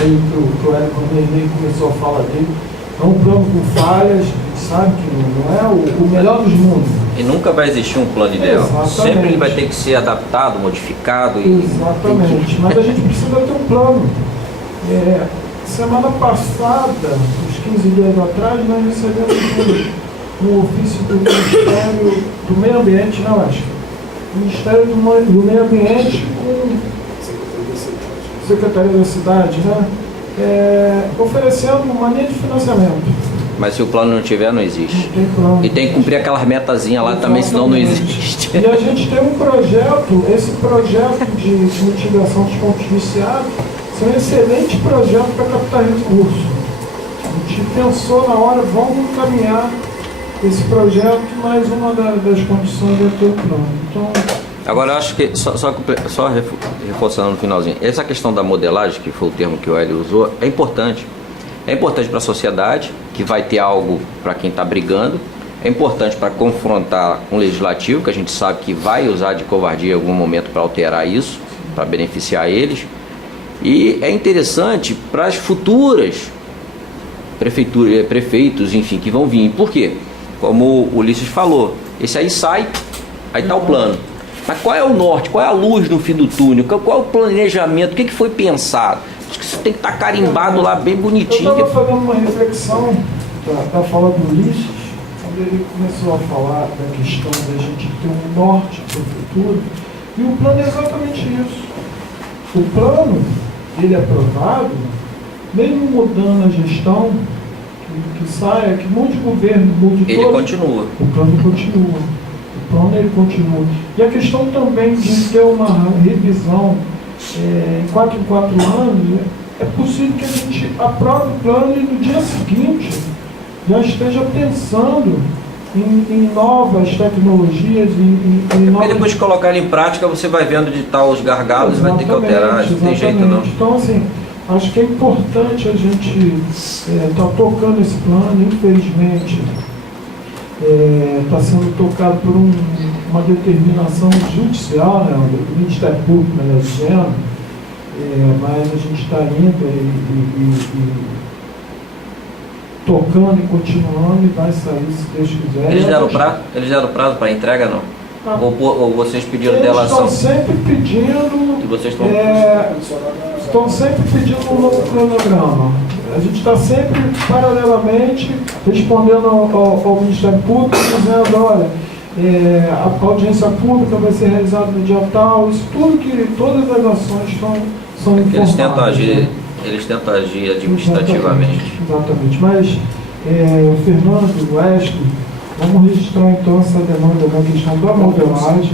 Aí que o Hélio, quando ele começou a falar dele, é um plano com falhas, a gente sabe que não é o melhor dos mundos. E nunca vai existir um plano ideal. Exatamente. Sempre ele vai ter que ser adaptado, modificado. Exatamente, mas a gente precisa ter um plano. Semana passada, uns 15 dias atrás, nós recebemos um ofício do Ministério do Meio Ambiente, não acho. Ministério do Meio Ambiente com Secretaria da Cidade, né? Oferecendo uma linha de financiamento. Mas se o plano não tiver, não existe. Não tem plano. E tem que cumprir aquelas metazinhas lá também, senão não existe. E a gente tem um projeto, esse projeto de mitigação dos pontos viciados, é um excelente projeto para captar recursos. A gente pensou na hora, vamos encaminhar esse projeto, mas uma das condições é ter o plano. Então, agora, eu acho que, só reforçando no finalzinho, essa questão da modelagem, que foi o termo que o Hélio usou, é importante. É importante para a sociedade, que vai ter algo para quem está brigando. É importante para confrontar um legislativo, que a gente sabe que vai usar de covardia em algum momento para alterar isso, para beneficiar eles. E é interessante para as futuras prefeitos, enfim, que vão vir. Por quê? Como o Ulisses falou, esse aí sai, aí está o plano. Mas qual é o norte? Qual é a luz no fim do túnel? Qual é o planejamento? O que foi pensado? Acho que isso tem que estar carimbado lá bem bonitinho. Eu estava fazendo uma reflexão da fala do Ulisses, quando ele começou a falar da questão da gente ter um norte para o futuro, e o plano é exatamente isso. O plano, ele é aprovado, mesmo mudando a gestão, que saia, que mude o governo, mude ele todo, continua. o plano continua. O plano ele continua. E a questão também de ter uma revisão em 4 em 4 anos, é possível que a gente aprove o plano e no dia seguinte já esteja pensando em novas tecnologias, em novas... E depois de colocar ele em prática, você vai vendo de tal os gargalos, vai ter que alterar, não tem jeito não. Então, assim, acho que é importante a gente estar tocando esse plano. Infelizmente, está sendo tocado por uma determinação judicial, né, do Ministério Público, né, dizendo, mas a gente está indo e tocando e continuando, e vai sair, se Deus quiser. Eles deram prazo para entrega, não? Ou vocês pediram delação? Eles estão sempre pedindo. E vocês estão sempre pedindo um novo cronograma. A gente está sempre, paralelamente, respondendo ao Ministério Público, dizendo, olha, a audiência pública vai ser realizada no dia tal, isso tudo que todas as ações são informadas. Eles tentam agir administrativamente. Exatamente. Mas, Fernando, Wesley, vamos registrar então essa demanda na questão da modelagem,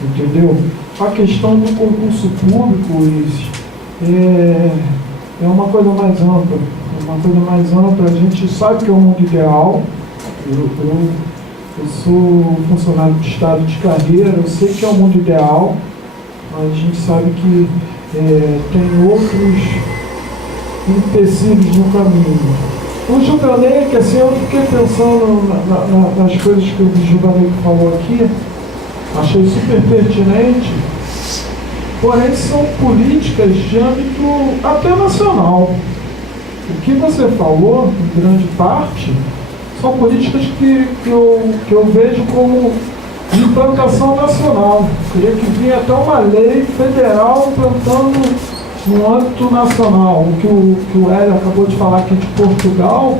entendeu? A questão do concurso público, é uma coisa mais ampla. A gente sabe que é um mundo ideal. Eu sou funcionário de Estado de carreira, eu sei que é um mundo ideal, mas a gente sabe que tem outros empecilhos no caminho. O Gildanei, assim, eu fiquei pensando nas coisas que o Gildanei falou aqui, achei super pertinente, porém são políticas de âmbito até nacional. O que você falou, em grande parte, são políticas que eu vejo como de implantação nacional. Queria que vinha até uma lei federal implantando no âmbito nacional. O que o Hélio acabou de falar aqui de Portugal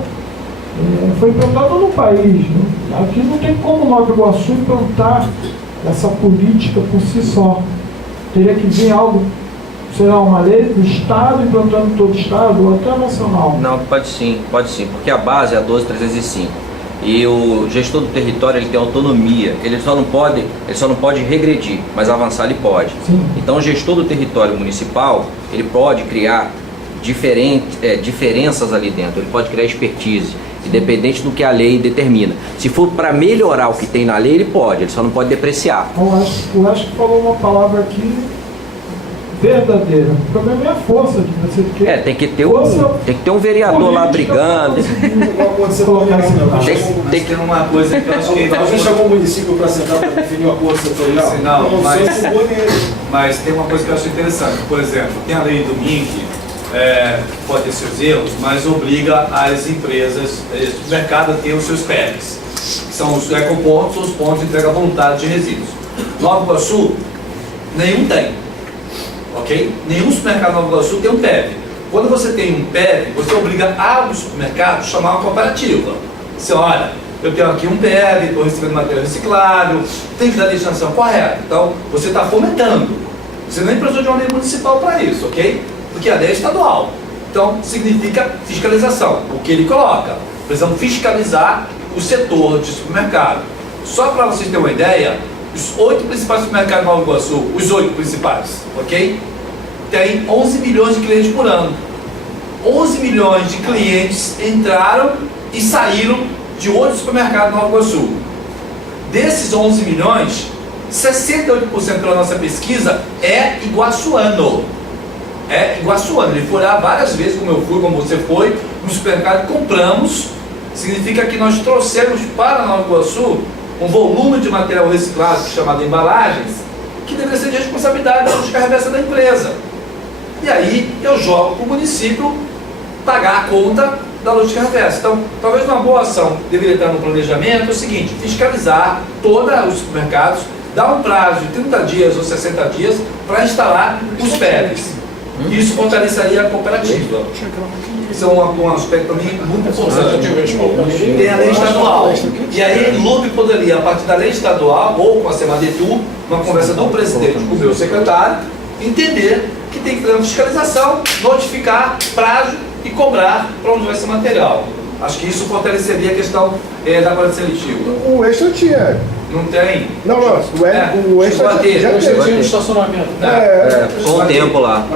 foi implantado no país, né? Aqui não tem como Nova Iguaçu implantar essa política por si só. Teria que vir algo, será uma lei do Estado implantando em todo o Estado ou até nacional? Não, pode sim, porque a base é a 12.305. E o gestor do território ele tem autonomia, ele só não pode regredir, mas avançar ele pode. Sim. Então o gestor do território municipal, ele pode criar diferenças ali dentro, ele pode criar expertise, independente do que a lei determina. Se for para melhorar o que tem na lei, ele só não pode depreciar. Eu acho que falou uma palavra aqui verdadeira. O problema é a força de você ter. Tem que ter um vereador lá brigando. Tem que ter uma coisa que eu acho que Alguém chamou o município para sentar para definir o acordo setorial? Não, mas tem uma coisa que eu acho interessante. Por exemplo, tem a lei do MINC, pode ter seus erros, mas obriga as empresas, o mercado a ter os seus PEVs, que são os ecopontos, os pontos de entrega voluntária de resíduos. Nova Iguaçu, nenhum tem. Ok? Nenhum supermercado de Nova Iguaçu tem um PEV. Quando você tem um PEV, você obriga ao supermercado a chamar uma cooperativa. Você olha, eu tenho aqui um PEV, estou recebendo material reciclado, tem que dar a destinação correta. Então, você está fomentando. Você nem precisou de uma lei municipal para isso, ok? Porque a lei é estadual. Então, significa fiscalização. O que ele coloca? Precisamos fiscalizar o setor de supermercado. Só para vocês terem uma ideia, os 8 principais supermercados de Nova Iguaçu, os 8 principais, ok? Tem 11 milhões de clientes por ano. 11 milhões de clientes entraram e saíram de 8 supermercados de Nova Iguaçu. Desses 11 milhões, 68% pela nossa pesquisa é iguaçuano. É iguaçuano. Ele foi lá várias vezes, como eu fui, como você foi, no supermercado, compramos. Significa que nós trouxemos para Nova Iguaçu um volume de material reciclado, chamado embalagens, que deveria ser de responsabilidade da logística reversa da empresa. E aí eu jogo para o município pagar a conta da logística reversa. Então, talvez uma boa ação deveria estar no planejamento é o seguinte: fiscalizar todos os supermercados, dar um prazo de 30 dias ou 60 dias para instalar os PEVs. Isso fortaleceria a cooperativa. Isso é um aspecto para mim muito importante. Tem a lei estadual. E aí, Lupe poderia, a partir da lei estadual, ou com a Semadetur, uma conversa do presidente com o meu secretário, entender que tem que ter uma fiscalização, notificar, prazo e cobrar para onde vai esse material. Acho que isso fortaleceria a questão da coleta seletiva. O extra tinha. Não tem? Não, o extra já tinha um estacionamento. Com o tempo lá.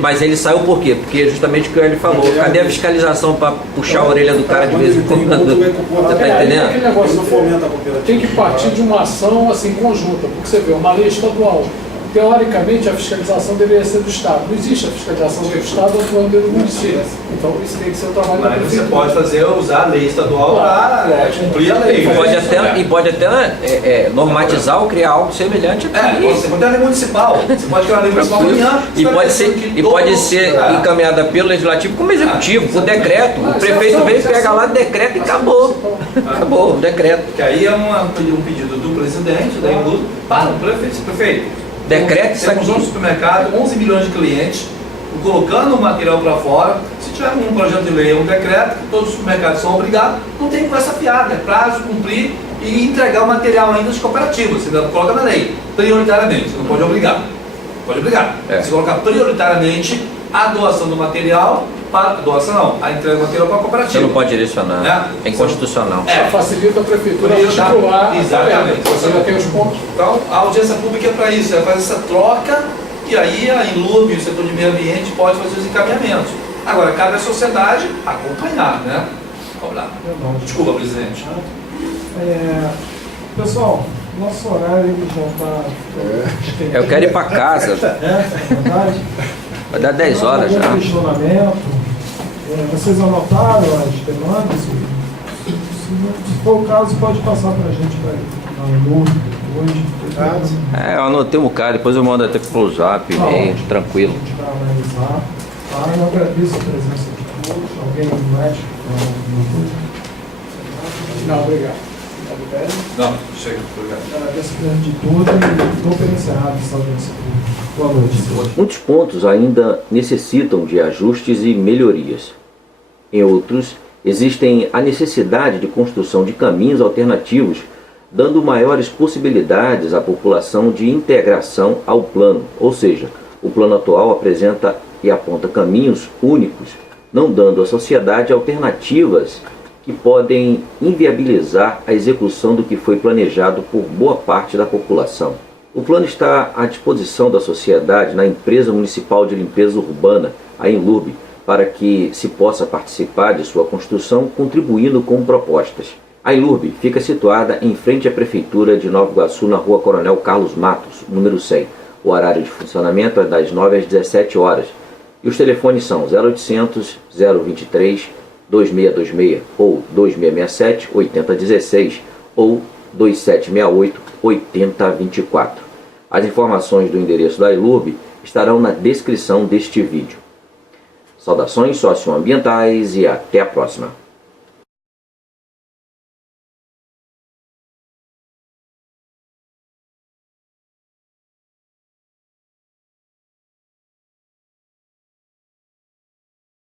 Mas ele saiu por quê? Porque justamente o que ele falou. Cadê a fiscalização para puxar a orelha do cara de vez em quando? Você está entendendo? Aquele negócio tem que partir de uma ação assim conjunta, porque você vê, uma lei estadual. Teoricamente, a fiscalização deveria ser do Estado. Não existe a fiscalização do Estado atuando dentro do município. Então, isso tem que ser o trabalho da prefeitura. Mas você pode usar a lei estadual para cumprir a lei. E pode até normatizar ou criar algo semelhante aqui. Você pode ter a lei municipal. Você pode criar a lei municipal amanhã. E pode ser encaminhada pelo Legislativo como Executivo, por decreto. O prefeito vem, pega lá, decreta e acabou. Acabou o decreto. Que aí é um pedido do presidente, da indústria, para o prefeito. Decreto, temos um supermercado, 11 milhões de clientes, colocando o material para fora. Se tiver um projeto de lei, um decreto, que todos os supermercados são obrigados, não tem conversa fiada, é prazo, cumprir e entregar o material ainda às cooperativas. Você coloca na lei, prioritariamente, você não pode obrigar. Pode obrigar. Você colocar prioritariamente a doação do material para a entrega do material para a cooperativa. Você não pode direcionar, é inconstitucional. Facilita a prefeitura a articular. Exatamente. Você já tem os pontos. Então, a audiência pública é para isso, é fazer essa troca, e aí a Inlub, o setor de meio ambiente, pode fazer os encaminhamentos. Agora, cabe à sociedade acompanhar, né? Vamos lá. Desculpa, presidente. Pessoal, nosso horário já está... Eu quero ir para casa. Verdade. Vai dar 10 horas já. Questionamento. Vocês anotaram as demandas? Se for o caso, pode passar para a gente hoje. Eu anotei um bocado, depois eu mando até pro zap, e-mail, tranquilo. A gente vai analisar. Eu agradeço a presença de todos. Alguém mexe? Não, obrigado. Não, chega, obrigado. Agradeço de tudo e estou pelo encerrado essa audiência pública. Boa noite. Muitos pontos ainda necessitam de ajustes e melhorias. Em outros, existem a necessidade de construção de caminhos alternativos, dando maiores possibilidades à população de integração ao plano, ou seja, o plano atual apresenta e aponta caminhos únicos, não dando à sociedade alternativas que podem inviabilizar a execução do que foi planejado por boa parte da população. O plano está à disposição da sociedade na Empresa Municipal de Limpeza Urbana, a Enlurb, para que se possa participar de sua construção contribuindo com propostas. A Enlurb fica situada em frente à Prefeitura de Nova Iguaçu, na Rua Coronel Carlos Matos, número 100. O horário de funcionamento é das 9 às 17 horas. E os telefones são 0800 023 2626 ou 2667 8016 ou 2768 8024. As informações do endereço da Enlurb estarão na descrição deste vídeo. Saudações socioambientais e até a próxima!